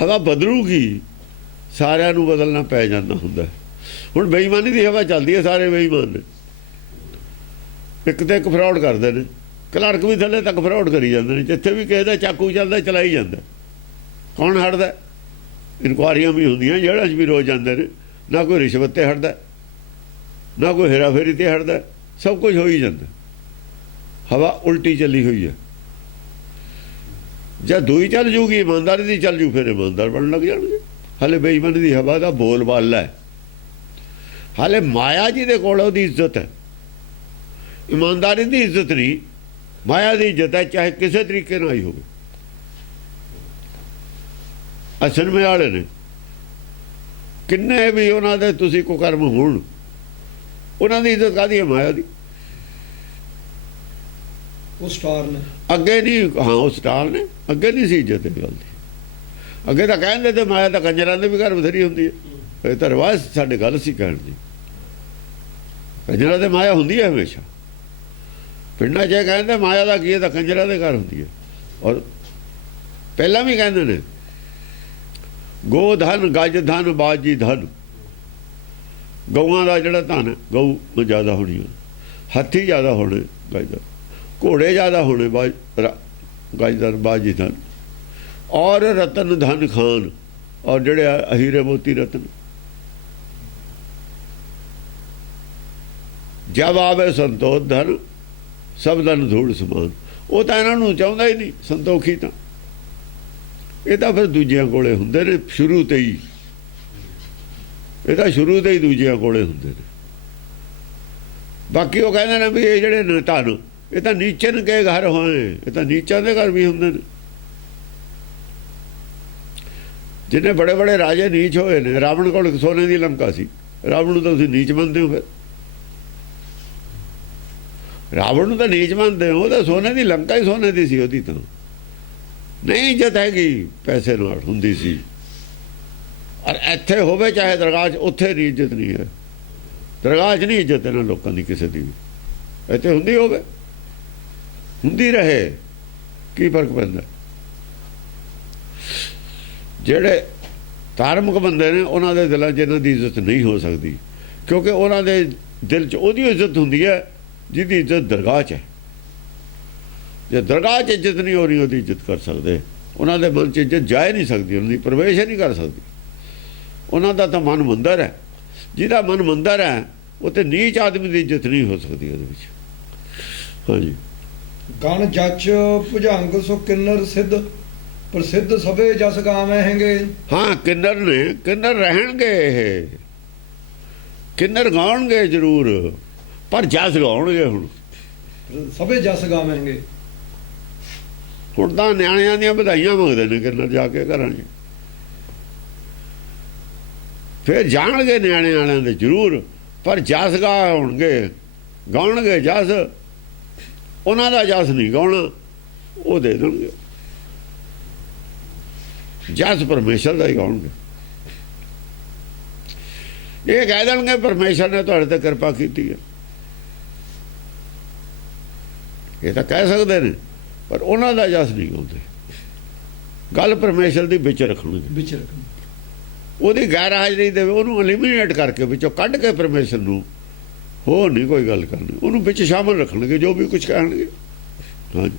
ਹਵਾ ਬਦਲੂਗੀ, ਸਾਰਿਆਂ ਨੂੰ ਬਦਲਣਾ ਪੈ ਜਾਂਦਾ ਹੁੰਦਾ। ਹੁਣ ਬੇਈਮਾਨੀ ਦੀ ਹਵਾ ਚੱਲਦੀ ਹੈ, ਸਾਰੇ ਬੇਈਮਾਨ ਨੇ, ਇੱਕ ਤੇ ਇੱਕ ਫਰਾਡ ਕਰਦੇ ਨੇ। ਕਲਰਕ ਵੀ ਥੱਲੇ ਤੱਕ ਫਰਾਡ ਕਰੀ ਜਾਂਦੇ ਨੇ, ਜਿੱਥੇ ਵੀ ਕਿਸੇ ਦਾ ਚਾਕੂ ਚੱਲਦਾ ਚਲਾਈ ਜਾਂਦਾ। ਕੌਣ ਹਟਦਾ? ਇਨਕੁਆਰੀਆਂ ਵੀ ਹੁੰਦੀਆਂ, ਜਿਹੜਾ 'ਚ ਵੀ ਰੋਜ਼ ਜਾਂਦੇ ਨੇ। ਨਾ ਕੋਈ ਰਿਸ਼ਵਤ 'ਤੇ ਹਟਦਾ, ਨਾ ਕੋਈ ਹੇਰਾਫੇਰੀ 'ਤੇ ਹਟਦਾ, ਸਭ ਕੁਝ ਹੋ ਹੀ ਜਾਂਦਾ। ਹਵਾ ਉਲਟੀ ਚੱਲੀ ਹੋਈ ਹੈ। ਜਦ ਦੂਈ ਚੱਲ ਜੂਗੀ, ਇਮਾਨਦਾਰੀ ਦੀ ਚੱਲ ਜੂ, ਫਿਰ ਇਮਾਨਦਾਰ ਬਣਨ ਲੱਗ ਜਾਣਗੇ। ਹਾਲੇ ਬੇਈਮਾਨੀ ਦੀ ਹਵਾ ਦਾ ਬੋਲ ਬਾਲਾ ਹੈ। ਹਾਲੇ ਮਾਇਆ ਜੀ ਦੇ ਕੋਲ ਉਹਦੀ ਇੱਜ਼ਤ ਹੈ, ਇਮਾਨਦਾਰੀ ਦੀ ਇੱਜ਼ਤ ਨਹੀਂ, ਮਾਇਆ ਦੀ ਇੱਜ਼ਤ ਹੈ, ਚਾਹੇ ਕਿਸੇ ਤਰੀਕੇ ਨਾਲ ਹੀ ਹੋਵੇ। ਅਸਲਮੇ ਵਾਲੇ ਨੇ ਕਿੰਨੇ ਵੀ ਉਹਨਾਂ ਦੇ ਤੁਸੀਂ ਕੁਕਰਮ ਹੋਣ, ਉਹਨਾਂ ਦੀ ਇੱਜ਼ਤ ਕਾਹਦੀ ਹੈ? ਮਾਇਆ ਦੀ। ਉਹ ਸਟਾਰ ਨੇ ਅੱਗੇ ਨਹੀਂ, ਹਾਂ ਉਹ ਸਟਾਰ ਨੇ, ਅੱਗੇ ਨਹੀਂ ਸੀ ਇੱਜ਼ਤ ਇਹ ਗੱਲ ਦੀ। ਅੱਗੇ ਤਾਂ ਕਹਿੰਦੇ ਤੇ ਮਾਇਆ ਤਾਂ ਕੰਜਰਾਂ ਦੇ ਵੀ ਘਰ ਬਥੇਰੀ ਹੁੰਦੀ ਹੈ। ਇਹ ਤਾਂ ਰਿਵਾਜ਼ ਸਾਡੇ ਗੱਲ ਸੀ ਕਹਿਣ ਦੀ। ਕੰਜਰਾਂ ਦੇ ਮਾਇਆ ਹੁੰਦੀ ਹੈ ਹਮੇਸ਼ਾ। ਪਿੰਡਾਂ 'ਚ ਕਹਿੰਦੇ ਮਾਇਆ ਦਾ ਕੀ ਹੈ, ਤਾਂ ਕੰਜਰਾਂ ਦੇ ਘਰ ਹੁੰਦੀ ਹੈ। ਔਰ ਪਹਿਲਾਂ ਵੀ ਕਹਿੰਦੇ ਨੇ ਗੋ ਧਨ ਗੱਜ ਧਨ ਬਾਜੀ ਧਨ। ਗਊਆਂ ਦਾ ਜਿਹੜਾ ਧਨ, ਗਊ ਜ਼ਿਆਦਾ ਹੋਣੀ, ਹਾਥੀ ਜ਼ਿਆਦਾ ਹੋਣੇ, ਗੱਜ ਘੋੜੇ ਜ਼ਿਆਦਾ ਹੋਣੇ, ਗੱਜ ਧਨ ਬਾਜੀ ਧਨ। ਔਰ ਰਤਨ ਧਨ ਖਾਨ, ਔਰ ਜਿਹੜੇ ਹੀਰੇ ਮੋਤੀ ਰਤਨ। ਜਬ ਆਵੇ ਸੰਤੋਖ ਧਨ, ਸਭ ਧਨ ਧੂੜ ਸਮਾਨ। ਉਹ ਤਾਂ ਇਹਨਾਂ ਨੂੰ ਚਾਹੁੰਦਾ ਹੀ ਨਹੀਂ ਸੰਤੋਖੀ। ਤਾਂ ਇਹ ਤਾਂ ਫਿਰ ਦੂਜਿਆਂ ਕੋਲੇ ਹੁੰਦੇ ਨੇ ਸ਼ੁਰੂ ਤੋਂ ਹੀ। ਇਹ ਤਾਂ ਸ਼ੁਰੂ ਤੋਂ ਹੀ ਦੂਜਿਆਂ ਕੋਲੇ ਹੁੰਦੇ ਨੇ। ਬਾਕੀ ਉਹ ਕਹਿੰਦੇ ਨੇ ਵੀ ਇਹ ਜਿਹੜੇ ਨੇ ਧਨ, ਇਹ ਤਾਂ ਨੀਚਨ ਕੇ ਘਰ ਹੋਏ, ਇਹ ਤਾਂ ਨੀਚਾਂ ਦੇ ਘਰ ਵੀ ਹੁੰਦੇ ਨੇ। ਜਿੰਨੇ ਬੜੇ ਬੜੇ ਰਾਜੇ ਨੀਚ ਹੋਏ ਨੇ, ਰਾਵਣ ਕੋਲ ਸੋਨੇ ਦੀ ਲੰਕਾ ਸੀ, ਰਾਵਣ ਨੂੰ ਤਾਂ ਤੁਸੀਂ ਨੀਚ ਮੰਨਦੇ ਹੋ। ਫਿਰ ਰਾਵਣ ਨੂੰ ਤਾਂ ਨੀਚ ਮੰਨਦੇ ਹੋ, ਉਹ ਤਾਂ ਸੋਨੇ ਦੀ ਲੰਕਾ ਹੀ ਸੋਨੇ ਦੀ ਸੀ, ਉਹਦੀ ਤਾਂ ਨਹੀਂ ਇੱਜ਼ਤ ਹੈਗੀ, ਪੈਸੇ ਨਾਲ ਹੁੰਦੀ ਸੀ। ਔਰ ਇੱਥੇ ਹੋਵੇ ਚਾਹੇ ਦਰਗਾਹ 'ਚ, ਉੱਥੇ ਨਹੀਂ ਇੱਜ਼ਤ ਨਹੀਂ ਹੈ। ਦਰਗਾਹ 'ਚ ਨਹੀਂ ਇੱਜ਼ਤ ਇਹਨਾਂ ਲੋਕਾਂ ਦੀ ਕਿਸੇ ਦੀ ਵੀ। ਇੱਥੇ ਹੁੰਦੀ ਹੋਵੇ, ਹੁੰਦੀ ਰਹੇ, ਕੀ ਫਰਕ ਪੈਂਦਾ? ਜਿਹੜੇ ਧਾਰਮਿਕ ਬੰਦੇ ਨੇ ਉਹਨਾਂ ਦੇ ਦਿਲਾਂ 'ਚ ਇਹਨਾਂ ਦੀ ਇੱਜ਼ਤ ਨਹੀਂ ਹੋ ਸਕਦੀ, ਕਿਉਂਕਿ ਉਹਨਾਂ ਦੇ ਦਿਲ 'ਚ ਉਹਦੀ ਇੱਜ਼ਤ ਹੁੰਦੀ ਹੈ ਜਿਹਦੀ ਇੱਜ਼ਤ ਦਰਗਾਹ 'ਚ ਹੈ। ਜੇ ਦਰਗਾਹ 'ਚ ਇੱਜ਼ਤ ਨਹੀਂ ਹੋ ਰਹੀ, ਉਹਦੀ ਇੱਜ਼ਤ ਕਰ ਸਕਦੇ। ਉਹਨਾਂ ਦੇ ਮਨ 'ਚ ਇੱਜ਼ਤ ਜਾ ਹੀ ਨਹੀਂ ਸਕਦੀ, ਉਹਨਾਂ ਦੀ ਪ੍ਰਵੇਸ਼ ਹੀ ਨਹੀਂ ਕਰ ਸਕਦੀ। ਉਹਨਾਂ ਦਾ ਤਾਂ ਮਨ ਮੰਦਰ ਹੈ। ਜਿਹਦਾ ਮਨ ਮੰਦਰ ਹੈ, ਉਹ ਤੇ ਨੀਚ ਆਦਮੀ ਦੀ ਇੱਜ਼ਤ ਨਹੀਂ ਹੋ ਸਕਦੀ ਉਹਦੇ ਵਿੱਚ। ਹਾਂਜੀ। ਗਣ ਜੱਚ ਭੁਜੰਗ ਸੋ ਕਿੰਨਰ ਸਿੱਧ, ਪ੍ਰਸਿੱਧ ਸਭੇ ਜਸ ਗਾਵਹਿੰਗੇ। ਹਾਂ, ਕਿੰਨਰ ਨੇ, ਕਿੰਨਰ ਰਹਿਣਗੇ, ਇਹ ਕਿੰਨਰ ਗਾਉਣਗੇ ਜ਼ਰੂਰ, ਪਰ ਜਸ ਗਾਉਣਗੇ। ਹੁਣ ਸਭੇ ਜਸ ਗਾਵਹਿੰਗੇ। ਹੁਣ ਤਾਂ ਨਿਆਣਿਆਂ ਦੀਆਂ ਵਧਾਈਆਂ ਮੰਗਦੇ ਨੇ ਕਿੰਨਾ ਜਾ ਕੇ ਘਰਾਂ 'ਚ। ਫਿਰ ਜਾਣਗੇ ਨਿਆਣੇ ਵਾਲਿਆਂ ਦੇ ਜ਼ਰੂਰ, ਪਰ ਜਸ ਗਾ ਹੋਣਗੇ, ਗਾਉਣਗੇ ਜਸ, ਉਹਨਾਂ ਦਾ ਜਸ ਨਹੀਂ ਗਾਉਣਾ, ਉਹ ਦੇ ਦੇਣਗੇ ਜਸ ਪਰਮੇਸ਼ਰ ਦਾ ਹੀ ਗਾਉਣਗੇ। ਇਹ ਕਹਿ ਦੇਣਗੇ ਪਰਮੇਸ਼ਰ ਨੇ ਤੁਹਾਡੇ ਤੇ ਕਿਰਪਾ ਕੀਤੀ ਹੈ, ਇਹ ਤਾਂ ਕਹਿ ਸਕਦੇ ਨੇ, ਪਰ ਉਹਨਾਂ ਦਾ ਜਸ ਨਹੀਂ ਗਾਉਂਦੇ। ਗੱਲ ਪਰਮੇਸ਼ਰ ਦੀ ਵਿੱਚ ਰੱਖਣਗੇ, ਉਹਦੀ ਗੈਰ ਹਾਜ਼ਰੀ ਦੇ ਉਹਨੂੰ ਐਲੀਮੀਨੇਟ ਕਰਕੇ ਵਿੱਚੋਂ ਕੱਢ ਕੇ ਪਰਮੇਸ਼ਰ ਨੂੰ ਹੋਰ ਨਹੀਂ ਕੋਈ ਗੱਲ ਕਰਨੀ, ਉਹਨੂੰ ਵਿੱਚ ਸ਼ਾਮਲ ਰੱਖਣਗੇ ਜੋ ਵੀ ਕੁਝ ਕਹਿਣਗੇ। ਹਾਂਜੀ,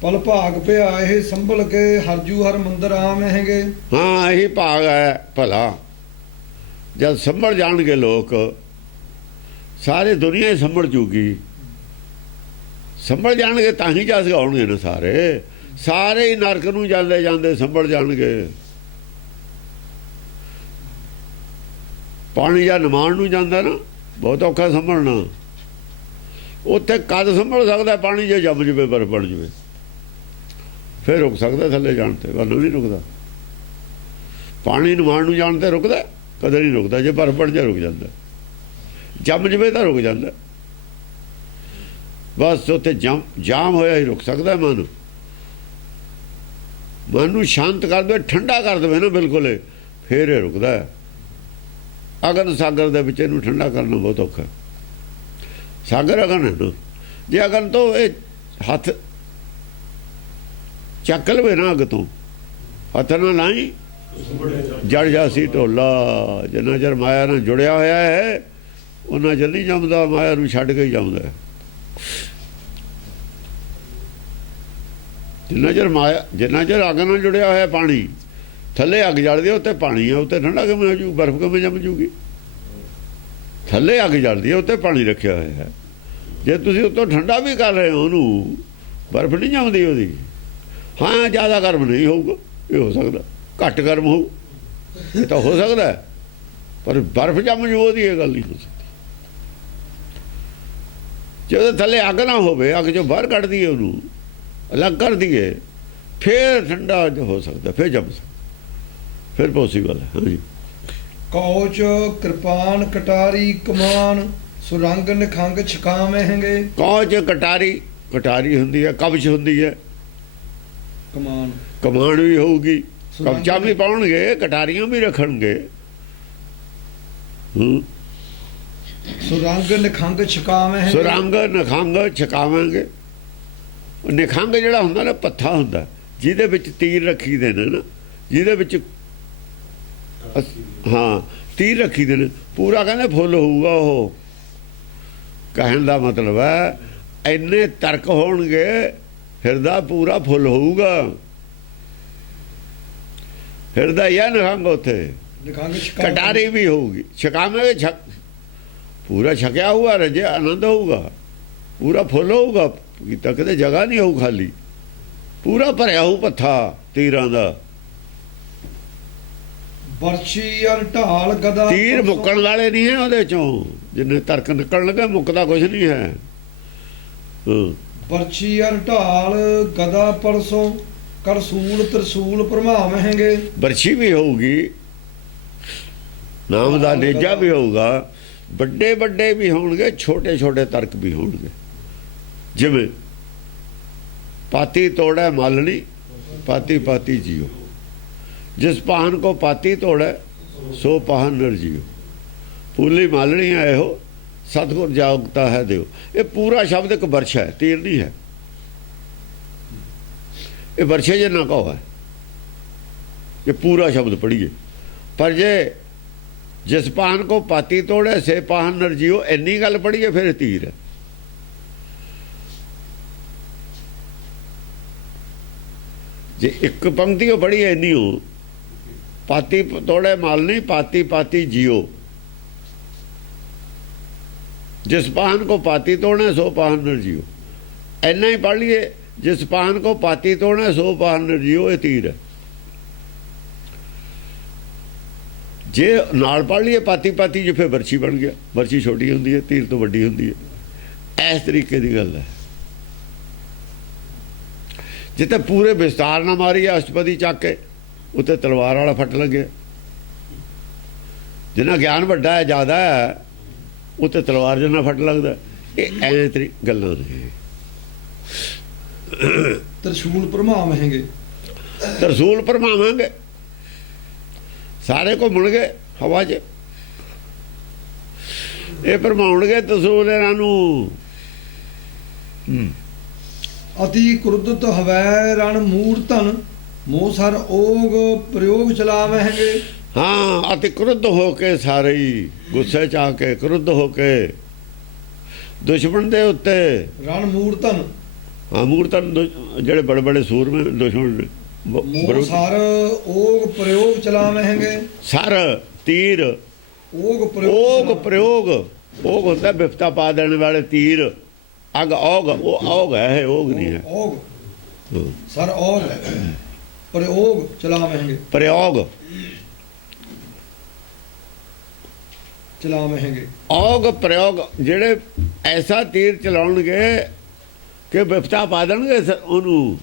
ਪਲ ਭਾਗ ਪਿਆ ਇਹ ਸੰਭਲ ਕੇ ਹਰਜੂ ਹਰ ਮੰਦਰ ਆਮ ਹੈਗੇ। ਹਾਂ ਇਹੀ ਭਾਗ ਹੈ ਭਲਾ, ਜਦ ਸੰਭਲ ਜਾਣਗੇ ਲੋਕ, ਸਾਰੀ ਦੁਨੀਆ ਹੀ ਸੰਭਲ ਜੂਗੀ। ਸੰਭਲ ਜਾਣਗੇ ਤਾਂ ਹੀ ਜਸ ਗਾਉਣਗੇ ਨਾ ਸਾਰੇ, ਸਾਰੇ ਹੀ ਨਰਕ ਨੂੰ ਜਾਂਦੇ ਜਾਂਦੇ ਸੰਭਲ ਜਾਣਗੇ। ਪਾਣੀ ਜਾਂ ਨਿਮਾਣ ਨੂੰ ਜਾਂਦਾ ਨਾ, ਬਹੁਤ ਔਖਾ ਸੰਭਲਣਾ। ਉੱਥੇ ਕਦ ਸੰਭਲ ਸਕਦਾ ਪਾਣੀ, ਜੇ ਜੰਮ ਜਵੇ, ਬਰਫ ਬਣ ਜਵੇ, ਫਿਰ ਰੁਕ ਸਕਦਾ ਥੱਲੇ ਜਾਣ ਤੇ, ਵਰਨਾ ਨਹੀਂ ਰੁਕਦਾ। ਪਾਣੀ ਨਿਮਾਣ ਨੂੰ ਜਾਣ ਤੇ ਰੁਕਦਾ, ਕਦੇ ਨਹੀਂ ਰੁਕਦਾ। ਜੇ ਬਰਫ ਬਣ ਜਾ ਰੁਕ ਜਾਂਦਾ, ਜੰਮ ਜਵੇ ਤਾਂ ਰੁਕ ਜਾਂਦਾ। ਬਸ ਉੱਥੇ ਜਾਮ ਹੋਇਆ ਹੀ ਰੁਕ ਸਕਦਾ। ਮਨ ਨੂੰ ਸ਼ਾਂਤ ਕਰ ਦੇਵੇ, ਠੰਡਾ ਕਰ ਦੇਵੇ ਨਾ ਬਿਲਕੁਲ, ਫਿਰ ਇਹ ਰੁਕਦਾ। ਅਗਨ ਸਾਗਰ ਦੇ ਵਿੱਚ ਇਹਨੂੰ ਠੰਡਾ ਕਰਨਾ ਬਹੁਤ ਔਖਾ। ਸਾਗਰ ਅਗਨ ਹੈ ਨਾ, ਜੇ ਅਗਨ ਤੋਂ ਇਹ ਹੱਥ ਚੱਕ ਲਵੇ ਨਾ, ਅੱਗ ਤੋਂ ਹੱਥ ਨਾਲ ਲਾਈ ਜੜ ਜਾਸੀ ਢੋਲਾ। ਜਿੰਨਾ ਚਿਰ ਮਾਇਆ ਨਾਲ ਜੁੜਿਆ ਹੋਇਆ ਹੈ ਉਹਨਾਂ ਚਿਰ ਨਹੀਂ ਜੰਮਦਾ, ਮਾਇਆ ਨੂੰ ਛੱਡ ਕੇ ਹੀ ਜੰਮਦਾ। ਜਿੰਨਾ ਚਿਰ ਅੱਗ ਨਾਲ ਜੁੜਿਆ ਹੋਇਆ ਪਾਣੀ, ਥੱਲੇ ਅੱਗ ਜਲਦੀ ਹੈ, ਉੱਤੇ ਪਾਣੀ ਹੈ, ਉੱਤੇ ਠੰਡਾ ਕਿਵੇਂ ਹੋ ਜੂ, ਬਰਫ਼ ਕਿਵੇਂ ਜੰਮ ਜੂਗੀ। ਥੱਲੇ ਅੱਗ ਜਲਦੀ ਹੈ, ਉੱਤੇ ਪਾਣੀ ਰੱਖਿਆ ਹੋਇਆ ਹੈ। ਜੇ ਤੁਸੀਂ ਉੱਤੋਂ ਠੰਡਾ ਵੀ ਕਰ ਰਹੇ ਹੋ ਉਹਨੂੰ, ਬਰਫ਼ ਨਹੀਂ ਜੰਮਦੀ ਉਹਦੀ। ਹਾਂ ਜ਼ਿਆਦਾ ਗਰਮ ਨਹੀਂ ਹੋਊਗਾ, ਇਹ ਹੋ ਸਕਦਾ, ਘੱਟ ਗਰਮ ਹੋਊ, ਇਹ ਤਾਂ ਹੋ ਸਕਦਾ, ਪਰ ਬਰਫ਼ ਜੰਮ ਜੂ ਉਹਦੀ ਇਹ ਗੱਲ ਨਹੀਂ ਹੋ ਸਕਦੀ। ਜੇ ਉਹਦੇ ਥੱਲੇ ਅੱਗ ਨਾ ਹੋਵੇ, ਅੱਗ 'ਚੋਂ ਬਾਹਰ ਕੱਢ ਦਈਏ, ਉਹਨੂੰ ਅਲੱਗ ਕਰ ਦਈਏ, ਫਿਰ ਠੰਡਾ ਹੋ ਸਕਦਾ, ਫਿਰ ਜੰਮ ਸਕਦਾ, ਫਿਰ ਪੋਸੀਬਲ ਹੈ। ਹਾਂਜੀ, ਕੌਚ ਕਿਰਪਾਨ ਕਟਾਰੀ ਕਮਾਨ ਸੁਰੰਗ ਨਿਖੰਗ ਛਕਾਮ ਹੈਗੇ। ਕੌਚ ਕਟਾਰੀ ਹੁੰਦੀ ਹੈ, ਕਬਜ਼ ਹੁੰਦੀ ਹੈ, ਕਮਾਨ ਵੀ ਹੋਊਗੀ, ਕਬਜ਼ਾ ਵੀ ਪਾਉਣਗੇ, ਕਟਾਰੀਆਂ ਵੀ ਰੱਖਣਗੇ। ਸੁਰੰਗ ਨਿਖੰਗ ਛਕਾਮ ਹੈ। ਸੁਰੰਗ ਨਿਖੰਗ ਛਕਾਵਾਂਗੇ। ਨਿਖੰਗ ਜਿਹੜਾ ਹੁੰਦਾ ਨਾ, ਪੱਥਾ ਹੁੰਦਾ ਜਿਹਦੇ ਵਿੱਚ ਤੀਰ ਰੱਖੀ ਦੇ ਨੇ ਨਾ, ਜਿਹਦੇ ਵਿੱਚ ਹਾਂ ਤੀਰ ਰੱਖੀ ਦੇ ਨੇ, ਪੂਰਾ ਕਹਿੰਦੇ ਫੁੱਲ ਹੋਊਗਾ। ਉਹ ਕਹਿਣ ਦਾ ਮਤਲਬ ਹੈ ਇੰਨੇ ਤਰਕ ਹੋਣਗੇ, ਹਿਰਦਾ ਪੂਰਾ ਫੁੱਲ ਹੋਊਗਾ। ਹਿਰਦਾ ਹੀ ਹੈ ਨਿਖੰਗ ਉੱਥੇ। ਕਟਾਰੀ ਵੀ ਹੋਊਗੀ, ਛਕਾਵਾਂਗੇ, ਪੂਰਾ ਛਕਿਆ ਹੋਊਗਾ, ਰਜੇ ਆਨੰਦ ਹੋਊਗਾ, ਪੂਰਾ ਫੁੱਲ ਹੋਊਗਾ, ਕੀਤਾ ਕਿਤੇ ਜਗ੍ਹਾ ਨਹੀਂ ਹੋਊ ਖਾਲੀ, ਪੂਰਾ ਭਰਿਆ ਹੋਊ ਪੱਥਾ ਤੀਰਾਂ ਦਾ। ਬਰਛੀ ਅਰ ਢਾਲ ਗਦਾ, ਤੀਰ ਮੁੱਕਣ ਵਾਲੇ ਨਹੀਂ ਹੈ ਉਹਦੇ ਚੋਂ, ਜਿੰਨੇ ਤਰਕ ਨਿਕਲਣ ਲੱਗੇ ਮੁੱਕਦਾ ਕੁਝ ਨਹੀਂ ਹੈ। ਬਰਛੀ ਅਰ ਢਾਲ ਗਦਾ ਪਰਸੋਂ ਕਰਸੂਲ ਤਰਸੂਲ ਭਰਮਾਵ ਹੈਗੇ। ਬਰਛੀ ਵੀ ਹੋਊਗੀ, ਨਾਮ ਦਾ ਨੇਜਾ ਵੀ ਹੋਊਗਾ, ਵੱਡੇ ਵੱਡੇ ਵੀ ਹੋਣਗੇ, ਛੋਟੇ ਛੋਟੇ ਤਰਕ ਵੀ ਹੋਣਗੇ। ਜਿਵੇਂ ਪਾਤੀ ਤੋੜੈ ਮਾਲਣੀ, ਪਾਤੀ ਪਾਤੀ ਜੀਓ, ਜਿਸ ਪਾਹਨ ਕੋ ਪਾਤੀ ਤੋੜੈ ਸੋ ਪਾਹਨ ਨਰ ਜੀਓ। ਪੂਲੀ ਮਾਲਣੀ ਹੈ ਇਹੋ, ਸਤਿਗੁਰ ਜਾਗਤਾ ਹੈ ਦਿਓ। ਇਹ ਪੂਰਾ ਸ਼ਬਦ ਇੱਕ ਵਰਛਾ ਹੈ, ਤੀਰ ਨਹੀਂ ਹੈ। ਇਹ ਵਰਛੇ ਜਿੰਨਾ ਕਹੋ ਹੈ, ਇਹ ਪੂਰਾ ਸ਼ਬਦ ਪੜ੍ਹੀਏ। ਪਰ ਜੇ ਜਿਸ ਪਾਹਨ ਕੋ ਪਾਤੀ ਤੋੜੈ ਸੇ ਪਾਹਨ ਨਰ ਜੀਓ, ਇੰਨੀ ਗੱਲ ਪੜ੍ਹੀਏ, ਫਿਰ ਤੀਰ ਹੈ। ਜੇ ਇੱਕ ਪੰਕਤੀ ਉਹ ਪੜ੍ਹੀ ਹੈ ਇੰਨੀ ਹੋ, ਪਾਤੀ ਤੋੜੇ ਮਾਲ ਨਹੀਂ, ਪਾਤੀ ਪਾਤੀ ਜੀਓ, ਜਿਸ ਪਾਹਨ ਕੋ ਪਾਤੀ ਤੋੜਨਾ ਸੋ ਪਾਹਨ ਨਰ ਜੀਓ। ਇੰਨਾ ਹੀ ਪੜ੍ਹ ਲਈਏ, ਜਿਸ ਪਾਹਨ ਕੋ ਪਾਤੀ ਤੋੜਨਾ ਸੋ ਪਾਹਨ ਨਰ ਜੀਓ, ਇਹ ਤੀਰ ਹੈ। ਜੇ ਨਾਲ ਪੜ੍ਹ ਲਈਏ ਪਾਤੀ ਪਾਤੀ, ਜੇ ਫਿਰ ਵਰਛੀ ਬਣ ਗਿਆ। ਵਰਛੀ ਛੋਟੀ ਹੁੰਦੀ ਹੈ, ਤੀਰ ਤੋਂ ਵੱਡੀ ਹੁੰਦੀ ਹੈ। ਇਸ ਤਰੀਕੇ ਦੀ ਗੱਲ ਹੈ। ਜਿੱਥੇ ਪੂਰੇ ਵਿਸਤਾਰ ਨਾਲ ਮਾਰੀ ਅਸ਼ਟਪਦੀ ਚੱਕ ਕੇ ਉੱਤੇ ਤਲਵਾਰ ਵਾਲਾ ਫੱਟ ਲੱਗਿਆ। ਜਿੰਨਾ ਗਿਆਨ ਵੱਡਾ ਹੈ ਜ਼ਿਆਦਾ ਹੈ ਉੱਤੇ ਤਲਵਾਰ ਜਿੰਨਾ ਫੱਟ ਲੱਗਦਾ। ਇਹ ਐ ਤਰੀ ਗੱਲਾਂ ਨੇ। ਤਰਸ਼ੂਲ ਭਰਮਾਵਹਿੰਗੇ। ਤਰਸੂਲ ਭਰਮਾਵਾਂਗੇ, ਸਾਰੇ ਘੁੰਮਣਗੇ ਹਵਾ 'ਚ, ਇਹ ਭਰਮਾਉਣਗੇ ਤਰਸੂਲ ਇਹਨਾਂ ਨੂੰ। ਅਤੀ ਕ੍ਰੁੱਧਤ ਹਵੈ ਰਣ ਮੂਰਤਨ ਮੋਹ ਸਰ ਓਗ ਪ੍ਰਯੋਗ ਚਲਾਵਹਿੰਗੇ। ਹਾਂ, ਅਤੀ ਕ੍ਰੁੱਧ ਹੋ ਕੇ ਸਾਰੇ ਹੀ ਗੁੱਸੇ 'ਚ ਆ ਕੇ ਕ੍ਰੁੱਧ ਹੋ ਕੇ ਦੁਸ਼ਮਣ ਦੇ ਉੱਤੇ। ਰਣ ਮੂਰਤਨ ਹਾਂ, ਮੂਰਤਨ ਜਿਹੜੇ ਬੜੇ ਬੜੇ ਸੂਰਮੇ ਦੁਸ਼ਮਣ ਨੇ। ਮੋਹ ਸਰ ਓਗ ਪ੍ਰਯੋਗ ਚਲਾਵਹਿੰਗੇ। ਸਰ ਤੀਰ, ਓਗ ਓਗ ਪ੍ਰਯੋਗ, ਓਗ ਹੁੰਦਾ ਬਿਪਤਾ ਪਾ ਦੇਣ ਵਾਲੇ ਤੀਰ। ਅਗ ਔਗ, ਉਹ ਔਗ ਹੈ, ਓਗ ਨਹੀਂ ਹੈ। ਓਗ ਸਰ ਓਗ ਪ੍ਰਯੋਗ ਚਲਾਵਹਿੰਗੇ। ਪ੍ਰਯੋਗ ਚਲਾਵਹਿੰਗੇ। ਔਗ ਪ੍ਰਯੋਗ, ਜਿਹੜੇ ਐਸਾ ਤੀਰ ਚਲਾਉਣਗੇ ਕਿ ਬਿਪਤਾ ਪਾ ਦੇਣਗੇ ਉਹਨੂੰ,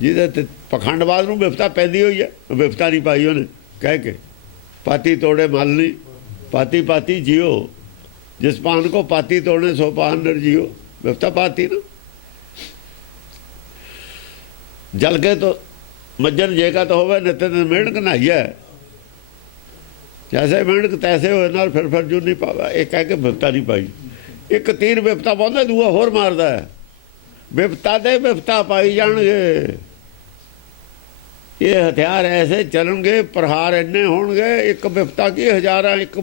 ਜਿਹਦੇ ਤੇ ਪਖੰਡਵਾਦ ਨੂੰ ਬਿਪਤਾ ਪੈਂਦੀ ਹੋਈ ਹੈ। ਬਿਪਤਾ ਨਹੀਂ ਪਾਈ ਉਹਨੇ, ਕਹਿ ਕੇ ਪਾਤੀ ਤੋੜੇ ਮਲ ਨਹੀਂ, ਪਾਤੀ ਪਾਤੀ ਜਿਓ, ਜਿਸ ਪਾਨ ਕੋ ਪਾਤੀ ਤੋੜੇ ਸੋ ਪਾਨ ਨਰ ਜਿਓ। ਬਿਪਤਾ ਪਾਤੀ ਨਾ। ਜਲ ਕੇ तो मज्जन जे का तो होवे, नित दिन मेहनत नहाइए, जैसे मेहनत तैसे हो नाल फिर जू नहीं पावा। ये कह के बिपता नहीं पाई। एक तीर बिपता पाਉਂਦਾ, दूआ होर मारदा है। बिपता ते बिपता पाई जाणगे। ये हथियार ऐसे चलणगे, प्रहार इन्ने होणगे, एक बिपता की हज़ारां, एक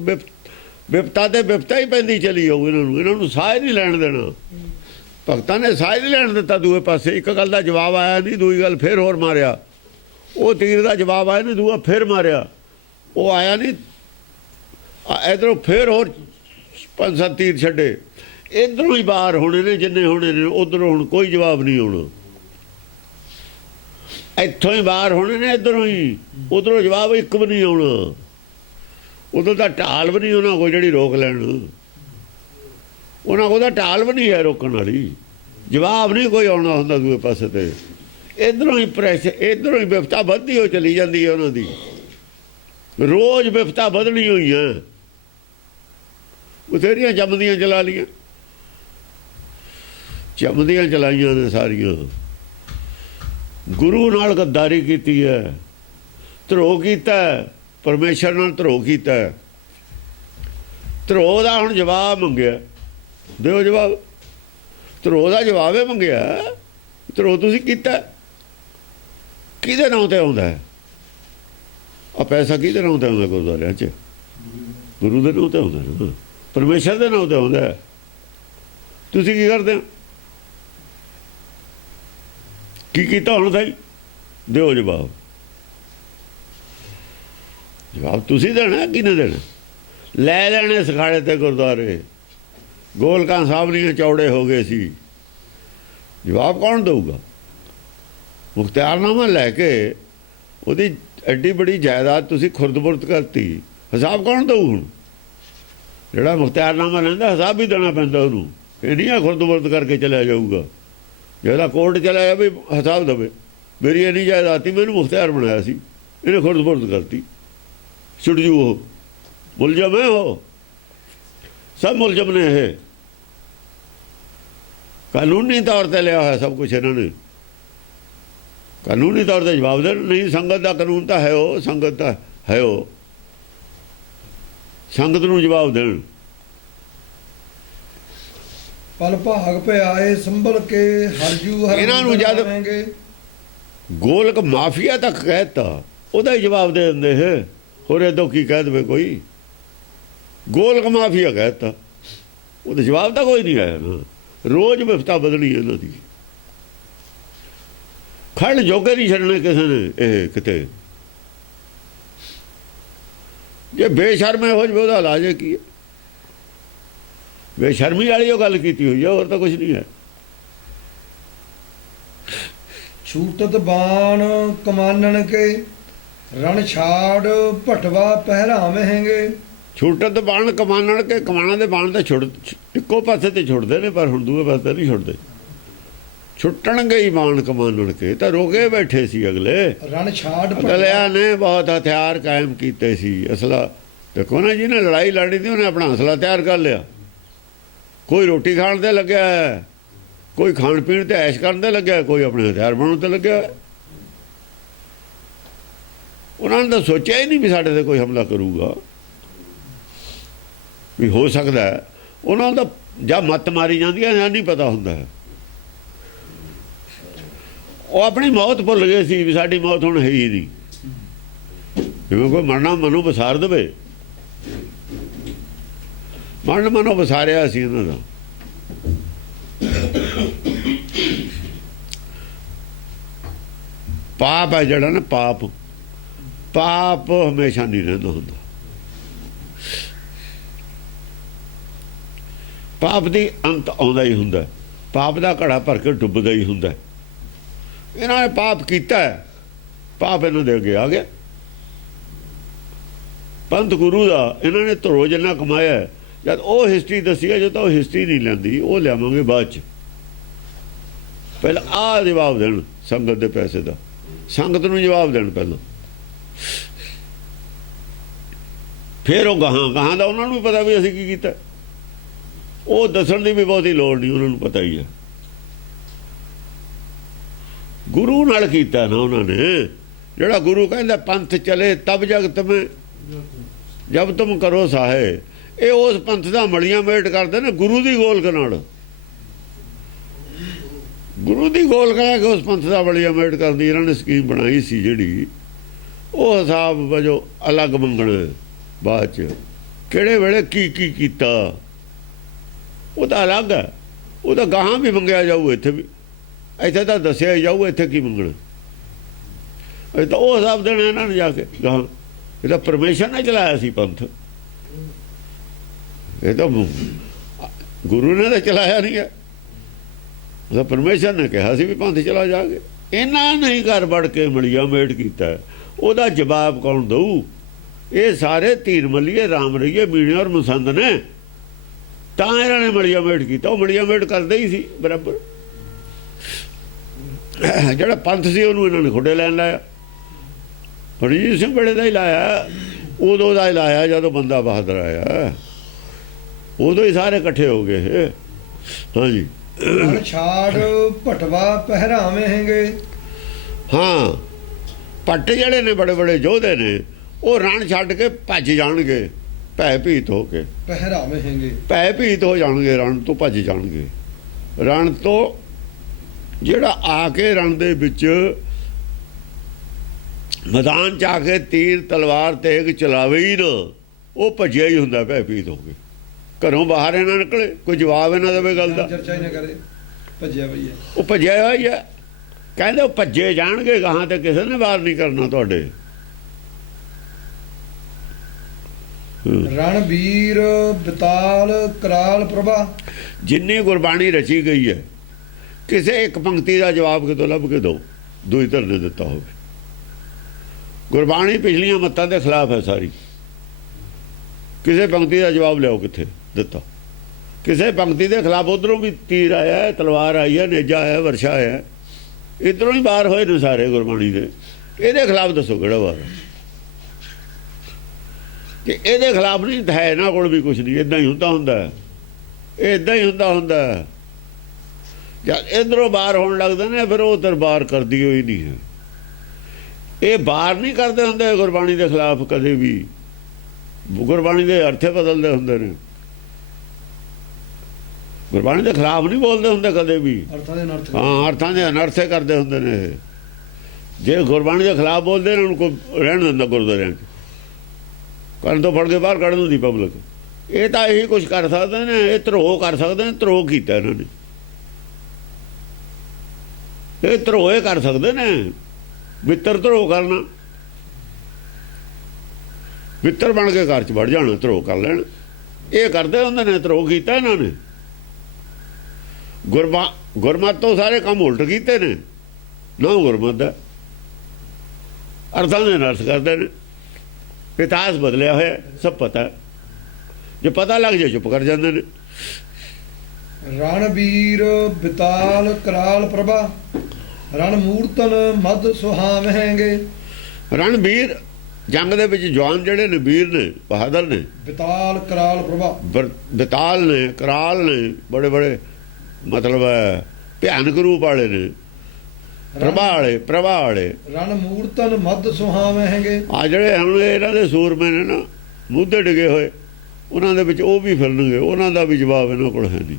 बिपता ते बिपता ही पैंदी चली होਊ। ਇਹਨਾਂ ਨੂੰ ਸਾਹ ਨਹੀਂ ਲੈਣ ਦੇਣਾ। ਭਗਤਾਂ ਨੇ ਸਾਹ ਨਹੀਂ ਲੈਣ ਦਿੱਤਾ ਦੂਏ ਪਾਸੇ। ਇੱਕ ਗੱਲ ਦਾ ਜਵਾਬ ਆਇਆ ਨਹੀਂ, ਦੂਜੀ ਗੱਲ ਫਿਰ ਹੋਰ ਮਾਰਿਆ। ਉਹ ਤੀਰ ਦਾ ਜਵਾਬ ਆਇਆ ਨਹੀਂ, ਦੂਆ ਫਿਰ ਮਾਰਿਆ। ਉਹ ਆਇਆ ਨਹੀਂ, ਇਧਰੋਂ ਫਿਰ ਹੋਰ 5-7 ਤੀਰ ਛੱਡੇ। ਇਧਰੋਂ ਹੀ ਬਾਹਰ ਹੋਣੇ ਨੇ ਜਿੰਨੇ ਹੋਣੇ ਨੇ, ਉਧਰੋਂ ਹੁਣ ਕੋਈ ਜਵਾਬ ਨਹੀਂ ਆਉਣਾ। ਇੱਥੋਂ ਹੀ ਬਾਹਰ ਹੋਣੇ ਨੇ, ਇਧਰੋਂ ਹੀ, ਉਧਰੋਂ ਜਵਾਬ ਇੱਕ ਵੀ ਨਹੀਂ ਆਉਣਾ। ਉਦੋਂ ਤਾਂ ਢਾਲ ਵੀ ਨਹੀਂ ਉਹਨਾਂ ਕੋਲ ਜਿਹੜੀ ਰੋਕ ਲੈਣ। ਉਹਨਾਂ ਕੋਲ ਤਾਂ ਢਾਲ ਵੀ ਨਹੀਂ ਹੈ ਰੋਕਣ ਵਾਲੀ। ਜਵਾਬ ਨਹੀਂ ਕੋਈ ਆਉਣਾ ਹੁੰਦਾ ਦੂਏ ਪਾਸੇ ਤੇ। ਇੱਧਰੋਂ ਹੀ ਪ੍ਰੈਸ਼ਰ, ਇੱਧਰੋਂ ਹੀ ਬਿਪਤਾ ਵੱਧਦੀ ਹੋ ਚਲੀ ਜਾਂਦੀ ਹੈ ਉਹਨਾਂ ਦੀ। ਰੋਜ਼ ਬਿਪਤਾ ਵਧਣੀ ਹੋਈਆਂ, ਬਥੇਰੀਆਂ ਜੰਮਦੀਆਂ ਚਲਾ ਲੀਆਂ, ਜੰਮਦੀਆਂ ਚਲਾਈਆਂ ਨੇ ਸਾਰੀਆਂ। ਗੁਰੂ ਨਾਲ ਗੱਦਾਰੀ ਕੀਤੀ ਹੈ, ਧਰੋਹ ਕੀਤਾ, ਪਰਮੇਸ਼ਰ ਨਾਲ ਧਰੋਹ ਕੀਤਾ। ਧਰੋਹ ਦਾ ਹੁਣ ਜਵਾਬ ਮੰਗਿਆ, ਦਿਓ ਜਵਾਬ। ਧਰੋਹ ਦਾ ਜਵਾਬ ਇਹ ਮੰਗਿਆ, ਧਰੋਹ ਤੁਸੀਂ ਕੀਤਾ ਕਿਹਦੇ ਨਾਂ ਤੇ ਆਉਂਦਾ ਹੈ? ਆ ਪੈਸਾ ਕਿਹਦੇ ਨਾਂ ਤੇ ਆਉਂਦਾ? ਗੁਰਦੁਆਰਿਆਂ 'ਚ ਗੁਰੂ ਦੇ ਨਾਂ ਤੇ ਆਉਂਦਾ ਨਾ, ਪਰਮੇਸ਼ਰ ਦੇ ਨਾਂ ਤੇ ਆਉਂਦਾ। ਤੁਸੀਂ ਕੀ ਕਰਦੇ ਹੋ? ਕੀ ਕੀਤਾ ਹੁਣ ਤਾਈ? ਦਿਓ ਜਵਾਬ। ਜਵਾਬ ਤੁਸੀਂ ਦੇਣਾ, ਕਿਹਨੇ ਦੇਣਾ? ਲੈ ਲੈਣੇ ਸਿਖਾੜੇ ਤੇ ਗੁਰਦੁਆਰੇ। ਗੋਲਕਾਂ ਸਾਹਮਣੇ ਚੌੜੇ ਹੋ ਗਏ ਸੀ। ਜਵਾਬ ਕੌਣ ਦਊਗਾ? ਮੁਖਤਿਆਰਨਾਮਾ ਲੈ ਕੇ ਉਹਦੀ ਐਡੀ ਬੜੀ ਜਾਇਦਾਦ ਤੁਸੀਂ ਖੁਰਦ-ਬੁਰਦ ਕਰਤੀ, ਹਿਸਾਬ ਕੌਣ ਦਊ? ਹੁਣ ਜਿਹੜਾ ਮੁਖਤਿਆਰਨਾਮਾ ਲੈਂਦਾ ਹਿਸਾਬ ਵੀ ਦੇਣਾ ਪੈਂਦਾ ਉਹਨੂੰ। ਇਹ ਨਹੀਂ ਆ ਖੁਰਦ-ਬੁਰਦ ਕਰਕੇ ਚਲਿਆ ਜਾਊਗਾ। ਜਿਹੜਾ ਕੋਰਟ ਚਲਾ ਜਾ ਵੀ ਹਿਸਾਬ ਦੇਵੇ, ਮੇਰੀ ਇੰਨੀ ਜਾਇਦਾਦ ਸੀ, ਮੈਨੂੰ ਮੁਖਤਿਆਰ ਬਣਾਇਆ ਸੀ, ਇਹਨੇ ਖੁਰਦ-ਬੁਰਦ ਕਰਤੀ, ਛੁੱਟ ਜੂ। ਉਹ ਮੁਲਜ਼ਮ ਹੈ, ਉਹ ਸਭ ਮੁਲਜ਼ਮ ਨੇ। ਇਹ ਕਾਨੂੰਨੀ ਤੌਰ ਤੇ ਲਿਆ ਹੋਇਆ ਸਭ ਕੁਛ ਇਹਨਾਂ ਨੇ। ਕਾਨੂੰਨੀ ਤੌਰ ਤੇ ਜਵਾਬ ਦੇਣ। ਨਹੀਂ, ਸੰਗਤ ਦਾ ਕਾਨੂੰਨ ਤਾਂ ਹੈ, ਉਹ ਸੰਗਤ ਦਾ ਹੈ, ਉਹ ਸੰਗਤ ਨੂੰ ਜਵਾਬ ਦੇਣ। ਪਲ ਭਾਗ ਪਿਆਏ ਸੰਭਲ ਕੇ ਹਰਜੂ ਹਰ ਇਹਨਾਂ ਨੂੰ ਜਦ ਗੋਲਕ ਮਾਫੀਆ ਤੱਕ ਕਹਿਤਾ, ਉਹਦਾ ਹੀ ਜਵਾਬ ਦੇ ਦਿੰਦੇ ਹੈ। ਹੋਰ ਇਹਦੋਂ ਕੀ ਕਹਿ ਦੇਵੇ ਕੋਈ? ਗੋਲਕ ਮਾਫੀਆ ਕਹਿਤਾ, ਉਹਦਾ ਜਵਾਬ ਤਾਂ ਕੋਈ ਨਹੀਂ ਆਇਆ ਨਾ। ਰੋਜ਼ ਬਿਪਤਾ ਬਦਲੀ ਇਹਨਾਂ ਦੀ। ਖੜ ਜੋਗੇ ਨਹੀਂ ਛੱਡਣੇ ਕਿਸੇ ਨੇ। ਇਹ ਕਿਤੇ ਜੇ ਬੇਸ਼ਰਮੇ ਹੋ ਜਾਵੇ ਉਹਦਾ ਇਲਾਜ ਕੀ ਹੈ? ਬੇਸ਼ਰਮੀ ਵਾਲੀ ਉਹ ਗੱਲ ਕੀਤੀ ਹੋਈ ਹੈ, ਹੋਰ ਤਾਂ ਕੁਛ ਨਹੀਂ ਹੈ। ਛੂਟਤ ਬਾਣ ਕਮਾਨਣ ਕੇ ਰਣ ਛਾੜ ਭਟਵਾ ਪਹਿਰਾਵਹਿੰਗੇ। ਛੁੱਟਤ ਬਾਣ ਕਮਾਨਣ ਕੇ, ਕਮਾਨਾਂ ਦੇ ਬਾਣ ਤਾਂ ਇੱਕੋ ਪਾਸੇ ਤੇ ਛੁੱਟਦੇ ਨੇ, ਪਰ ਹੁਣ ਦੂਏ ਪਾਸੇ ਨਹੀਂ ਛੁੱਟਦੇ। ਛੁੱਟਣਗੇ ਹੀ ਮਾਨਕ ਮਾਨਣ ਕੇ, ਤਾਂ ਰੋਕੇ ਬੈਠੇ ਸੀ ਅਗਲੇ। ਰਣ ਛਾੜ ਅਗਲਿਆਂ ਨੇ ਬਹੁਤ ਹਥਿਆਰ ਕਾਇਮ ਕੀਤੇ ਸੀ। ਅਸਲਾ ਦੇਖੋ ਨਾ, ਜਿਹਨੇ ਲੜਾਈ ਲੜੀ ਸੀ ਉਹਨੇ ਆਪਣਾ ਹਸਲਾ ਤਿਆਰ ਕਰ ਲਿਆ। ਕੋਈ ਰੋਟੀ ਖਾਣ ਤੇ ਲੱਗਿਆ ਹੈ, ਕੋਈ ਖਾਣ ਪੀਣ ਤੇ ਐਸ਼ ਕਰਨ ਤੇ ਲੱਗਿਆ, ਕੋਈ ਆਪਣੇ ਹਥਿਆਰ ਬਣਾਉਣ ਤੇ ਲੱਗਿਆ। ਉਹਨਾਂ ਨੇ ਤਾਂ ਸੋਚਿਆ ਹੀ ਨਹੀਂ ਵੀ ਸਾਡੇ ਤੇ ਕੋਈ ਹਮਲਾ ਕਰੂਗਾ, ਵੀ ਹੋ ਸਕਦਾ ਹੈ। ਉਹਨਾਂ ਦਾ ਜਾਂ ਮੱਤ ਮਾਰੀ ਜਾਂਦੀ ਹੈ ਜਾਂ ਨਹੀਂ ਪਤਾ ਹੁੰਦਾ ਹੈ। ਉਹ ਆਪਣੀ ਮੌਤ ਭੁੱਲ ਗਏ ਸੀ ਵੀ ਸਾਡੀ ਮੌਤ ਹੁਣ ਹੈ ਹੀ ਨਹੀਂ। ਜਿਵੇਂ ਕੋਈ ਮਰਨਾ ਮਨੋਂ ਵਸਾਰ ਦੇਵੇ, ਮਰਨ ਮਨੋਂ ਵਸਾਰਿਆ ਸੀ ਇਹਨਾਂ ਦਾ। ਪਾਪ ਹੈ ਜਿਹੜਾ ਨਾ, ਪਾਪ ਹਮੇਸ਼ਾ ਨਹੀਂ ਰਹਿੰਦਾ ਹੁੰਦਾ। ਪਾਪ ਦੀ ਅੰਤ ਆਉਂਦਾ ਹੀ ਹੁੰਦਾ, ਪਾਪ ਦਾ ਘੜਾ ਭਰ ਕੇ ਡੁੱਬਦਾ ਹੀ ਹੁੰਦਾ। ਇਹਨਾਂ ਨੇ ਪਾਪ ਕੀਤਾ, ਪਾਪ ਇਹਨਾਂ ਦੇ ਅੱਗੇ ਆ ਗਿਆ। ਪੰਥ ਗੁਰੂ ਦਾ ਇਹਨਾਂ ਨੇ ਧਰੋ ਜਿੰਨਾ ਕਮਾਇਆ। ਜਦ ਉਹ ਹਿਸਟਰੀ ਦੱਸੀ ਹੈ, ਜੋ ਤਾਂ ਉਹ ਹਿਸਟਰੀ ਨਹੀਂ ਲੈਂਦੀ, ਉਹ ਲਿਆਵਾਂਗੇ ਬਾਅਦ ਚ। ਪਹਿਲਾਂ ਆਹ ਜਵਾਬ ਦੇਣ ਸੰਗਤ ਦੇ ਪੈਸੇ ਦਾ, ਸੰਗਤ ਨੂੰ ਜਵਾਬ ਦੇਣ ਪਹਿਲਾਂ, ਫਿਰ ਉਹ ਗਾਹਾਂ ਦਾ ਉਹਨਾਂ ਨੂੰ ਵੀ ਪਤਾ ਵੀ ਅਸੀਂ ਕੀ ਕੀਤਾ। ਉਹ ਦੱਸਣ ਦੀ ਵੀ ਬਹੁਤੀ ਲੋੜ ਨਹੀਂ, ਉਹਨਾਂ ਨੂੰ ਪਤਾ ਹੀ ਹੈ। ਗੁਰੂ ਨਾਲ ਕੀਤਾ ਨਾ ਉਹਨਾਂ ਨੇ। ਜਿਹੜਾ ਗੁਰੂ ਕਹਿੰਦਾ ਪੰਥ ਚਲੇ ਤਬ ਜਗਤ ਮੇਂ ਜਬ ਤੁਮ ਕਰੋ ਸਾਹੇ, ਇਹ ਉਸ ਪੰਥ ਦਾ ਮਲੀਆਂ ਮੇਟ ਕਰਦੇ ਨੇ ਗੁਰੂ ਦੀ ਗੋਲਕ ਨਾਲ। ਗੁਰੂ ਦੀ ਗੋਲਕ ਲੈ ਕੇ ਉਸ ਪੰਥ ਦਾ ਮਲੀਆਂ ਮੇਟ ਕਰਦੀ ਇਹਨਾਂ ਨੇ ਸਕੀਮ ਬਣਾਈ ਸੀ, ਜਿਹੜੀ ਉਹ ਹਿਸਾਬ ਵਜੋਂ ਅਲੱਗ ਮੰਗਣਾ ਬਾਅਦ ਚ। ਕਿਹੜੇ ਵੇਲੇ ਕੀ ਕੀਤਾ ਉਹ ਤਾਂ ਅਲੱਗ ਹੈ। ਉਹ ਤਾਂ ਗਾਹਾਂ ਵੀ ਮੰਗਿਆ ਜਾਊ, ਇੱਥੇ ਵੀ, ਇੱਥੇ ਤਾਂ ਦੱਸਿਆ ਜਾਊ ਇੱਥੇ ਕੀ ਮੰਗਣਾ। ਇਹ ਤਾਂ ਉਹ ਹਿਸਾਬ ਦੇਣਾ ਇਹਨਾਂ ਨੇ ਜਾ ਕੇ ਗਾਹਾਂ। ਇਹ ਤਾਂ ਪਰਮੇਸ਼ਰ ਨੇ ਚਲਾਇਆ ਸੀ ਪੰਥ, ਇਹ ਤਾਂ ਗੁਰੂ ਨੇ ਤਾਂ ਚਲਾਇਆ ਨਹੀਂ ਹੈ। ਉਹਦਾ ਪਰਮੇਸ਼ਰ ਨੇ ਕਿਹਾ ਸੀ ਵੀ ਪੰਥ ਚਲਾ ਜਾਗੇ। ਇਹਨਾਂ ਨਹੀਂ ਘਰ ਵੜ ਕੇ ਮਲੀਆ ਮੇਟ ਕੀਤਾ, ਉਹਦਾ ਜਵਾਬ ਕੌਣ ਦਊ? ਇਹ ਸਾਰੇ ਧੀਰ ਮਲੀਏ ਰਾਮ ਰਹੀਏ ਮੀਣੇ ਔਰ ਮਸੰਦ ਨੇ, ਤਾਂ ਇਹਨਾਂ ਨੇ ਮਲੀਆ ਮੇਟ ਕੀਤਾ। ਉਹ ਮਲੀਆ ਮੇਟ ਕਰਦੇ ਹੀ ਸੀ ਬਰਾਬਰ। ਜਿਹੜਾ ਪੰਥ ਸੀ ਉਹਨੂੰ ਇਹਨਾਂ ਨੇ ਖੁੱਡੇ ਲੈਣ ਲਾਇਆ। ਰਣਜੀਤ ਸਿੰਘ ਬੜੇ ਦਾ ਹੀ ਲਾਇਆ, ਉਦੋਂ ਦਾ ਹੀ ਲਾਇਆ ਜਦੋਂ ਬੰਦਾ ਬਹਾਦਰ ਆਇਆ, ਉਦੋਂ ਹੀ ਸਾਰੇ ਇਕੱਠੇ ਹੋ ਗਏ। ਹਾਂਜੀ, ਛਾੜ ਭਟਵਾ ਪਹਿਰਾਵੇਂ ਹੈਗੇ। ਹਾਂ, ਭੱਟ ਜਿਹੜੇ ਨੇ ਬੜੇ ਬੜੇ ਯੋਧੇ ਨੇ, ਉਹ ਰਣ ਛੱਡ ਕੇ ਭੱਜ ਜਾਣਗੇ ਭੈ ਭੀਤ ਹੋ ਕੇ। ਪਹਿਰਾਵੇਂ ਹੈਗੇ, ਭੈ ਭੀਤ ਹੋ ਜਾਣਗੇ, ਰਣ ਤੋਂ ਭੱਜ ਜਾਣਗੇ। ਰਣ ਤੋਂ ਜਿਹੜਾ ਆ ਕੇ ਰਣ ਦੇ ਵਿੱਚ ਮੈਦਾਨ 'ਚ ਆ ਕੇ ਤੀਰ ਤਲਵਾਰ ਤੇਗ ਚਲਾਵੇ ਹੀ ਨਾ, ਉਹ ਭੱਜਿਆ ਹੀ ਹੁੰਦਾ ਭੈ ਭੀਤ ਹੋ ਕੇ। ਘਰੋਂ ਬਾਹਰ ਇਹਨਾਂ ਨਿਕਲੇ, ਕੋਈ ਜਵਾਬ ਇਹਨਾਂ ਦੇਵੇ ਗੱਲ ਦਾ, ਚਰਚਾ ਹੀ ਨਾ ਕਰੇ, ਭੱਜਿਆ ਬਈ ਉਹ ਭੱਜਿਆ ਹੋਇਆ ਹੀ ਹੈ। ਕਹਿੰਦੇ ਉਹ ਭੱਜੇ ਜਾਣਗੇ ਗਾਹਾਂ, ਤੇ ਕਿਸੇ ਨੇ ਵਾਰ ਨਹੀਂ ਕਰਨਾ ਤੁਹਾਡੇ। ਰਣਬੀਰ ਬਿਤਾਲ ਕਰਾਲ ਪ੍ਰਭਾ। ਜਿੰਨੀ ਗੁਰਬਾਣੀ ਰਚੀ ਗਈ ਹੈ, ਕਿਸੇ ਇੱਕ ਪੰਕਤੀ ਦਾ ਜਵਾਬ ਕਿਤੋਂ ਲੱਭ ਕੇ ਦਿਓ ਦੂਈ ਧਿਰ ਨੇ ਦਿੱਤਾ ਹੋਵੇ। ਗੁਰਬਾਣੀ ਪਿਛਲੀਆਂ ਮੱਤਾਂ ਦੇ ਖਿਲਾਫ ਹੈ ਸਾਰੀ। ਕਿਸੇ ਪੰਕਤੀ ਦਾ ਜਵਾਬ ਲਿਆਓ ਕਿੱਥੇ ਦਿੱਤਾ। ਕਿਸੇ ਪੰਕਤੀ ਦੇ ਖਿਲਾਫ ਉਧਰੋਂ ਵੀ ਤੀਰ ਆਇਆ, ਤਲਵਾਰ ਆਈ ਹੈ, ਨੇਜਾ ਆਇਆ, ਵਰਸ਼ਾ ਆਇਆ, ਇੱਧਰੋਂ ਹੀ ਬਾਹਰ ਹੋਏ ਨੇ ਸਾਰੇ ਗੁਰਬਾਣੀ ਦੇ। ਇਹਦੇ ਖਿਲਾਫ ਦੱਸੋ ਕਿਹੜਾ ਵਾਰ ਕਿ ਇਹਦੇ ਖਿਲਾਫ ਨਹੀਂ ਹੈ। ਇਹਨਾਂ ਕੋਲ ਵੀ ਕੁਛ ਨਹੀਂ, ਇੱਦਾਂ ਹੀ ਹੁੰਦਾ ਇਹ ਇੱਦਾਂ ਹੀ ਹੁੰਦਾ। ਜਦ ਇੱਧਰੋਂ ਬਾਹਰ ਹੋਣ ਲੱਗਦੇ ਨੇ, ਫਿਰ ਉਹ ਉੱਧਰ ਬਾਹਰ ਕਰਦੀ ਹੋਈ ਨਹੀਂ ਹੈ। ਇਹ ਬਾਹਰ ਨਹੀਂ ਕਰਦੇ ਹੁੰਦੇ ਗੁਰਬਾਣੀ ਦੇ ਖਿਲਾਫ ਕਦੇ ਵੀ। ਗੁਰਬਾਣੀ ਦੇ ਅਰਥੇ ਬਦਲਦੇ ਹੁੰਦੇ ਨੇ, ਗੁਰਬਾਣੀ ਦੇ ਖਿਲਾਫ ਨਹੀਂ ਬੋਲਦੇ ਹੁੰਦੇ ਕਦੇ ਵੀ। ਹਾਂ, ਅਰਥਾਂ ਦੇ ਅਨਰਥੇ ਕਰਦੇ ਹੁੰਦੇ ਨੇ। ਜੇ ਗੁਰਬਾਣੀ ਦੇ ਖਿਲਾਫ ਬੋਲਦੇ ਇਹਨਾਂ ਨੂੰ ਕੋਈ ਰਹਿਣ ਦਿੰਦਾ ਗੁਰਦੁਆਰਿਆਂ 'ਚ, ਕਰਨ ਤੋਂ ਫੜ ਕੇ ਬਾਹਰ ਕੱਢ ਦਿੰਦੀ ਪਬਲਿਕ। ਇਹ ਤਾਂ ਇਹੀ ਕੁਛ ਕਰ ਸਕਦੇ ਨੇ, ਇਹ ਧਰੋਹ ਕਰ ਸਕਦੇ ਨੇ। ਧਰੋਹ ਕੀਤਾ ਇਹਨਾਂ ਨੇ, ਇਹ ਧਰੋਹ ਕਰ ਸਕਦੇ ਨੇ। ਮਿੱਤਰ ਧਰੋਹ ਕਰਨਾ, ਮਿੱਤਰ ਬਣ ਕੇ ਘਰ 'ਚ ਵੜ ਜਾਣਾ, ਧਰੋਹ ਕਰ ਲੈਣ। ਇਹ ਕਰਦੇ ਹੁੰਦੇ ਨੇ, ਧਰੋਹ ਕੀਤਾ ਇਹਨਾਂ ਨੇ। ਗੁਰਮਤਿ ਤੋਂ ਸਾਰੇ ਕੰਮ ਉਲਟ ਕੀਤੇ ਨੇ। ਨਾ ਗੁਰਮਤਿ ਦਾ ਅਰਥਾਂ ਦੇ ਅਨਰਥ ਕਰਦੇ ਨੇ। ਇਤਿਹਾਸ ਬਦਲਿਆ ਹੋਇਆ, ਸਭ ਪਤਾ। ਜੇ ਪਤਾ ਲੱਗ ਜਾਏ ਚੁੱਪ ਕਰ ਜਾਂਦੇ ਨੇ। ਰਣਬੀਰ ਬਿਤਾਲ ਕਰਾਲ ਪ੍ਰਭਾ ਰਣ ਮੂਰਤਨ ਮਦ ਸੁਹਾਵਹਿੰਗੇ। ਰਣਬੀਰ ਜੰਗ ਦੇ ਵਿੱਚ ਜਵਾਨ ਜਿਹੜੇ ਨੇ, ਵੀਰ ਨੇ, ਬਹਾਦਰ ਨੇ, ਬਿਤਾਲ ਕਰਾਲ ਪ੍ਰਭਾ ਬਿਤਾਲ ਨੇ, ਕਰਾਲ ਨੇ, ਬੜੇ ਬੜੇ ਮਤਲਬ ਭਿਆਨਕ ਰੂਪ ਵਾਲੇ ਨੇ, ਪ੍ਰਭਾ ਵਾਲੇ। ਰਣ ਮੂਰਤਨ ਮਦ ਸੁਹਾਵਹਿੰਗੇ। ਆ ਜਿਹੜੇ ਹੁਣ ਇਹਨਾਂ ਦੇ ਸੂਰਮੇ ਨੇ ਨਾ, ਮੁੱਦੇ ਡਿਗੇ ਹੋਏ, ਉਹਨਾਂ ਦੇ ਵਿੱਚ ਉਹ ਵੀ ਫਿਰਨਗੇ, ਉਹਨਾਂ ਦਾ ਵੀ ਜਵਾਬ ਇਹਨਾਂ ਕੋਲ ਹੈ ਨਹੀਂ।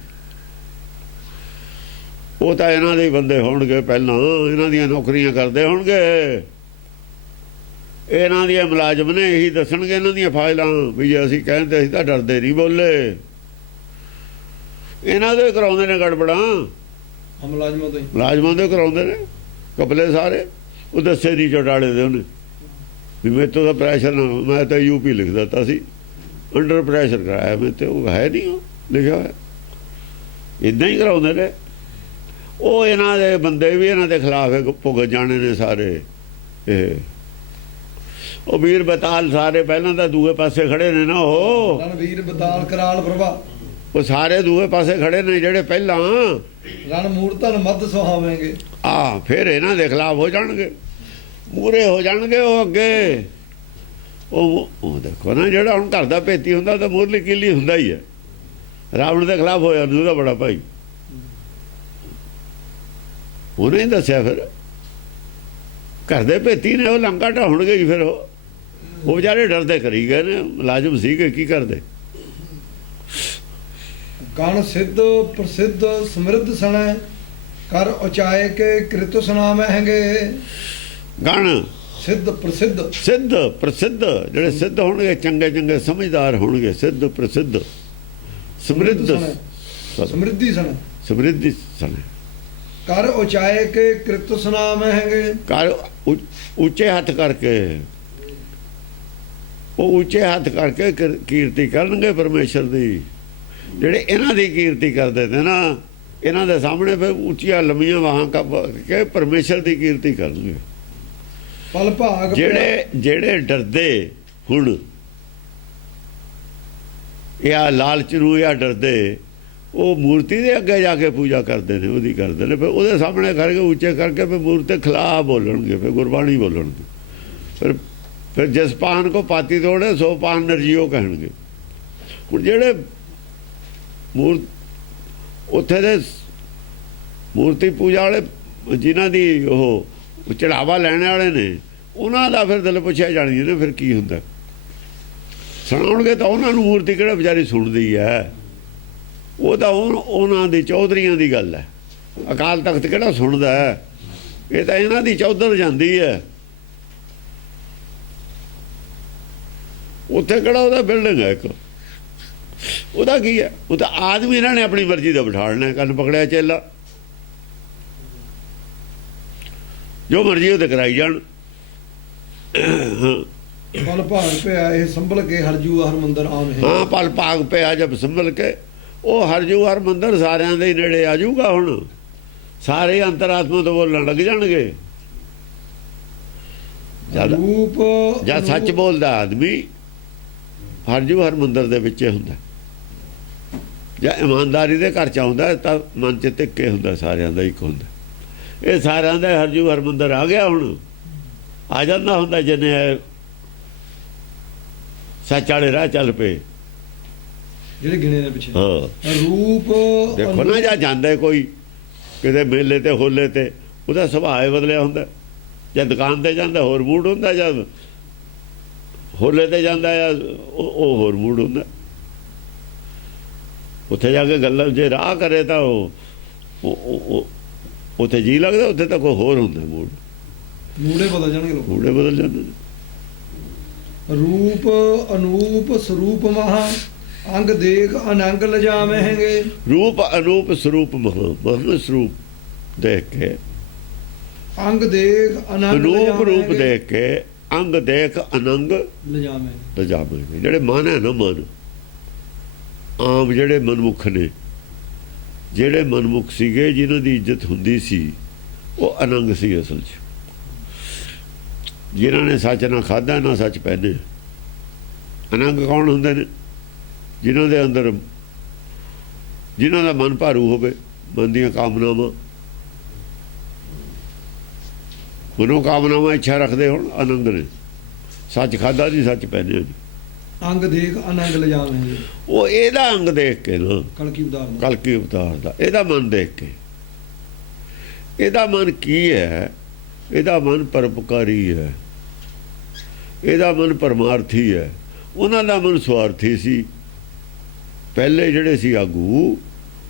ਉਹ ਤਾਂ ਇਹਨਾਂ ਦੇ ਹੀ ਬੰਦੇ ਹੋਣਗੇ, ਪਹਿਲਾਂ ਇਹਨਾਂ ਦੀਆਂ ਨੌਕਰੀਆਂ ਕਰਦੇ ਹੋਣਗੇ, ਇਹਨਾਂ ਦੀਆਂ ਮੁਲਾਜ਼ਮ ਨੇ, ਇਹੀ ਦੱਸਣਗੇ ਇਹਨਾਂ ਦੀਆਂ ਫਾਈਲਾਂ ਵੀ ਜੇ ਅਸੀਂ ਕਹਿੰਦੇ ਅਸੀਂ ਤਾਂ ਡਰਦੇ ਨਹੀਂ ਬੋਲੇ। ਇਹਨਾਂ ਦੇ ਕਰਾਉਂਦੇ ਨੇ ਗੜਬੜਾਂ, ਮੁਲਾਜ਼ਮਾਂ ਦੇ ਕਰਾਉਂਦੇ ਨੇ ਕਪਲੇ ਸਾਰੇ। ਉਹ ਦੱਸੇ ਨਹੀਂ ਚੌਟਾਲੇ ਦੇ ਉਹਨੇ ਵੀ ਮੇਰੇ ਤੋਂ ਤਾਂ ਪ੍ਰੈਸ਼ਰ ਨਾ, ਮੈਂ ਤਾਂ ਯੂਪੀ ਲਿਖ ਦਿੱਤਾ ਸੀ, ਅੰਡਰ ਪ੍ਰੈਸ਼ਰ ਕਰਾਇਆ ਮੈਂ, ਤੇ ਉਹ ਹੈ ਨਹੀਂ ਉਹ ਲਿਖਿਆ ਹੋਇਆ। ਇੱਦਾਂ ਹੀ ਕਰਾਉਂਦੇ ਨੇ ਉਹ। ਇਹਨਾਂ ਦੇ ਬੰਦੇ ਵੀ ਇਹਨਾਂ ਦੇ ਖਿਲਾਫ ਭੁਗਤ ਜਾਣੇ ਨੇ ਸਾਰੇ। ਉਹ ਵੀਰ ਬਤਾਲ ਸਾਰੇ ਪਹਿਲਾਂ ਤਾਂ ਦੂਏ ਪਾਸੇ ਖੜੇ ਨੇ ਨਾ, ਉਹ ਰਣਵੀਰ ਬਤਾਲ ਕਰਾਲ ਪ੍ਰਭਾ, ਉਹ ਸਾਰੇ ਦੂਏ ਪਾਸੇ ਖੜੇ ਨੇ ਜਿਹੜੇ ਪਹਿਲਾਂ। ਰਣ ਮੂਰਤਨ ਮਦ ਸੁਹਾਵਹਿੰਗੇ। ਫਿਰ ਇਹਨਾਂ ਦੇ ਖਿਲਾਫ ਹੋ ਜਾਣਗੇ, ਮੂਰੇ ਹੋ ਜਾਣਗੇ ਉਹ ਅੱਗੇ। ਉਹ ਦੇਖੋ ਨਾ, ਜਿਹੜਾ ਹੁਣ ਘਰ ਦਾ ਭੇਤੀ ਹੁੰਦਾ ਤਾਂ ਮੂਰਲੀ ਕਿੱਲੀ ਹੁੰਦਾ ਹੀ ਹੈ। ਰਾਵਣ ਦੇ ਖਿਲਾਫ ਹੋਇਆ ਨਹੀਂ ਉਹਦਾ ਬੜਾ ਭਾਈ, ਉਹਨੇ ਹੀ ਦੱਸਿਆ। ਫਿਰ ਘਰ ਦੇ ਭੇਤੀ ਨੇ ਉਹ ਲੰਕਾ ਢਾਉਣਗੇ ਹੀ। ਫਿਰ ਉਹ ਵਿਚਾਰੇ ਡਰਦੇ ਕਰੀ ਗਏ ਨੇ, ਮੁਲਾਜ਼ਮ ਸੀਗੇ, ਕੀ ਕਰਦੇ। ਗਣ ਸਿੱਧ ਪ੍ਰਸਿੱਧ ਸਮਰਿੱਧ ਸਣੈ ਕਰ ਉਚਾਏ ਕੇ ਕ੍ਰਿਤ ਸੁਨਾਵਹਿੰਗੇ। ਗਣ ਸਿੱਧ ਪ੍ਰਸਿੱਧ ਜਿਹੜੇ ਸਿੱਧ ਹੋਣਗੇ, ਚੰਗੇ ਚੰਗੇ ਸਮਝਦਾਰ ਹੋਣਗੇ, ਸਿੱਧ ਪ੍ਰਸਿੱਧ ਸਮਰਿੱਧੀ ਸਣੇ ਕਰ ਉਚਾਏ ਕੇ ਕ੍ਰਿਤ ਸੁਨਾਵਹਿੰਗੇ। ਕਰ ਉੱਚੇ ਹੱਥ ਕਰਕੇ, ਉਹ ਉੱਚੇ ਹੱਥ ਕਰਕੇ ਕੀਰਤੀ ਕਰਨਗੇ ਪਰਮੇਸ਼ਰ ਦੀ। ਜਿਹੜੇ ਇਹਨਾਂ ਦੀ ਕੀਰਤੀ ਕਰਦੇ ਨੇ ਨਾ, ਇਹਨਾਂ ਦੇ ਸਾਹਮਣੇ ਫਿਰ ਉੱਚੀਆਂ ਲੰਮੀਆਂ ਬਾਹਾਂ ਕੇ ਪਰਮੇਸ਼ਰ ਦੀ ਕੀਰਤੀ ਕਰਨਗੇ। ਪਲ ਭਾਗ ਜਿਹੜੇ ਡਰਦੇ ਹੁਣ ਇਹ ਲਾਲਚ ਨੂੰ, ਜਾਂ ਡਰਦੇ, ਉਹ ਮੂਰਤੀ ਦੇ ਅੱਗੇ ਜਾ ਕੇ ਪੂਜਾ ਕਰਦੇ ਨੇ, ਉਹਦੀ ਕਰਦੇ ਨੇ। ਫਿਰ ਉਹਦੇ ਸਾਹਮਣੇ ਕਰਕੇ ਉੱਚੇ ਕਰਕੇ ਫਿਰ ਮੂਰਤੀ ਦੇ ਖਿਲਾਫ ਬੋਲਣਗੇ, ਫਿਰ ਗੁਰਬਾਣੀ ਬੋਲਣਗੇ। ਫਿਰ ਜਿਸ ਪਾਨ ਕੋ ਪਾਤੀ ਤੋੜੇ ਸੋ ਪਾਨ ਨਰਜੀਓ ਕਹਿਣਗੇ। ਹੁਣ ਜਿਹੜੇ ਉੱਥੇ ਦੇ ਮੂਰਤੀ ਪੂਜਾ ਵਾਲੇ, ਜਿਨ੍ਹਾਂ ਦੀ ਉਹ ਚੜਾਵਾ ਲੈਣ ਵਾਲੇ ਨੇ, ਉਹਨਾਂ ਦਾ ਫਿਰ ਦਿਲ ਪੁੱਛਿਆ ਜਾਣੀ ਨੇ ਫਿਰ ਕੀ ਹੁੰਦਾ। ਸੁਣਾਉਣਗੇ ਤਾਂ ਉਹਨਾਂ ਨੂੰ ਮੂਰਤੀ ਕਿਹੜਾ ਵਿਚਾਰੀ ਸੁਣਦੀ ਹੈ। ਉਹ ਤਾਂ ਉਹਨਾਂ ਦੀ ਚੌਧਰੀਆਂ ਦੀ ਗੱਲ ਹੈ। ਅਕਾਲ ਤਖਤ ਕਿਹੜਾ ਸੁਣਦਾ ਹੈ, ਇਹ ਤਾਂ ਇਹਨਾਂ ਦੀ ਚੌਧਰ ਜਾਂਦੀ ਹੈ। ਉੱਥੇ ਕਿਹੜਾ ਉਹਦਾ ਬਿਲਡਿੰਗ ਹੈ ਇੱਕ, ਉਹਦਾ ਕੀ ਹੈ। ਉਹ ਤਾਂ ਆਦਮੀ ਇਹਨਾਂ ਨੇ ਆਪਣੀ ਮਰਜ਼ੀ ਦਾ ਬਿਠਾਲਣਾ, ਕੰਨ ਪਕੜਿਆ ਚੇਲਾ, ਜੋ ਮਰਜ਼ੀ ਉਹ ਤੇ ਕਰਾਈ ਜਾਣ। ਪਲ ਭਾਗ ਪਿਆ ਇਹ ਸੰਭਲ ਕੇ ਹਰਜੂ ਹਰਮੰਦਰ ਆਮ ਹੈ। ਹਾਂ, ਪਲ ਭਾਗ ਪਿਆ ਜਬ ਸੰਭਲ ਕੇ, ਉਹ ਹਰਜੂ ਹਰਮੰਦਰ ਸਾਰਿਆਂ ਦੇ ਨੇੜੇ ਆ ਜਾਊਗਾ। ਹੁਣ ਸਾਰੇ ਅੰਤਰਾਤਮਾ ਤੋਂ ਬੋਲਣ ਲੱਗ ਜਾਣਗੇ। ਜਦ ਸੱਚ ਬੋਲਦਾ ਆਦਮੀ ਹਰਜੂ ਹਰਮੰਦਰ ਦੇ ਵਿੱਚ ਹੁੰਦਾ, ਜਾਂ ਇਮਾਨਦਾਰੀ ਦੇ ਘਰ ਚ ਆਉਂਦਾ ਤਾਂ ਮਨ ਚ ਧਿੱਕੇ ਹੁੰਦਾ, ਸਾਰਿਆਂ ਦਾ ਇੱਕ ਹੁੰਦਾ। ਇਹ ਸਾਰਿਆਂ ਦਾ ਹਰਜੂ ਹਰਮੰਦਰ ਆ ਗਿਆ। ਹੁਣ ਆ ਜਾਂਦਾ ਹੁੰਦਾ ਜਿਹਨੇ ਸੱਚ ਵਾਲੇ ਰਾਹ ਚੱਲ ਪਏ, ਜਿਹੜੇ ਗਿਣੇ ਦੇ ਪਿੱਛੇ। ਹਾਂ, ਰੂਪ ਦੇਖੋ ਨਾ, ਜਾਂ ਜਾਂਦਾ ਕੋਈ ਕਿਤੇ ਮੇਲੇ ਤੇ ਹੋਲੇ ਤੇ, ਉਹਦਾ ਸੁਭਾਅ ਬਦਲਿਆ ਹੁੰਦਾ। ਜਾਂ ਦੁਕਾਨ ਤੇ ਜਾਂਦਾ ਹੋਰ ਮੂਡ ਹੁੰਦਾ, ਜਦ ਹੋਲੇ ਤੇ ਜਾਂਦਾ ਜਾਂ ਉਹ ਹੋਰ ਮੂਡ ਹੁੰਦਾ। ਉੱਥੇ ਜਾ ਕੇ ਗੱਲਾਂ ਜੇ ਰਾਹ ਕਰੇ ਤਾਂ ਉਹ ਉੱਥੇ ਜੀ ਲੱਗਦਾ, ਉੱਥੇ ਤਾਂ ਕੋਈ ਹੋਰ ਹੁੰਦਾ ਮੂਡ, ਮੂੜੇ ਬਦਲ ਜਾਣਗੇ, ਮੂੜੇ ਬਦਲ ਜਾਂਦੇ ਨੇ। ਰੂਪ ਅਨੂਪ ਸਰੂਪ ਮਹਾ ਅੰਗ ਦੇਖ ਅਨੰਗ ਲਜਾਵਹਿੰਗੇ। ਰੂਪ ਅਨੂਪ ਸਰੂਪ ਮਹਾਂ ਸਰੂਪ ਦੇਖ ਕੇ, ਅੰਗ ਦੇਖ ਅਨੰਗ ਰੂਪ ਰੂਪ ਦੇਖ ਕੇ, ਅੰਗ ਦੇਖ ਅਨੰਗ ਲਜਾਵਹਿੰਗੇ। ਜਿਹੜੇ ਮਨ ਹੈ ਨਾ, ਮਨ ਆਮ ਜਿਹੜੇ ਮਨਮੁਖ ਨੇ, ਜਿਹੜੇ ਮਨਮੁਖ ਸੀਗੇ ਜਿਨ੍ਹਾਂ ਦੀ ਇੱਜ਼ਤ ਹੁੰਦੀ ਸੀ, ਉਹ ਅਨੰਗ ਸੀ ਅਸਲ 'ਚ। ਜਿਨ੍ਹਾਂ ਨੇ ਸੱਚ ਨਾ ਖਾਧਾ ਨਾ ਸੱਚ ਪਹਿਨੇ। ਅਨੰਗ ਕੌਣ ਹੁੰਦੇ ਨੇ? ਜਿਨ੍ਹਾਂ ਦੇ ਅੰਦਰ ਜਿਨ੍ਹਾਂ ਦਾ ਮਨ ਭਾਰੂ ਹੋਵੇ, ਮਨ ਦੀਆਂ ਕਾਮਨਾਵਾਂ, ਮਨੋ ਕਾਮਨਾਵਾਂ ਇੱਛਾ ਰੱਖਦੇ ਹੁਣ ਆਨੰਦ ਨੇ। ਸੱਚ ਖਾਧਾ ਨਹੀਂ, ਸੱਚ ਪਹਿਨਿਆ ਜੀ। ਅੰਗ ਦੇਖ ਆਨੰਦ ਲਿਜਾਵੇਂ। ਉਹ ਇਹਦਾ ਅੰਗ ਦੇਖ ਕੇ ਨਾ, ਕਲਕੀ ਉਦਾਹਰਨ। ਕਲਕੀ ਅਵਤਾਰ ਦਾ ਇਹਦਾ ਮਨ ਦੇਖ ਕੇ, ਇਹਦਾ ਮਨ ਕੀ ਹੈ? ਇਹਦਾ ਮਨ ਪਰਉਪਕਾਰੀ ਹੈ, ਇਹਦਾ ਮਨ ਪਰਮਾਰਥੀ ਹੈ। ਉਹਨਾਂ ਦਾ ਮਨ ਸਵਾਰਥੀ ਸੀ। ਪਹਿਲੇ ਜਿਹੜੇ ਸੀ ਆਗੂ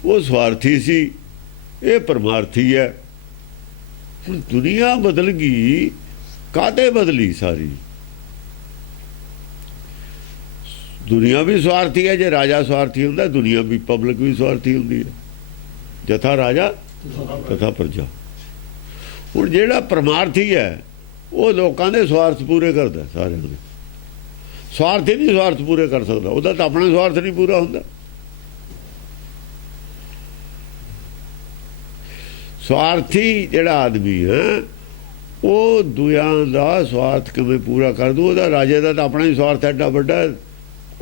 ਉਹ ਸਵਾਰਥੀ ਸੀ, ਇਹ ਪਰਮਾਰਥੀ ਹੈ। ਹੁਣ ਦੁਨੀਆ ਬਦਲ ਗਈ, ਕਾਹਤੇ ਬਦਲੀ? ਸਾਰੀ ਦੁਨੀਆ ਵੀ ਸਵਾਰਥੀ ਹੈ। ਜੇ ਰਾਜਾ ਸਵਾਰਥੀ ਹੁੰਦਾ, ਦੁਨੀਆ ਵੀ, ਪਬਲਿਕ ਵੀ ਸਵਾਰਥੀ ਹੁੰਦੀ ਹੈ। ਜਥਾ ਰਾਜਾ ਤਥਾ ਪ੍ਰਜਾ। ਹੁਣ ਜਿਹੜਾ ਪਰਮਾਰਥੀ ਹੈ ਉਹ ਲੋਕਾਂ ਦੇ ਸਵਾਰਥ ਪੂਰੇ ਕਰਦਾ, ਸਾਰਿਆਂ ਦੇ। ਸਵਾਰਥੀ ਨਹੀਂ ਸਵਾਰਥ ਪੂਰੇ ਕਰ ਸਕਦਾ, ਉਹਦਾ ਤਾਂ ਆਪਣਾ ਸਵਾਰਥ ਨਹੀਂ ਪੂਰਾ ਹੁੰਦਾ। ਸਵਾਰਥੀ ਜਿਹੜਾ ਆਦਮੀ ਹੈ ਉਹ ਦੂਜਿਆਂ ਦਾ ਸਵਾਰਥ ਕਿਵੇਂ ਪੂਰਾ ਕਰ ਦੂ? ਉਹਦਾ ਰਾਜੇ ਦਾ ਤਾਂ ਆਪਣਾ ਹੀ ਸਵਾਰਥ ਐਡਾ ਵੱਡਾ,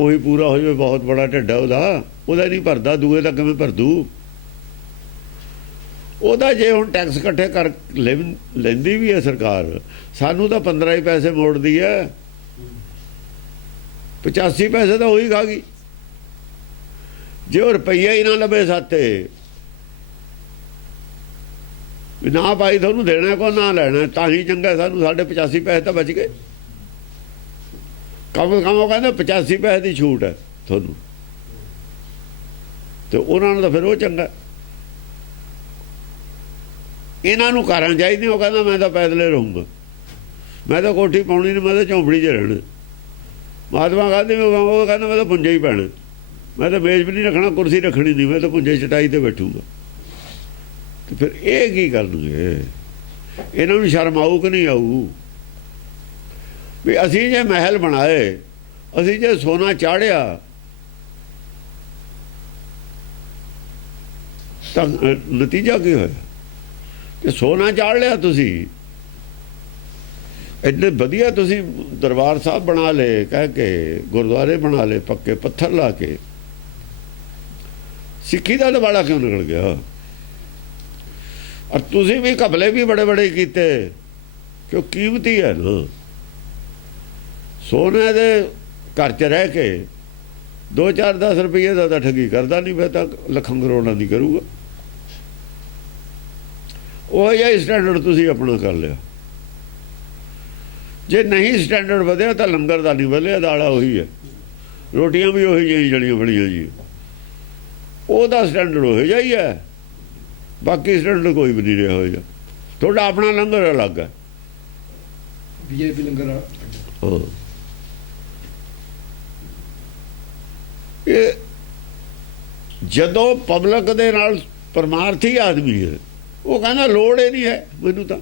ਉਹੀ ਪੂਰਾ ਹੋ ਜਾਵੇ, ਬਹੁਤ ਬੜਾ ਢੱਡਾ ਉਹਦਾ ਨਹੀਂ ਭਰਦਾ, ਦੂਏ ਦਾ ਕਿਵੇਂ ਭਰ ਦੂ? ਉਹਦਾ ਜੇ ਹੁਣ ਟੈਕਸ ਇਕੱਠੇ ਕਰ ਲੈਂਦੀ ਵੀ ਹੈ ਸਰਕਾਰ, ਸਾਨੂੰ ਤਾਂ 15 ਹੀ ਪੈਸੇ ਮੋੜਦੀ ਹੈ, 85 ਪੈਸੇ ਤਾਂ ਉਹੀ ਖਾ ਗਈ। ਜੇ ਉਹ ਰੁਪਈਆ ਹੀ ਨਾ ਲਵੇ ਸਾਤੇ, ਨਾ ਭਾਈ ਤੁਹਾਨੂੰ ਦੇਣਾ ਕੋ ਨਾ ਲੈਣਾ, ਤਾਂ ਹੀ ਚੰਗਾ। ਸਾਨੂੰ ਸਾਡੇ 85 ਪੈਸੇ ਤਾਂ ਬਚ ਗਏ। ਕਮ ਉਹ ਕਹਿੰਦਾ 85 ਪੈਸੇ ਦੀ ਛੂਟ ਹੈ ਤੁਹਾਨੂੰ, ਤੇ ਉਹਨਾਂ ਨੂੰ ਤਾਂ ਫਿਰ ਉਹ ਚੰਗਾ। ਇਹਨਾਂ ਨੂੰ ਕਾਰਾਂ ਚਾਹੀਦੀਆਂ, ਉਹ ਕਹਿੰਦਾ ਮੈਂ ਤਾਂ ਪੈਦਲੇ ਰਹੂੰਗਾ, ਮੈਂ ਤਾਂ ਕੋਠੀ ਪਾਉਣੀ ਨਹੀਂ, ਮੈਂ ਤਾਂ ਝੌਂਪੜੀ 'ਚ ਰਹਿਣਾ। ਮਹਾਤਮਾ ਗਾਂਧੀ ਉਹ ਕਹਿੰਦਾ ਮੈਂ ਤਾਂ ਪੁੰਜੇ ਹੀ ਪੈਣਾ, ਮੈਂ ਤਾਂ ਮੇਜ਼ ਵੀ ਨਹੀਂ ਰੱਖਣਾ, ਕੁਰਸੀ ਰੱਖਣੀ ਨਹੀਂ, ਮੈਂ ਤਾਂ ਪੁੰਜੇ ਚਟਾਈ 'ਤੇ ਬੈਠੂਗਾ। ਤੇ ਫਿਰ ਇਹ ਕੀ ਕਰਨਗੇ? ਇਹਨਾਂ ਨੂੰ ਸ਼ਰਮ ਆਊ ਕਿ ਨਹੀਂ ਆਊ? ਵੀ ਅਸੀਂ ਜੇ ਮਹਿਲ ਬਣਾਏ, ਅਸੀਂ ਜੇ ਸੋਨਾ ਚਾੜਿਆ, ਤਾਂ ਨਤੀਜਾ ਕੀ ਹੋਇਆ? ਕਿ ਸੋਨਾ ਚਾੜ ਲਿਆ ਤੁਸੀਂ, ਇੰਨੇ ਵਧੀਆ ਤੁਸੀਂ ਦਰਬਾਰ ਸਾਹਿਬ ਬਣਾ ਲਏ, ਕਹਿ ਕੇ ਗੁਰਦੁਆਰੇ ਬਣਾ ਲਏ ਪੱਕੇ ਪੱਥਰ ਲਾ ਕੇ, ਸਿੱਖੀ ਦਾ ਦਬਾਲਾ ਕਿਉਂ ਨਿਕਲ ਗਿਆ? ਔਰ ਤੁਸੀਂ ਵੀ ਘਪਲੇ ਵੀ ਬੜੇ ਬੜੇ ਕੀਤੇ, ਕਿਉਂ ਕੀਮਤੀ ਹੈ ਨਾ। ਸੋਨੇ ਦੇ ਘਰ 'ਚ ਰਹਿ ਕੇ 2-4-10 ਰੁਪਏ ਦਾ ਤਾਂ ਠੱਗੀ ਕਰਦਾ ਨਹੀਂ, ਮੈਂ ਤਾਂ ਲੱਖਾਂ ਕਰੋੜਾਂ ਦੀ ਕਰੂਗਾ। ਉਹ ਜਿਹਾ ਸਟੈਂਡਰਡ ਤੁਸੀਂ ਆਪਣਾ ਕਰ ਲਿਆ। ਜੇ ਨਹੀਂ ਸਟੈਂਡਰਡ ਵਧਿਆ ਤਾਂ ਲੰਗਰ ਦਾ ਨਹੀਂ ਵਧਿਆ, ਦਾਲਾ ਉਹੀ ਹੈ, ਰੋਟੀਆਂ ਵੀ ਉਹੀ ਜਿਹੀਆਂ ਜਲੀਆਂ ਬੜੀਆਂ ਜੀ, ਉਹਦਾ ਸਟੈਂਡਰਡ ਉਹ ਜਿਹਾ ਹੀ ਹੈ। ਬਾਕੀ ਸਟੈਂਡਰਡ ਕੋਈ ਵੀ ਨਹੀਂ ਰਿਹਾ ਹੋ ਜਾ। ਤੁਹਾਡਾ ਆਪਣਾ ਲੰਗਰ ਅਲੱਗ ਹੈ, ਵੀਆਈਪੀ ਲੰਗਰ। ਹਾਂ, ਇਹ ਜਦੋਂ ਪਬਲਿਕ ਦੇ ਨਾਲ ਪਰਮਾਰਥੀ ਆਦਮੀ ਹੈ, ਉਹ ਕਹਿੰਦਾ ਲੋੜ ਹੀ ਨਹੀਂ ਹੈ ਮੈਨੂੰ ਤਾਂ।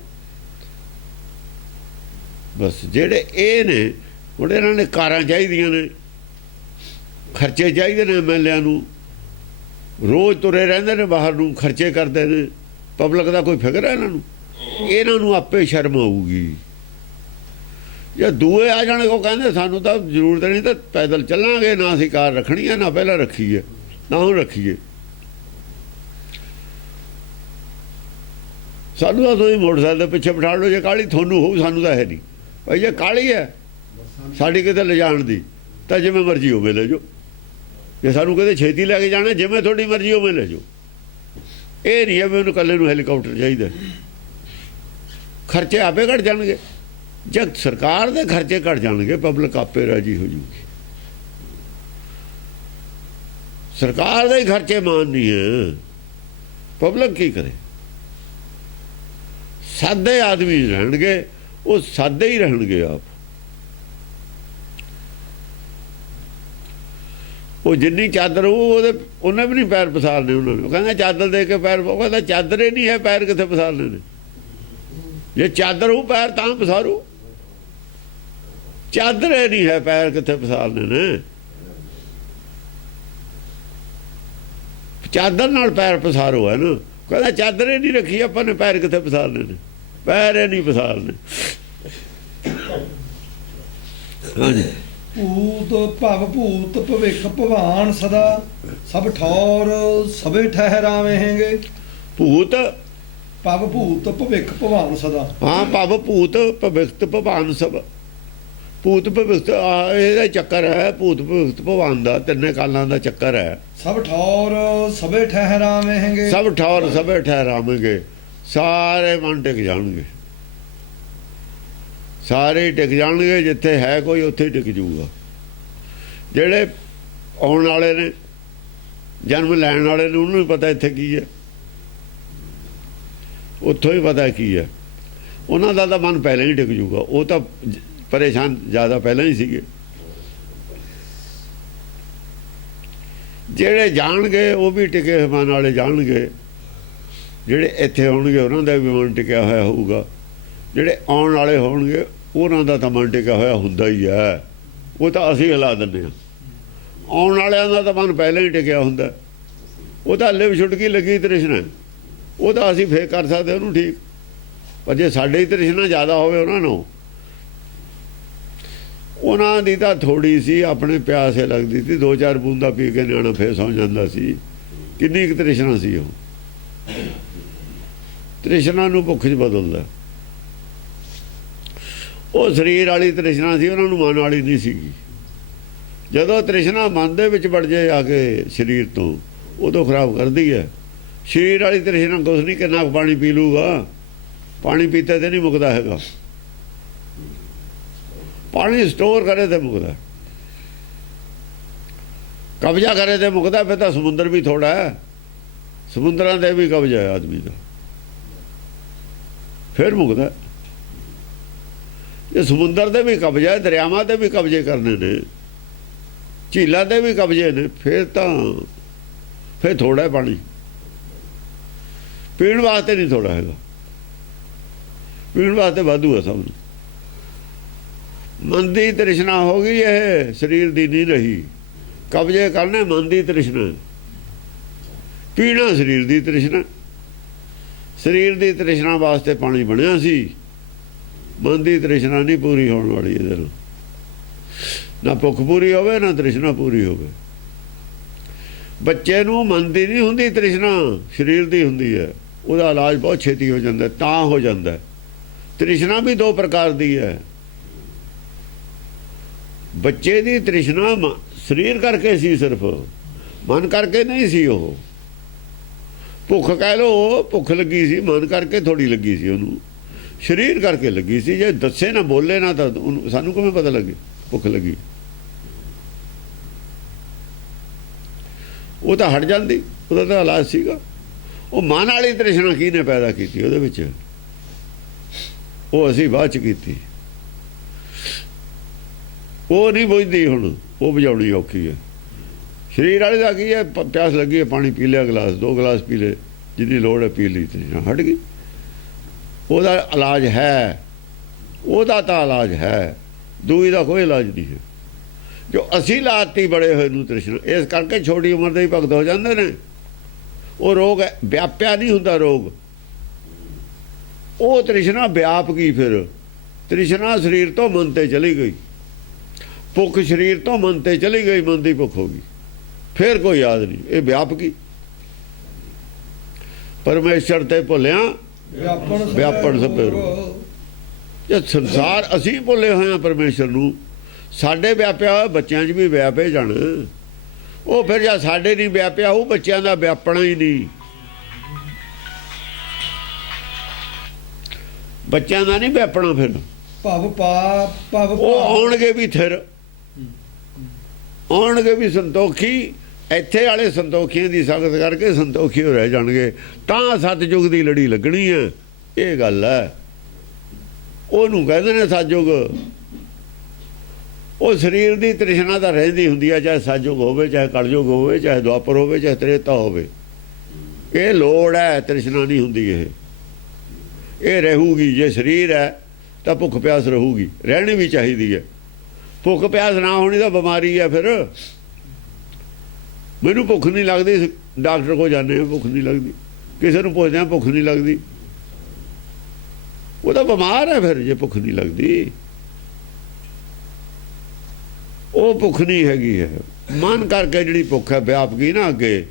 ਬਸ ਜਿਹੜੇ ਇਹ ਨੇ, ਹੁਣ ਇਹਨਾਂ ਨੇ ਕਾਰਾਂ ਚਾਹੀਦੀਆਂ ਨੇ, ਖਰਚੇ ਚਾਹੀਦੇ ਨੇ ਐਮਐਲਏਆਂ ਨੂੰ, ਰੋਜ਼ ਤੁਰੇ ਰਹਿੰਦੇ ਨੇ ਬਾਹਰ ਨੂੰ, ਖਰਚੇ ਕਰਦੇ ਨੇ। ਪਬਲਿਕ ਦਾ ਕੋਈ ਫਿਕਰ ਹੈ ਇਹਨਾਂ ਨੂੰ? ਇਹਨਾਂ ਨੂੰ ਆਪੇ ਸ਼ਰਮ ਆਊਗੀ। ਜੇ ਦੂਏ ਆ ਜਾਣਗੇ, ਉਹ ਕਹਿੰਦੇ ਸਾਨੂੰ ਤਾਂ ਜ਼ਰੂਰਤ ਨਹੀਂ, ਤਾਂ ਪੈਦਲ ਚੱਲਾਂਗੇ, ਨਾ ਅਸੀਂ ਕਾਰ ਰੱਖਣੀ ਹੈ, ਨਾ ਪਹਿਲਾਂ ਰੱਖੀ ਹੈ, ਨਾ ਹੁਣ ਰੱਖੀਏ। ਸਾਨੂੰ ਤਾਂ ਤੁਸੀਂ ਮੋਟਰਸਾਈਕਲ ਦੇ ਪਿੱਛੇ ਬਿਠਾ ਲਓ, ਜੇ ਕਾਹਲੀ ਤੁਹਾਨੂੰ ਹੋਊ, ਸਾਨੂੰ ਤਾਂ ਹੈ ਨਹੀਂ ਭਾਈ। ਜੇ ਕਾਹਲੀ ਹੈ ਸਾਡੀ ਕਿਤੇ ਲਿਜਾਣ ਦੀ, ਤਾਂ ਜਿਵੇਂ ਮਰਜ਼ੀ ਹੋਵੇ ਲੈ ਜਾਓ। ਜੇ ਸਾਨੂੰ ਕਿਤੇ ਛੇਤੀ ਲੈ ਕੇ ਜਾਣਾ, ਜਿਵੇਂ ਤੁਹਾਡੀ ਮਰਜ਼ੀ ਹੋਵੇ ਲੈ ਜਾਓ। ਇਹ ਨਹੀਂ ਹੈ ਵੀ ਉਹਨੂੰ ਇਕੱਲੇ ਨੂੰ ਹੈਲੀਕਾਪਟਰ ਚਾਹੀਦਾ। ਖਰਚੇ ਆਪੇ ਘਟ ਜਾਣਗੇ। ਜਦ ਸਰਕਾਰ ਦੇ ਖਰਚੇ ਘਟ ਜਾਣਗੇ, ਪਬਲਿਕ ਆਪੇ ਰਾਜੀ ਹੋ ਜੂਗੀ। ਸਰਕਾਰ ਦੇ ਖਰਚੇ ਮਾਨ ਨਹੀਂ ਹੈ, ਪਬਲਿਕ ਕੀ ਕਰੇ? ਸਾਦੇ ਆਦਮੀ ਰਹਿਣਗੇ, ਉਹ ਸਾਦੇ ਹੀ ਰਹਿਣਗੇ ਆਪ। ਉਹ ਜਿੰਨੀ ਚਾਦਰ ਉਹਨੇ ਵੀ ਨਹੀਂ ਪੈਰ ਪਸਾਰਨੇ ਉਹਨਾਂ ਨੇ। ਉਹ ਕਹਿੰਦਾ ਚਾਦਰ ਦੇ ਕੇ ਪੈਰ, ਉਹ ਕਹਿੰਦਾ ਚਾਦਰ ਹੀ ਨਹੀਂ ਹੈ, ਪੈਰ ਕਿੱਥੇ ਪਸਾਰਨੇ ਨੇ? ਜੇ ਚਾਦਰ ਹੋ ਪੈਰ ਤਾਂ ਪਸਾਰੂ, ਚਾਦਰ ਹੀ ਨਹੀਂ ਹੈ, ਪੈਰ ਕਿੱਥੇ ਪਸਾਰਨੇ ਨੇ? ਚਾਦਰ ਨਾਲ ਪੈਰ ਪਸਾਰੋ ਹੈ ਨਾ। ਕਹਿੰਦਾ ਚਾਦਰ ਹੀ ਨਹੀਂ ਰੱਖੀ ਆਪਾਂ ਨੇ, ਪੈਰ ਕਿੱਥੇ ਪਸਾਰਨੇ ਨੇ? ਪੈਰ ਹੀ ਨਹੀਂ ਪਸਾਰਨੇ। ਹਾਂਜੀ, ਭੂਤ ਭਵ ਭੂਤ ਭਵਿੱਖ ਭਵਾਨ ਸਦਾ ਸਭ ਠੌਰ ਸਭੇ ਠਹਿਰਾਵੇਂਗੇ। ਭੂਤ ਭਵ ਭੂਤ ਭਵਿੱਖ ਭਵਾਨ ਸਦਾ। ਹਾਂ ਭਵ ਭੂਤ ਭਵਿਖਤ ਭਵਾਨ ਸਭ। ਭੂਤ ਭਵਿਖਤ ਇਹਦਾ ਚੱਕਰ ਹੈ, ਭੂਤ ਭਵਿਖਤ ਭਵਾਨ ਦਾ ਤਿੰਨੇ ਕਾਲਾਂ ਦਾ ਚੱਕਰ ਹੈ। ਸਭ ਠੌਰ ਸਭੇ ਠਹਿਰਾਵੇਂਗੇ। ਸਭ ਠੌਰ ਸਭੇ ਠਹਿਰਾਵਾਂਗੇ, ਸਾਰੇ ਮਨ ਟਿਕ ਜਾਣਗੇ, ਸਾਰੇ ਟਿਕ ਜਾਣਗੇ। ਜਿੱਥੇ ਹੈ ਕੋਈ ਉੱਥੇ ਟਿਕ ਜੂਗਾ। ਜਿਹੜੇ ਆਉਣ ਵਾਲੇ ਨੇ, ਜਨਮ ਲੈਣ ਵਾਲੇ ਨੇ, ਉਹਨੂੰ ਵੀ ਪਤਾ ਇੱਥੇ ਕੀ ਹੈ, ਉੱਥੋਂ ਹੀ ਪਤਾ ਕੀ ਹੈ। ਉਹਨਾਂ ਦਾ ਤਾਂ ਮਨ ਪਹਿਲਾਂ ਹੀ ਟਿਕ ਜੂਗਾ। ਉਹ ਤਾਂ ਪਰੇਸ਼ਾਨ ਜ਼ਿਆਦਾ ਪਹਿਲਾਂ ਹੀ ਸੀਗੇ। ਜਿਹੜੇ ਜਾਣਗੇ ਉਹ ਵੀ ਟਿਕੇ ਹੋਏ ਮਨ ਵਾਲੇ ਜਾਣਗੇ। ਜਿਹੜੇ ਇੱਥੇ ਹੋਣਗੇ ਉਹਨਾਂ ਦਾ ਵੀ ਮਨ ਟਿਕਿਆ ਹੋਇਆ ਹੋਊਗਾ। ਜਿਹੜੇ ਆਉਣ ਵਾਲੇ ਹੋਣਗੇ ਉਹਨਾਂ ਦਾ ਤਾਂ ਮਨ ਟਿਕਿਆ ਹੋਇਆ ਹੁੰਦਾ ਹੀ ਹੈ। ਉਹ ਤਾਂ ਅਸੀਂ ਹਿਲਾ ਦਿੰਦੇ ਹਾਂ। ਆਉਣ ਵਾਲਿਆਂ ਦਾ ਤਾਂ ਮਨ ਪਹਿਲਾਂ ਹੀ ਟਿਕਿਆ ਹੁੰਦਾ। ਉਹ ਤਾਂ ਹੱਲੇ ਵੀ ਛੁਟਕੀ ਲੱਗੀ ਤ੍ਰਿਸ਼ਨਾ, ਉਹ ਤਾਂ ਅਸੀਂ ਫੇਰ ਕਰ ਸਕਦੇ ਉਹਨੂੰ ਠੀਕ। ਪਰ ਜੇ ਸਾਡੇ ਹੀ ਤ੍ਰਿਸ਼ਨਾ ਜ਼ਿਆਦਾ ਹੋਵੇ ਉਹਨਾਂ ਨੂੰ, ਉਹਨਾਂ ਦੀ ਤਾਂ ਥੋੜੀ ਸੀ, ਆਪਣੇ ਪਿਆਸੇ ਲੱਗਦੀ ਸੀ, 2-4 ਬੂੰਦਾਂ ਪੀ ਕੇ ਨਿਆਣਾ ਫੇਰ ਸੌਂ ਜਾਂਦਾ ਸੀ। ਕਿੰਨੀ ਕੁ ਤ੍ਰਿਸ਼ਨਾ ਸੀ ਉਹ। ਤ੍ਰਿਸ਼ਨਾ ਨੂੰ ਭੁੱਖ 'ਚ ਬਦਲਦਾ। ਉਹ ਸਰੀਰ ਵਾਲੀ ਤ੍ਰਿਸ਼ਨਾ ਸੀ, ਉਹਨਾਂ ਨੂੰ ਮਨ ਵਾਲੀ ਨਹੀਂ ਸੀਗੀ। ਜਦੋਂ ਤ੍ਰਿਸ਼ਨਾ ਮਨ ਦੇ ਵਿੱਚ ਵੜ ਜਾਏ ਆ ਕੇ ਸਰੀਰ ਤੋਂ, ਉਦੋਂ ਖਰਾਬ ਕਰਦੀ ਹੈ। ਸਰੀਰ ਵਾਲੀ ਤ੍ਰਿਸ਼ਨਾ ਕੁਛ ਨਹੀਂ, ਕਿੰਨਾ ਪਾਣੀ ਪੀ ਲੂਗਾ, ਪਾਣੀ ਪੀਤੇ ਤੇ ਨਹੀਂ ਮੁੱਕਦਾ ਹੈਗਾ। ਪਾਣੀ ਸਟੋਰ ਕਰੇ ਤੇ ਮੁੱਕਦਾ, ਕਬਜ਼ਾ ਕਰੇ ਤੇ ਮੁੱਕਦਾ। ਫਿਰ ਤਾਂ ਸਮੁੰਦਰ ਵੀ ਥੋੜਾ ਹੈ, ਸਮੁੰਦਰਾਂ ਦੇ ਵੀ ਕਬਜ਼ਾ ਹੈ ਆਦਮੀ ਦਾ, ਫਿਰ ਮੁੱਕਦਾ। ਇਹ ਸਮੁੰਦਰ ਦੇ ਵੀ ਕਬਜ਼ਾ ਹੈ, ਦਰਿਆਵਾਂ ਦੇ ਵੀ ਕਬਜ਼ੇ ਕਰਨੇ ਨੇ, ਝੀਲਾਂ ਦੇ ਵੀ ਕਬਜ਼ੇ ਨੇ, ਫਿਰ ਥੋੜਾ ਹੈ ਪਾਣੀ। ਪੀਣ ਵਾਸਤੇ ਨਹੀਂ ਥੋੜਾ ਹੈਗਾ, ਪੀਣ ਵਾਸਤੇ ਵਾਧੂ ਹੈ ਸਭ ਨੂੰ। ਮਨ ਦੀ ਤ੍ਰਿਸ਼ਨਾ ਹੋ ਗਈ, ਇਹ ਸਰੀਰ ਦੀ ਨਹੀਂ ਰਹੀ। ਕਬਜ਼ੇ ਕਰਨੇ ਮਨ ਦੀ ਤ੍ਰਿਸ਼ਨਾ, ਪੀਣਾ ਸਰੀਰ ਦੀ ਤ੍ਰਿਸ਼ਨਾ। ਸਰੀਰ ਦੀ ਤ੍ਰਿਸ਼ਨਾ ਵਾਸਤੇ ਪਾਣੀ ਬਣਿਆ ਸੀ, ਮਨ ਦੀ ਤ੍ਰਿਸ਼ਨਾ ਨਹੀਂ ਪੂਰੀ ਹੋਣ ਵਾਲੀ ਇਹਦੇ ਨਾਲ। ਨਾ ਭੁੱਖ ਪੂਰੀ ਹੋਵੇ ਨਾ ਤ੍ਰਿਸ਼ਨਾ ਪੂਰੀ ਹੋਵੇ। ਬੱਚੇ ਨੂੰ ਮਨ ਦੀ ਨਹੀਂ ਹੁੰਦੀ ਤ੍ਰਿਸ਼ਨਾ, ਸਰੀਰ ਦੀ ਹੁੰਦੀ ਹੈ। ਉਹਦਾ ਇਲਾਜ ਬਹੁਤ ਛੇਤੀ ਹੋ ਜਾਂਦਾ, ਤਾਂ ਹੋ ਜਾਂਦਾ। ਤ੍ਰਿਸ਼ਨਾ ਵੀ 2 ਪ੍ਰਕਾਰ ਦੀ ਹੈ। ਬੱਚੇ ਦੀ ਤ੍ਰਿਸ਼ਨਾ ਸਰੀਰ ਕਰਕੇ ਸੀ, ਸਿਰਫ ਮਨ ਕਰਕੇ ਨਹੀਂ ਸੀ। ਉਹ ਭੁੱਖ ਕਹਿ ਲੋ, ਭੁੱਖ ਲੱਗੀ ਸੀ ਮਨ ਕਰਕੇ ਥੋੜੀ ਲੱਗੀ ਸੀ, ਉਹਨੂੰ ਸਰੀਰ ਕਰਕੇ ਲੱਗੀ ਸੀ। ਜੇ ਦੱਸੇ ਨਾ ਬੋਲੇ ਨਾ ਤਾਂ ਸਾਨੂੰ ਕਿਵੇਂ ਪਤਾ ਲੱਗੇ ਭੁੱਖ ਲੱਗੀ। ਉਹ ਤਾਂ ਹਟ ਜਾਂਦੀ, ਉਹਦਾ ਤਾਂ ਇਲਾਜ ਸੀਗਾ। ਉਹ ਮਨ ਵਾਲੀ ਤ੍ਰਿਸ਼ਨਾ ਕਿਹਨੇ ਪੈਦਾ ਕੀਤੀ ਉਹਦੇ ਵਿੱਚ, ਉਹ ਅਸੀਂ ਬਾਅਦ ਚ ਕੀਤੀ। ਉਹ ਨਹੀਂ ਬੁਝਦੀ ਹੁਣ, ਉਹ ਬੁਝਾਉਣੀ ਔਖੀ ਹੈ। ਸਰੀਰ ਵਾਲੇ ਦਾ ਕੀ ਹੈ, ਪਿਆਸ ਲੱਗੀ ਹੈ ਪਾਣੀ ਪੀ ਲਿਆ, ਗਲਾਸ 2 ਗਲਾਸ ਪੀ ਲਏ, ਜਿੰਨੀ ਲੋੜ ਹੈ ਪੀ ਲਈ, ਤ੍ਰਿਸ਼ਨਾ ਹਟ ਗਈ। ਉਹਦਾ ਇਲਾਜ ਹੈ, ਉਹਦਾ ਤਾਂ ਇਲਾਜ ਹੈ, ਦੂਈ ਦਾ ਕੋਈ ਇਲਾਜ ਨਹੀਂ ਹੈ। ਜੋ ਅਸੀਂ ਲਾਤੀ ਬੜੇ ਹੋਏ ਨੂੰ ਤ੍ਰਿਸ਼ਨਾ, ਇਸ ਕਰਕੇ ਛੋਟੀ ਉਮਰ ਦੇ ਹੀ ਭਗਤ ਹੋ ਜਾਂਦੇ ਨੇ। ਉਹ ਰੋਗ ਵਿਆਪਿਆ ਨਹੀਂ ਹੁੰਦਾ ਰੋਗ, ਉਹ ਤ੍ਰਿਸ਼ਨਾ ਵਿਆਪ ਗਈ। ਫਿਰ ਤ੍ਰਿਸ਼ਨਾ ਸਰੀਰ ਤੋਂ ਮਨ ਤੇ ਚਲੀ ਗਈ, ਭੁੱਖ ਸਰੀਰ ਤੋਂ ਮਨ ਤੇ ਚਲੀ ਗਈ, ਮਨ ਦੀ ਭੁੱਖ ਹੋ ਗਈ, ਫਿਰ ਕੋਈ ਯਾਦ ਨਹੀਂ, ਇਹ ਵਿਆਪ ਗਈ। ਪਰਮੇਸ਼ਰ ਤੇ ਭੁੱਲਿਆ ਵਿਆਪਣ ਸਭੇ ਰੋਗ। ਜੇ ਸੰਸਾਰ ਅਸੀਂ ਭੁੱਲੇ ਹੋਏ ਹਾਂ ਪਰਮੇਸ਼ਰ ਨੂੰ, ਸਾਡੇ ਵਿਆਪਿਆ ਹੋਇਆ ਬੱਚਿਆਂ 'ਚ ਵੀ ਵਿਆਪੇ ਜਾਣ। ਉਹ ਫਿਰ ਜਾਂ ਸਾਡੇ ਨਹੀਂ ਵਿਆਪਿਆ, ਉਹ ਬੱਚਿਆਂ ਦਾ ਵਿਆਪਣਾ ਹੀ ਨਹੀਂ, ਬੱਚਿਆਂ ਦਾ ਨਹੀਂ ਵਿਆਪਣਾ। ਫਿਰ ਉਹ ਆਉਣਗੇ ਵੀ, ਫਿਰ ਆਉਣਗੇ ਵੀ ਸੰਤੋਖੀ। ਇੱਥੇ ਵਾਲੇ ਸੰਤੋਖੀਆਂ ਦੀ ਸੰਗਤ ਕਰਕੇ ਸੰਤੋਖੀ ਹੋ ਰਹਿ ਜਾਣਗੇ, ਤਾਂ ਸਤਿਯੁਗ ਦੀ ਲੜੀ ਲੱਗਣੀ ਹੈ। ਇਹ ਗੱਲ ਹੈ, ਉਹਨੂੰ ਕਹਿੰਦੇ ਨੇ ਸਤਿਯੁਗ। ਉਹ ਸਰੀਰ ਦੀ ਤ੍ਰਿਸ਼ਨਾ ਤਾਂ ਰਹਿੰਦੀ ਹੁੰਦੀ ਹੈ, ਚਾਹੇ ਸਤਿਯੁਗ ਹੋਵੇ, ਚਾਹੇ ਕਲਯੁਗ ਹੋਵੇ, ਚਾਹੇ ਦੁਆਪਰ ਹੋਵੇ, ਚਾਹੇ ਤ੍ਰੇਤਾ ਹੋਵੇ। ਇਹ ਲੋੜ ਹੈ, ਤ੍ਰਿਸ਼ਨਾ ਨਹੀਂ ਹੁੰਦੀ। ਇਹ ਰਹੂਗੀ। ਜੇ ਸਰੀਰ ਹੈ ਤਾਂ ਭੁੱਖ ਪਿਆਸ ਰਹੂਗੀ, ਰਹਿਣੀ ਵੀ ਚਾਹੀਦੀ ਹੈ। ਭੁੱਖ ਪਿਆਸ ਨਾ ਹੋਣੀ ਤਾਂ ਬਿਮਾਰੀ ਹੈ। ਫਿਰ ਮੈਨੂੰ ਭੁੱਖ ਨਹੀਂ ਲੱਗਦੀ, ਡਾਕਟਰ ਕੋਲ ਜਾਂਦੇ ਹਾਂ, ਭੁੱਖ ਨਹੀਂ ਲੱਗਦੀ। ਕਿਸੇ ਨੂੰ ਪੁੱਛਦੇ ਹਾਂ, ਭੁੱਖ ਨਹੀਂ ਲੱਗਦੀ, ਉਹ ਤਾਂ ਬਿਮਾਰ ਹੈ। ਫਿਰ ਜੇ ਭੁੱਖ ਨਹੀਂ ਲੱਗਦੀ, ਉਹ ਭੁੱਖ ਨਹੀਂ ਹੈਗੀ ਹੈ। ਮਨ ਕਰਕੇ ਜਿਹੜੀ ਭੁੱਖ ਹੈ ਵਿਆਪ ਗਈ ਨਾ ਅੱਗੇ,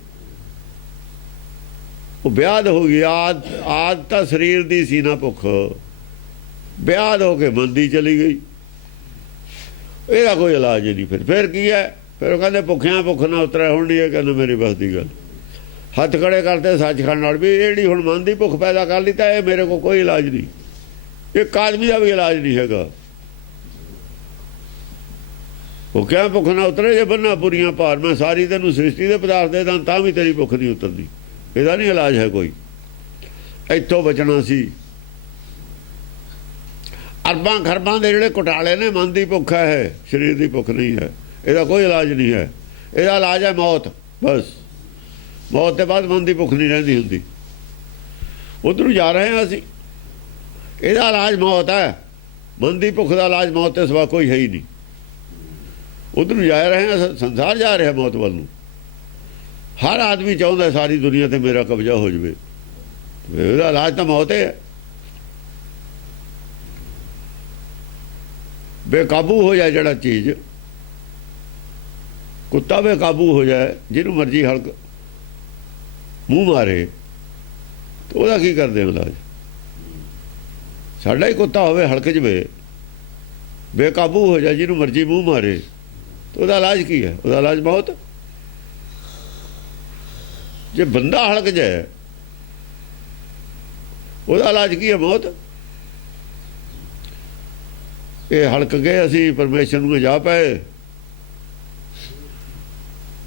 ਉਹ ਵਿਆਦ ਹੋ ਗਈ। ਆਦ ਤਾਂ ਸਰੀਰ ਦੀ ਸੀ ਨਾ ਭੁੱਖ, ਵਿਆਦ ਹੋ ਕੇ ਮਨ ਦੀ ਚਲੀ ਗਈ। ਇਹਦਾ ਕੋਈ ਇਲਾਜ ਨਹੀਂ। ਫਿਰ ਕੀ ਹੈ? ਫਿਰ ਉਹ ਕਹਿੰਦੇ ਭੁੱਖਿਆਂ ਭੁੱਖ ਨਾ ਉਤਰਿਆ। ਹੁਣ ਨਹੀਂ ਇਹ ਕਹਿੰਦੇ ਮੇਰੀ ਬਸ ਦੀ ਗੱਲ। ਹੱਥ ਖੜੇ ਕਰਦੇ ਸੱਚਖੰਡ ਨਾਲ ਵੀ ਇਹ ਜਿਹੜੀ ਹੁਣ ਮਨ ਦੀ ਭੁੱਖ ਪੈਦਾ ਕਰ ਲਈ ਤਾਂ ਇਹ ਮੇਰੇ ਕੋਲ ਕੋਈ ਇਲਾਜ ਨਹੀਂ। ਇੱਕ ਆਦਮੀ ਦਾ ਵੀ ਇਲਾਜ ਨਹੀਂ ਹੈਗਾ। ਭੁੱਖਿਆਂ ਭੁੱਖ ਨਾ ਉਤਰੇ ਜੇ ਬੰਨਾ ਪੁਰੀਆਂ ਭਾਰ। ਮੈਂ ਸਾਰੀ ਤੈਨੂੰ ਸ੍ਰਿਸ਼ਟੀ ਦੇ ਪਦਾਰਥ ਦੇ ਦਾਂ ਤਾਂ ਵੀ ਤੇਰੀ ਭੁੱਖ ਨਹੀਂ ਉਤਰਦੀ। ਇਹਦਾ ਨਹੀਂ ਇਲਾਜ ਹੈ ਕੋਈ। ਇੱਥੋਂ ਬਚਣਾ ਸੀ। ਅਰਬਾਂ ਖਰਬਾਂ ਦੇ ਜਿਹੜੇ ਘੁਟਾਲੇ ਨੇ, ਮਨ ਦੀ ਭੁੱਖ ਹੈ, ਸਰੀਰ ਦੀ ਭੁੱਖ ਨਹੀਂ ਹੈ। ਇਹਦਾ ਕੋਈ ਇਲਾਜ ਨਹੀਂ ਹੈ। ਇਹਦਾ ਇਲਾਜ ਹੈ ਮੌਤ। ਬਸ ਮੌਤ ਤੋਂ ਬਾਅਦ ਮਨ ਦੀ ਭੁੱਖ ਨਹੀਂ ਰਹਿੰਦੀ ਹੁੰਦੀ। ਉੱਧਰ ਨੂੰ ਜਾ ਰਹੇ ਹਾਂ ਅਸੀਂ। ਇਹਦਾ ਇਲਾਜ ਮੌਤ ਹੈ। ਮਨ ਦੀ ਭੁੱਖ ਦਾ ਇਲਾਜ ਮੌਤ ਤੋਂ ਸਿਵਾ ਕੋਈ ਹੈ ਹੀ ਨਹੀਂ। ਉੱਧਰ ਨੂੰ ਜਾ ਰਹੇ ਹਾਂ। ਸੰਸਾਰ ਜਾ ਰਿਹਾ ਮੌਤ ਵੱਲ ਨੂੰ। ਹਰ ਆਦਮੀ ਚਾਹੁੰਦਾ ਸਾਰੀ ਦੁਨੀਆ ਤੇ ਮੇਰਾ ਕਬਜ਼ਾ ਹੋ ਜਾਵੇ। ਇਹਦਾ ਇਲਾਜ ਤਾਂ ਮੌਤ ਹੈ। ਬੇਕਾਬੂ ਹੋ ਜਾਏ ਜਿਹੜਾ ਚੀਜ਼, ਕੁੱਤਾ ਬੇਕਾਬੂ ਹੋ ਜਾਏ, ਜਿਹਨੂੰ ਮਰਜ਼ੀ ਹਲਕ ਮੂੰਹ ਮਾਰੇ, ਤੇ ਉਹਦਾ ਕੀ ਕਰਦੇ ਇਲਾਜ? ਸਾਡਾ ਹੀ ਕੁੱਤਾ ਹੋਵੇ ਹਲਕ ਜਵੇ, ਬੇਕਾਬੂ ਹੋ ਜਾਏ, ਜਿਹਨੂੰ ਮਰਜ਼ੀ ਮੂੰਹ ਮਾਰੇ, ਤੇ ਉਹਦਾ ਇਲਾਜ ਕੀ ਹੈ? ਉਹਦਾ ਇਲਾਜ ਮੌਤ। ਜੇ ਬੰਦਾ ਹਲਕ ਜਾਏ, ਉਹਦਾ ਇਲਾਜ ਕੀ ਹੈ? ਮੌਤ। ਇਹ ਹਲਕ ਗਏ ਅਸੀਂ ਪਰਮੇਸ਼ਰ ਨੂੰ ਜਾ ਪਏ,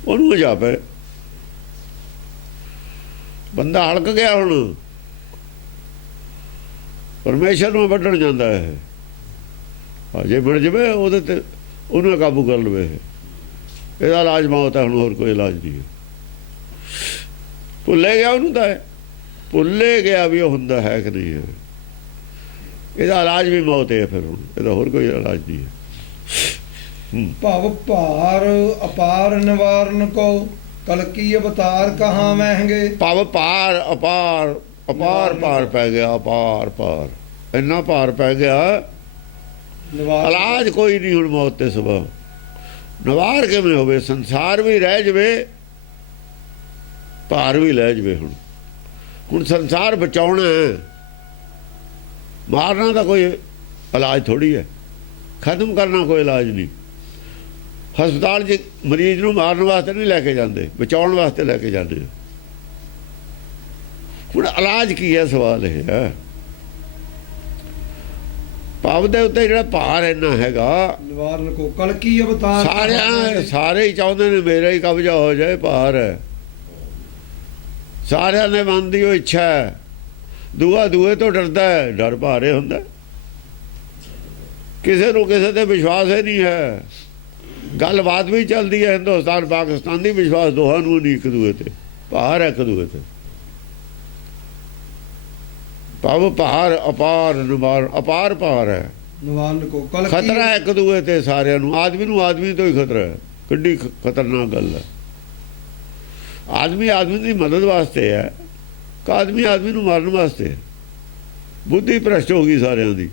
ਉਹਨੂੰ ਜਾ ਪਏ। ਬੰਦਾ ਹਲਕ ਗਿਆ, ਹੁਣ ਪਰਮੇਸ਼ਰ ਨੂੰ ਵੱਢਣ ਜਾਂਦਾ ਹੈ। ਜੇ ਮਿਲ ਜਾਵੇ ਉਹਦੇ ਤੇ, ਉਹਨੂੰ ਕਾਬੂ ਕਰ ਲਵੇ। ਇਹਦਾ ਇਲਾਜ ਮੌਤ ਹੈ। ਹੁਣ ਹੋਰ ਕੋਈ ਇਲਾਜ ਨਹੀਂ ਹੈ। ਭੁੱਲੇ ਗਿਆ ਉਹਨੂੰ ਤਾਂ, ਭੁੱਲੇ ਗਿਆ ਵੀ ਉਹ ਹੁੰਦਾ ਹੈ ਕਿ ਨਹੀਂ ਹੈ। ਇਹਦਾ ਇਲਾਜ ਵੀ ਮੌਤ ਹੈ। ਫਿਰ ਹੁਣ ਇਹਦਾ ਹੋਰ ਕੋਈ ਇਲਾਜ ਨਹੀਂ ਹੈ। ਭਵ ਭਾਰ ਅਪਾਰ ਨਿਵਾਰਨ ਕੋ ਕਲਕੀ ਅਵਤਾਰ ਕਹਾਂ ਮਹਿੰਗੇ। ਭਵ ਭਾਰ ਅਪਾਰ, ਅਪਾਰ ਭਾਰ ਪੈ ਗਿਆ। ਅਪਾਰ ਭਾਰ, ਇੰਨਾ ਭਾਰ ਪੈ ਗਿਆ, ਇਲਾਜ ਕੋਈ ਨਹੀਂ ਹੁਣ ਮੌਤ ਤੇ ਸਿਵਾ। ਨਿਵਾਰ ਕਿਵੇਂ ਹੋਵੇ? ਸੰਸਾਰ ਵੀ ਰਹਿ ਜਾਵੇ, ਭਾਰ ਵੀ ਲੈ ਜਾਵੇ। ਹੁਣ ਸੰਸਾਰ ਬਚਾਉਣਾ ਹੈ, ਮਾਰਨਾ ਤਾਂ ਕੋਈ ਇਲਾਜ ਥੋੜੀ ਹੈ। ਖਤਮ ਕਰਨਾ ਕੋਈ ਇਲਾਜ ਨਹੀਂ। ਹਸਪਤਾਲ 'ਚ ਮਰੀਜ਼ ਨੂੰ ਮਾਰਨ ਵਾਸਤੇ ਨਹੀਂ ਲੈ ਕੇ ਜਾਂਦੇ, ਬਚਾਉਣ ਵਾਸਤੇ ਲੈ ਕੇ ਜਾਂਦੇ। ਹੁਣ ਇਲਾਜ ਕੀ ਹੈ? ਸਵਾਲ ਇਹ ਹੈ। ਭਾਵ ਦੇ ਉੱਤੇ ਜਿਹੜਾ ਭਾਰ ਇੰਨਾ ਹੈਗਾ, ਨਿਵਾਰਨ ਕੋ ਕਲਕੀ ਅਵਤਾਰ। ਸਾਰੇ ਹੀ ਚਾਹੁੰਦੇ ਨੇ ਮੇਰਾ ਹੀ ਕਬਜ਼ਾ ਹੋ ਜਾਏ। ਭਾਰ ਹੈ ਸਾਰਿਆਂ ਨੇ, ਮਨ ਦੀ ਉਹ ਇੱਛਾ ਹੈ। ਦੂਆ ਦੂਏ ਤੋਂ ਡਰਦਾ ਹੈ। ਡਰ ਭਾਰੇ ਹੁੰਦਾ। ਕਿਸੇ ਨੂੰ ਕਿਸੇ ਤੇ ਵਿਸ਼ਵਾਸ ਹੀ ਨਹੀਂ ਹੈ। ਗੱਲਬਾਤ ਵੀ ਚੱਲਦੀ ਹੈ ਹਿੰਦੁਸਤਾਨ ਪਾਕਿਸਤਾਨ ਦੀ, ਵਿਸ਼ਵਾਸ ਦੋਹਾਂ ਨੂੰ ਨਹੀਂ ਇੱਕ ਦੂਏ ਤੇ। ਭਾਰ ਹੈ ਇੱਕ ਦੂਏ ਤੇ। ਭਾਵ ਭਾਰ ਅਪਾਰ ਨਿਵਾਰ, ਅਪਾਰ ਭਾਰ ਹੈ। ਨਿਵਾਰਨ ਕੋ ਕਲਕੀ ਖਤਰਾ ਹੈ ਇੱਕ ਦੂਏ ਤੇ ਸਾਰਿਆਂ ਨੂੰ। ਆਦਮੀ ਨੂੰ ਆਦਮੀ ਤੋਂ ਹੀ ਖਤਰਾ ਹੈ। ਕਿੱਡੀ ਖਤਰਨਾਕ ਗੱਲ ਹੈ। ਆਦਮੀ ਆਦਮੀ ਦੀ ਮਦਦ ਵਾਸਤੇ ਹੈ ਕਿ ਆਦਮੀ ਆਦਮੀ ਨੂੰ ਮਾਰਨ ਵਾਸਤੇ ਹੈ। ਬੁੱਧੀ ਭ੍ਰਸ਼ਟ ਹੋ ਗਈ ਸਾਰਿਆਂ ਦੀ।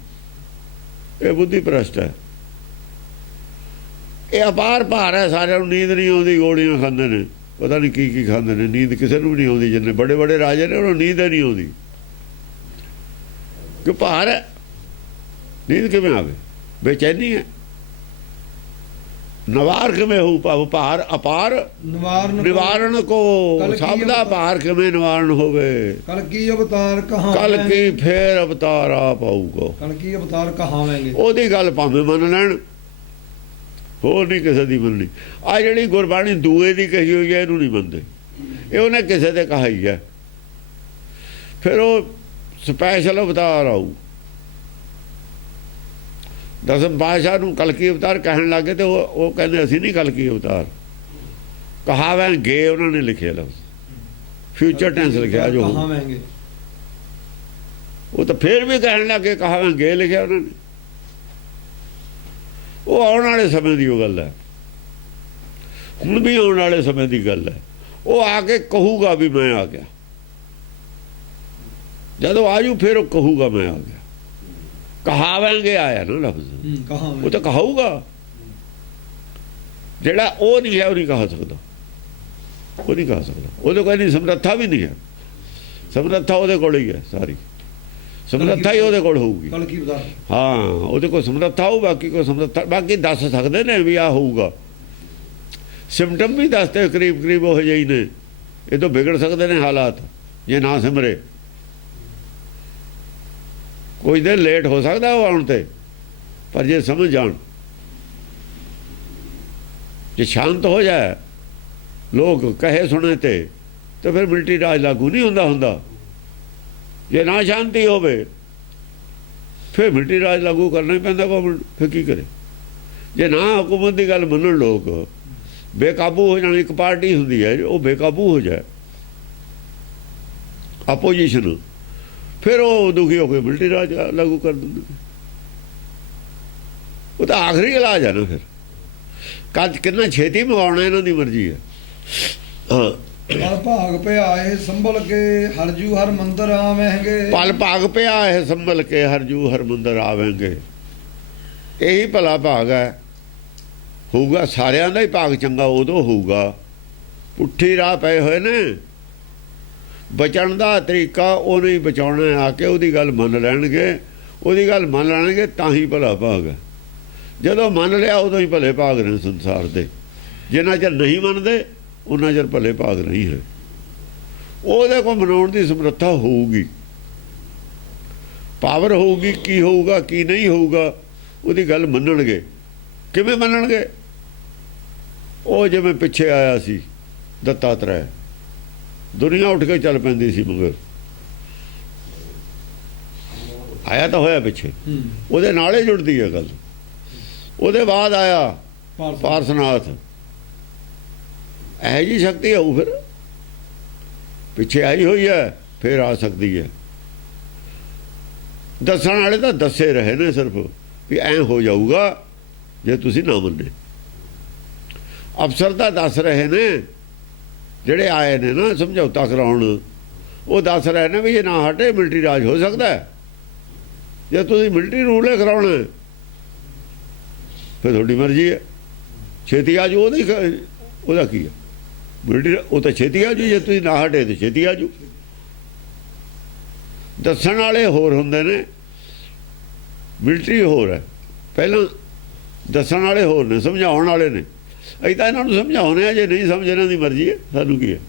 ਇਹ ਬੁੱਧੀ ਭ੍ਰਸ਼ਟ ਹੈ। ਇਹ ਅਪਾਰ ਭਾਰ ਹੈ। ਸਾਰਿਆਂ ਨੂੰ ਨੀਂਦ ਨਹੀਂ ਆਉਂਦੀ, ਗੋਲੀਆਂ ਖਾਂਦੇ ਨੇ, ਪਤਾ ਨਹੀਂ ਕੀ ਕੀ ਖਾਂਦੇ ਨੇ। ਨੀਂਦ ਕਿਸੇ ਨੂੰ ਵੀ ਨਹੀਂ ਆਉਂਦੀ। ਜਿੰਨੇ ਵੱਡੇ ਵੱਡੇ ਰਾਜੇ ਨੇ ਉਹਨਾਂ ਨੂੰ ਨੀਂਦ ਨਹੀਂ ਆਉਂਦੀ, ਕਿ ਭਾਰ ਹੈ। ਨੀਂਦ ਕਿਵੇਂ ਆਵੇ? ਬੇਚੈਨੀ ਹੈ। ਨਿਵਾਰ ਕਿਵੇਂ ਹੋਊ? ਭਾਰ ਅਪਾਰ ਨਿਵਾਰਨ ਕੋ। ਸਭ ਦਾ ਭਾਰ ਕਿਵੇਂ ਨਿਵਾਰਨ ਹੋਵੇ? ਕਲਕੀ ਅਵਤਾਰ ਕਹਾਂ। ਕਲਕੀ ਫੇਰ ਅਵਤਾਰ ਆ ਪਾਊਗਾ। ਕਲਕੀ ਅਵਤਾਰ ਕਹਾਵੇਂਗੇ। ਉਹਦੀ ਗੱਲ ਭਾਵੇਂ ਮੰਨ ਲੈਣ, ਹੋਰ ਨਹੀਂ ਕਿਸੇ ਦੀ ਮੰਨਣੀ। ਆ ਜਿਹੜੀ ਗੁਰਬਾਣੀ ਦੂਏ ਦੀ ਕਹੀ ਹੋਈ ਹੈ, ਇਹਨੂੰ ਨਹੀਂ ਮੰਨਦੇ। ਇਹ ਉਹਨੇ ਕਿਸੇ ਤੇ ਕਹਾ ਹੀ ਹੈ। ਫਿਰ ਉਹ ਸਪੈਸ਼ਲ ਅਵਤਾਰ ਆਊ। ਦਸਮ ਪਾਤਸ਼ਾਹ ਨੂੰ ਕਲਕੀ ਅਵਤਾਰ ਕਹਿਣ ਲੱਗੇ ਤੇ ਉਹ ਕਹਿੰਦੇ ਅਸੀਂ ਨਹੀਂ ਕਲਕੀ ਅਵਤਾਰ ਕਹਾਵਾਂਗੇ। ਉਹਨਾਂ ਨੇ ਲਿਖਿਆ ਲਫ਼ਜ਼, ਫਿਊਚਰ ਟੈਂਸ ਲਿਖਿਆ ਜੋ। ਉਹ ਤਾਂ ਫੇਰ ਵੀ ਕਹਿਣ ਲੱਗੇ ਕਹਾਵਾਂਗੇ ਲਿਖਿਆ ਉਹਨਾਂ ਨੇ। ਉਹ ਆਉਣ ਵਾਲੇ ਸਮੇਂ ਦੀ ਉਹ ਗੱਲ ਹੈ। ਹੁਣ ਵੀ ਆਉਣ ਵਾਲੇ ਸਮੇਂ ਦੀ ਗੱਲ ਹੈ। ਉਹ ਆ ਕੇ ਕਹੂਗਾ ਵੀ ਮੈਂ ਆ ਗਿਆ। ਜਦੋਂ ਆਜੂ ਫਿਰ ਉਹ ਕਹੂਗਾ ਮੈਂ ਆ ਗਿਆ। ਕਹਾਵਾਂਗੇ ਆਇਆ ਨਾ ਲਫ਼ਜ਼, ਉਹ ਤਾਂ ਕਹਾਊਗਾ। ਜਿਹੜਾ ਉਹ ਨਹੀਂ ਹੈ ਉਹ ਨਹੀਂ ਕਹਾ ਸਕਦਾ, ਉਹ ਨਹੀਂ ਕਹਾ ਸਕਦਾ। ਉਹਦੇ ਕੋਲ ਨਹੀਂ ਸਮਰੱਥਾ ਵੀ ਨਹੀਂ ਹੈ, ਸਮਰੱਥਾ ਉਹਦੇ ਕੋਲ ਹੀ ਹੈ, ਸਾਰੀ ਸਮਰੱਥਾ ਹੀ ਉਹਦੇ ਕੋਲ ਹੋਊਗੀ। ਕਲਕੀ ਬਦਾਰ ਹਾਂ, ਉਹਦੇ ਕੋਲ ਸਮਰੱਥਾ ਹੋਊ, ਬਾਕੀ ਕੋਈ ਸਮਰੱਥਾ, ਬਾਕੀ ਦੱਸ ਸਕਦੇ ਨੇ ਵੀ ਆ ਹੋਊਗਾ, ਸਿਮਟਮ ਵੀ ਦੱਸਦੇ ਕਰੀਬ ਕਰੀਬ ਉਹ ਜਿਹੇ ਹੀ ਨੇ। ਇਹ ਤੋਂ ਵਿਗੜ ਸਕਦੇ ਨੇ ਹਾਲਾਤ ਜੇ ਨਾ ਸਿਮਰੇ। ਕੋਈ ਦਿਨ ਲੇਟ ਹੋ ਸਕਦਾ ਉਹ ਆਉਣ ਤੇ, ਪਰ ਜੇ ਸਮਝ ਜਾਣ, ਜੇ ਸ਼ਾਂਤ ਹੋ ਜਾਏ, ਲੋਕ ਕਹੇ ਸੁਣੇ ਤੇ ਫਿਰ ਮਿਲਟਰੀ ਰਾਜ ਲਾਗੂ ਨਹੀਂ ਹੁੰਦਾ। ਜੇ ਨਾ ਸ਼ਾਂਤੀ ਹੋਵੇ ਫਿਰ ਮਿਲਟਰੀ ਰਾਜ ਲਾਗੂ ਕਰਨਾ ਹੀ ਪੈਂਦਾ ਗੌਰਮੈਂਟ, ਫਿਰ ਕੀ ਕਰੇ। ਜੇ ਨਾ ਹਕੂਮਤ ਦੀ ਗੱਲ ਮੰਨਣ ਲੋਕ, ਬੇਕਾਬੂ ਹੋ ਜਾਣ। ਇੱਕ ਪਾਰਟੀ ਹੁੰਦੀ ਹੈ ਉਹ ਬੇਕਾਬੂ ਹੋ ਜਾਏ, ਆਪੋਜੀਸ਼ਨ, ਫਿਰ ਉਹ ਦੁਖੀ ਹੋ ਕੇ ਮਿਲਟਰੀ ਰਾਜ ਲਾਗੂ ਕਰ ਦਿੰਦੇ। ਉਹ ਤਾਂ ਆਖਰੀ ਇਲਾਜ ਹੈ ਨਾ। ਫਿਰ ਕੱਦ ਕਿੰਨਾ ਛੇਤੀ ਮੰਗਾਉਣਾ ਇਹਨਾਂ ਦੀ ਮਰਜ਼ੀ ਹੈ। ਹਾਂ, ਪਲ ਭਾਗ ਪਿਆਏ ਸੰਭਲ ਕੇ ਹਰਜੂ ਹਰ ਮੰਦਰ ਆਵੇਂਗੇ। ਪਲ ਭਾਗ ਪਿਆ ਹੈ ਸੰਭਲ ਕੇ ਹਰਜੂ ਹਰਮੰਦਰ ਆਵੇਂਗੇ। ਇਹੀ ਭਲਾ ਭਾਗ ਹੈ, ਹੋਊਗਾ ਸਾਰਿਆਂ ਦਾ ਹੀ ਭਾਗ ਚੰਗਾ ਉਦੋਂ ਹੋਊਗਾ। ਪੁੱਠੀ ਰਾਹ ਪਏ ਹੋਏ ਨੇ, ਬਚਣ ਦਾ ਤਰੀਕਾ ਉਹ ਨਹੀਂ ਬਚਾਉਣਾ। ਆ ਕੇ ਉਹਦੀ ਗੱਲ ਮੰਨ ਲੈਣਗੇ, ਉਹਦੀ ਗੱਲ ਮੰਨ ਲੈਣਗੇ ਤਾਂ ਹੀ ਭਲਾ ਭਾਗ ਹੈ। ਜਦੋਂ ਮੰਨ ਲਿਆ ਉਦੋਂ ਹੀ ਭਲੇ ਭਾਗ ਨੇ ਸੰਸਾਰ ਦੇ। ਜਿੰਨਾ ਚਿਰ ਨਹੀਂ ਮੰਨਦੇ ਉਹਨਾਂ ਚਿਰ ਭਲੇ ਭਾਗ ਨਹੀਂ ਹੈ। ਉਹਦੇ ਕੋਲ ਮਨਾਉਣ ਦੀ ਸਮਰੱਥਾ ਹੋਊਗੀ, ਪਾਵਰ ਹੋਊਗੀ। ਕੀ ਹੋਊਗਾ ਕੀ ਨਹੀਂ ਹੋਊਗਾ ਉਹਦੀ ਗੱਲ ਮੰਨਣਗੇ। ਕਿਵੇਂ ਮੰਨਣਗੇ? ਉਹ ਜਿਵੇਂ ਪਿੱਛੇ ਆਇਆ ਸੀ ਦੱਤਾਤਰੇय, ਦੁਨੀਆ ਉੱਠ ਕੇ ਚੱਲ ਪੈਂਦੀ ਸੀ, ਮਗਰ ਆਇਆ ਤਾਂ ਹੋਇਆ ਪਿੱਛੇ, ਉਹਦੇ ਨਾਲ ਹੀ ਜੁੜਦੀ ਹੈ ਗੱਲ। ਉਹਦੇ ਬਾਅਦ ਆਇਆ ਪਾਰਸਨਾਥ। ਇਹੋ ਜਿਹੀ ਸ਼ਕਤੀ ਆਊ, ਫਿਰ ਪਿੱਛੇ ਆਈ ਹੋਈ ਹੈ, ਫਿਰ ਆ ਸਕਦੀ ਹੈ। ਦੱਸਣ ਵਾਲੇ ਤਾਂ ਦੱਸੇ ਰਹੇ ਨੇ ਸਿਰਫ ਵੀ ਐਂ ਹੋ ਜਾਊਗਾ ਜੇ ਤੁਸੀਂ ਨਾ ਮੰਨੇ। ਅਫਸਰ ਤਾਂ ਦੱਸ ਰਹੇ ਨੇ, ਜਿਹੜੇ ਆਏ ਨੇ ਨਾ ਸਮਝੌਤਾ ਕਰਾਉਣ, ਉਹ ਦੱਸ ਰਹੇ ਨੇ ਵੀ ਇਹ ਨਾ ਹਟੇ ਮਿਲਟਰੀ ਰਾਜ ਹੋ ਸਕਦਾ। ਜੇ ਤੁਸੀਂ ਮਿਲਟਰੀ ਰੂਲ ਕਰਾਉਣਾ ਫਿਰ ਤੁਹਾਡੀ ਮਰਜ਼ੀ ਹੈ, ਛੇਤੀ ਆ ਜਾਓ। ਉਹਦਾ ਕੀ ਹੈ ਮਿਲਟਰੀ, ਉਹ ਤਾਂ ਛੇਤੀ ਆ ਜੂ। ਜੇ ਤੁਸੀਂ ਨਾ ਹਟੇ ਤਾਂ ਛੇਤੀ ਆ ਜੂ। ਦੱਸਣ ਵਾਲੇ ਹੋਰ ਹੁੰਦੇ ਨੇ, ਮਿਲਟਰੀ ਹੋਰ ਹੈ। ਪਹਿਲਾਂ ਦੱਸਣ ਵਾਲੇ ਹੋਰ ਨੇ, ਸਮਝਾਉਣ ਵਾਲੇ ਨੇ। ਅਸੀਂ ਤਾਂ ਇਹਨਾਂ ਨੂੰ ਸਮਝਾਉਂਦੇ ਆ, ਜੇ ਨਹੀਂ ਸਮਝ ਇਹਨਾਂ ਦੀ ਮਰਜ਼ੀ ਹੈ, ਸਾਨੂੰ ਕੀ ਹੈ।